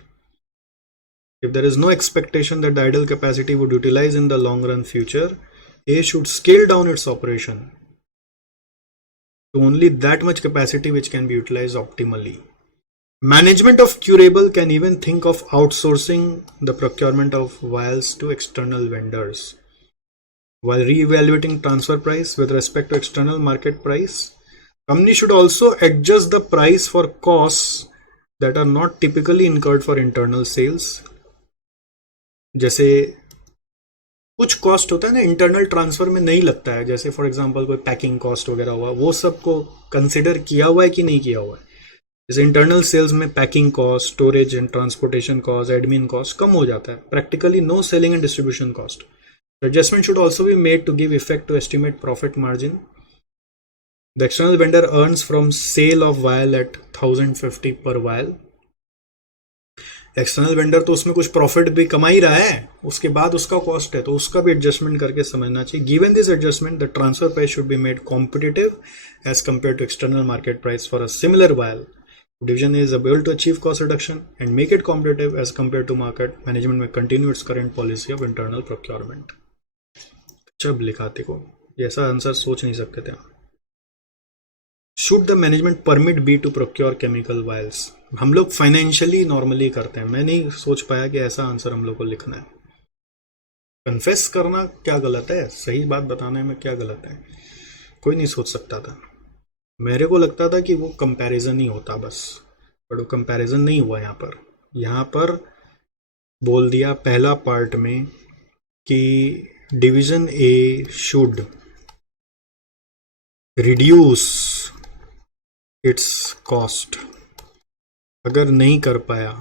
If there is no expectation that the idle capacity would utilize in the long run future, A should scale down its operation to only that much capacity which can be utilized optimally. Management of curable can even think of outsourcing the procurement of vials to external vendors. While re-evaluating transfer price with respect to external market price, company should also adjust the price for costs that are not typically incurred for internal sales. जैसे कुछ cost होता है ना internal transfer में नहीं लगता है, जैसे फॉर एग्जांपल कोई पैकिंग कॉस्ट वगैरह हुआ, वो सब को कंसिडर किया हुआ है कि नहीं किया हुआ है। जैसे इंटरनल सेल्स में packing cost, storage and transportation cost, admin cost कम हो जाता है, practically no selling and distribution cost. Adjustment should also be made to give effect to estimate profit margin. The external vendor earns from sale of vial at 1050 per vial. External vendor तो उसमें कुछ profit भी कमा ही रहा है, उसके बाद उसका कॉस्ट है, तो उसका भी एडजस्टमेंट करके समझना चाहिए। Given this adjustment the transfer price should be made competitive as compare to external market price for a similar vial. Division is able to achieve cost reduction and make it competitive as compare to market. Management में continue its current policy of internal procurement. जब लिखाते को ऐसा answer सोच नहीं सकते थे। Should the management permit B to procure chemical vials. हम लोग फाइनेंशियली नॉर्मली करते हैं, मैं नहीं सोच पाया कि ऐसा आंसर हम लोग को लिखना है। कन्फेस करना क्या गलत है, सही बात बताने में क्या गलत है, कोई नहीं सोच सकता था। मेरे को लगता था कि वो कंपैरिजन ही होता बस, बट वो कंपैरिजन नहीं हुआ। यहाँ पर बोल दिया पहला पार्ट में कि division A should reduce it's cost, अगर नहीं कर पाया,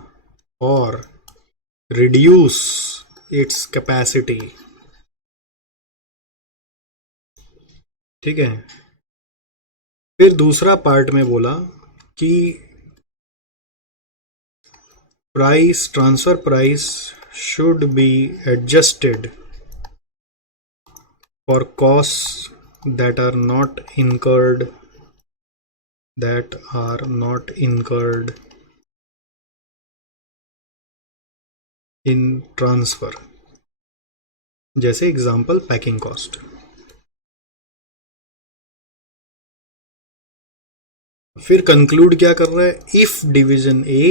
और रिड्यूस इट्स कैपेसिटी, ठीक है। फिर दूसरा पार्ट में बोला कि price, transfer price should be adjusted for cost that are not incurred in transfer, जैसे एग्जांपल पैकिंग कॉस्ट। फिर कंक्लूड क्या कर रहा है, if division A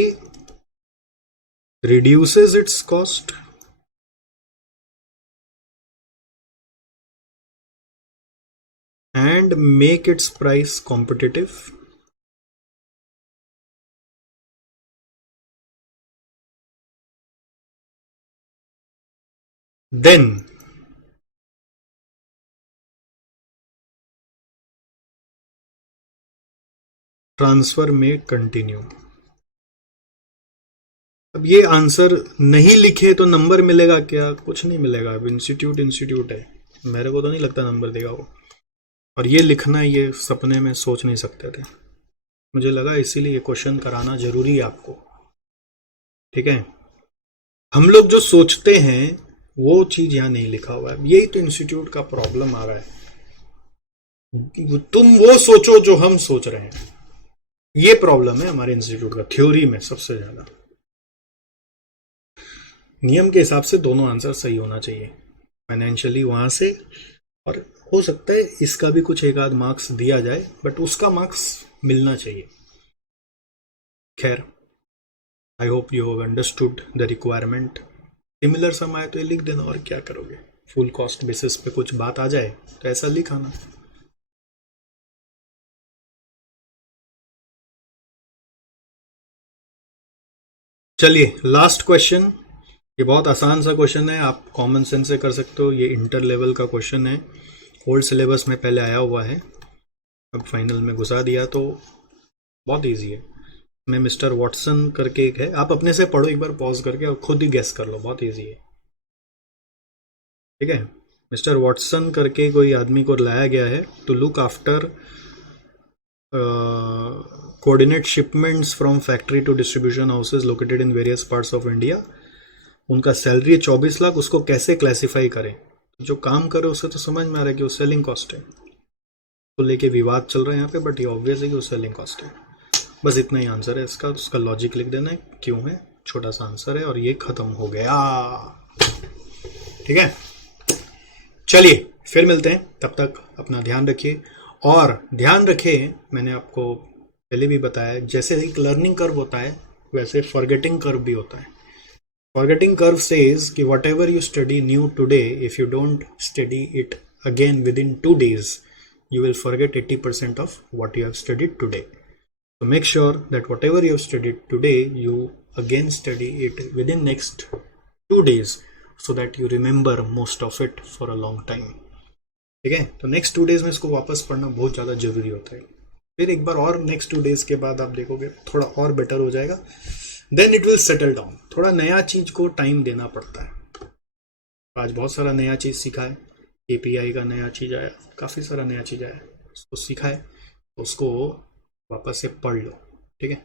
reduces it's cost and make its price competitive, then transfer में continue. अब ये answer नहीं लिखे तो नंबर मिलेगा क्या, कुछ नहीं मिलेगा। अब इंस्टीट्यूट है, मेरे को तो नहीं लगता नंबर देगा वो। और ये लिखना, ये सपने में सोच नहीं सकते थे। मुझे लगा इसीलिए ये क्वेश्चन कराना जरूरी है आपको, ठीक है। हम लोग जो सोचते हैं वो चीज यहाँ नहीं लिखा हुआ है, यही तो इंस्टीट्यूट का प्रॉब्लम आ रहा है। तुम वो सोचो जो हम सोच रहे हैं, ये प्रॉब्लम है हमारे इंस्टीट्यूट का थ्योरी में सबसे ज्यादा। नियम के हिसाब से दोनों आंसर सही होना चाहिए, फाइनेंशियली वहां से, और हो सकता है इसका भी कुछ एक आध मार्क्स दिया जाए, बट उसका मार्क्स मिलना चाहिए। खैर, I hope you have understood the requirement. Similar sum आए तो ये लिख देना, और क्या करोगे। फुल कॉस्ट बेसिस पे कुछ बात आ जाए तो ऐसा लिखाना। चलिए लास्ट क्वेश्चन, ये बहुत आसान सा क्वेश्चन है, आप कॉमन सेंस से कर सकते हो। ये इंटर लेवल का क्वेश्चन है, ओल्ड सिलेबस में पहले आया हुआ है, अब फाइनल में घुसा दिया, तो बहुत इजी है। मैं मिस्टर वॉटसन करके एक है, आप अपने से पढ़ो एक बार पॉज करके और खुद ही गेस कर लो, बहुत इजी है, ठीक है। मिस्टर वॉटसन करके कोई आदमी को लाया गया है to look after coordinate shipments from factory to distribution houses located in various parts of India. उनका सैलरी है 24 लाख, उसको कैसे क्लासिफाई करें। जो काम करे उससे तो समझ में आ रहा है कि वो सेलिंग कॉस्ट है, तो लेके विवाद चल रहा है यहाँ पे, बट ये ऑब्वियस है कि वो सेलिंग कॉस्ट है। बस इतना ही आंसर है इसका, उसका लॉजिक लिख देना है क्यों है, छोटा सा आंसर है, और ये खत्म हो गया, ठीक है। चलिए फिर मिलते हैं, तब तक अपना ध्यान रखिए। और ध्यान रखें, मैंने आपको पहले भी बताया, जैसे एक लर्निंग कर्व होता है वैसे फॉरगेटिंग कर्व भी होता है। Forgetting curve says कि whatever you study new today, if you don't study it again within 2 days, you will forget 80% of what you have studied today. So make sure that whatever you have studied today, you again study it within next 2 days, so that you remember most of it for a long time. ठीक है, तो next 2 days में इसको वापस पढ़ना बहुत ज़्यादा जरूरी होता है। फिर एक बार और नेक्स्ट 2 डेज के बाद आप देखोगे थोड़ा और बेटर हो जाएगा, then it will settle down. थोड़ा नया चीज को टाइम देना पड़ता है। आज बहुत सारा नया चीज सीखा है, API का नया चीज आया, काफी सारा नया चीज आया, उसको सीखा है, उसको वापस से पढ़ लो, ठीक है।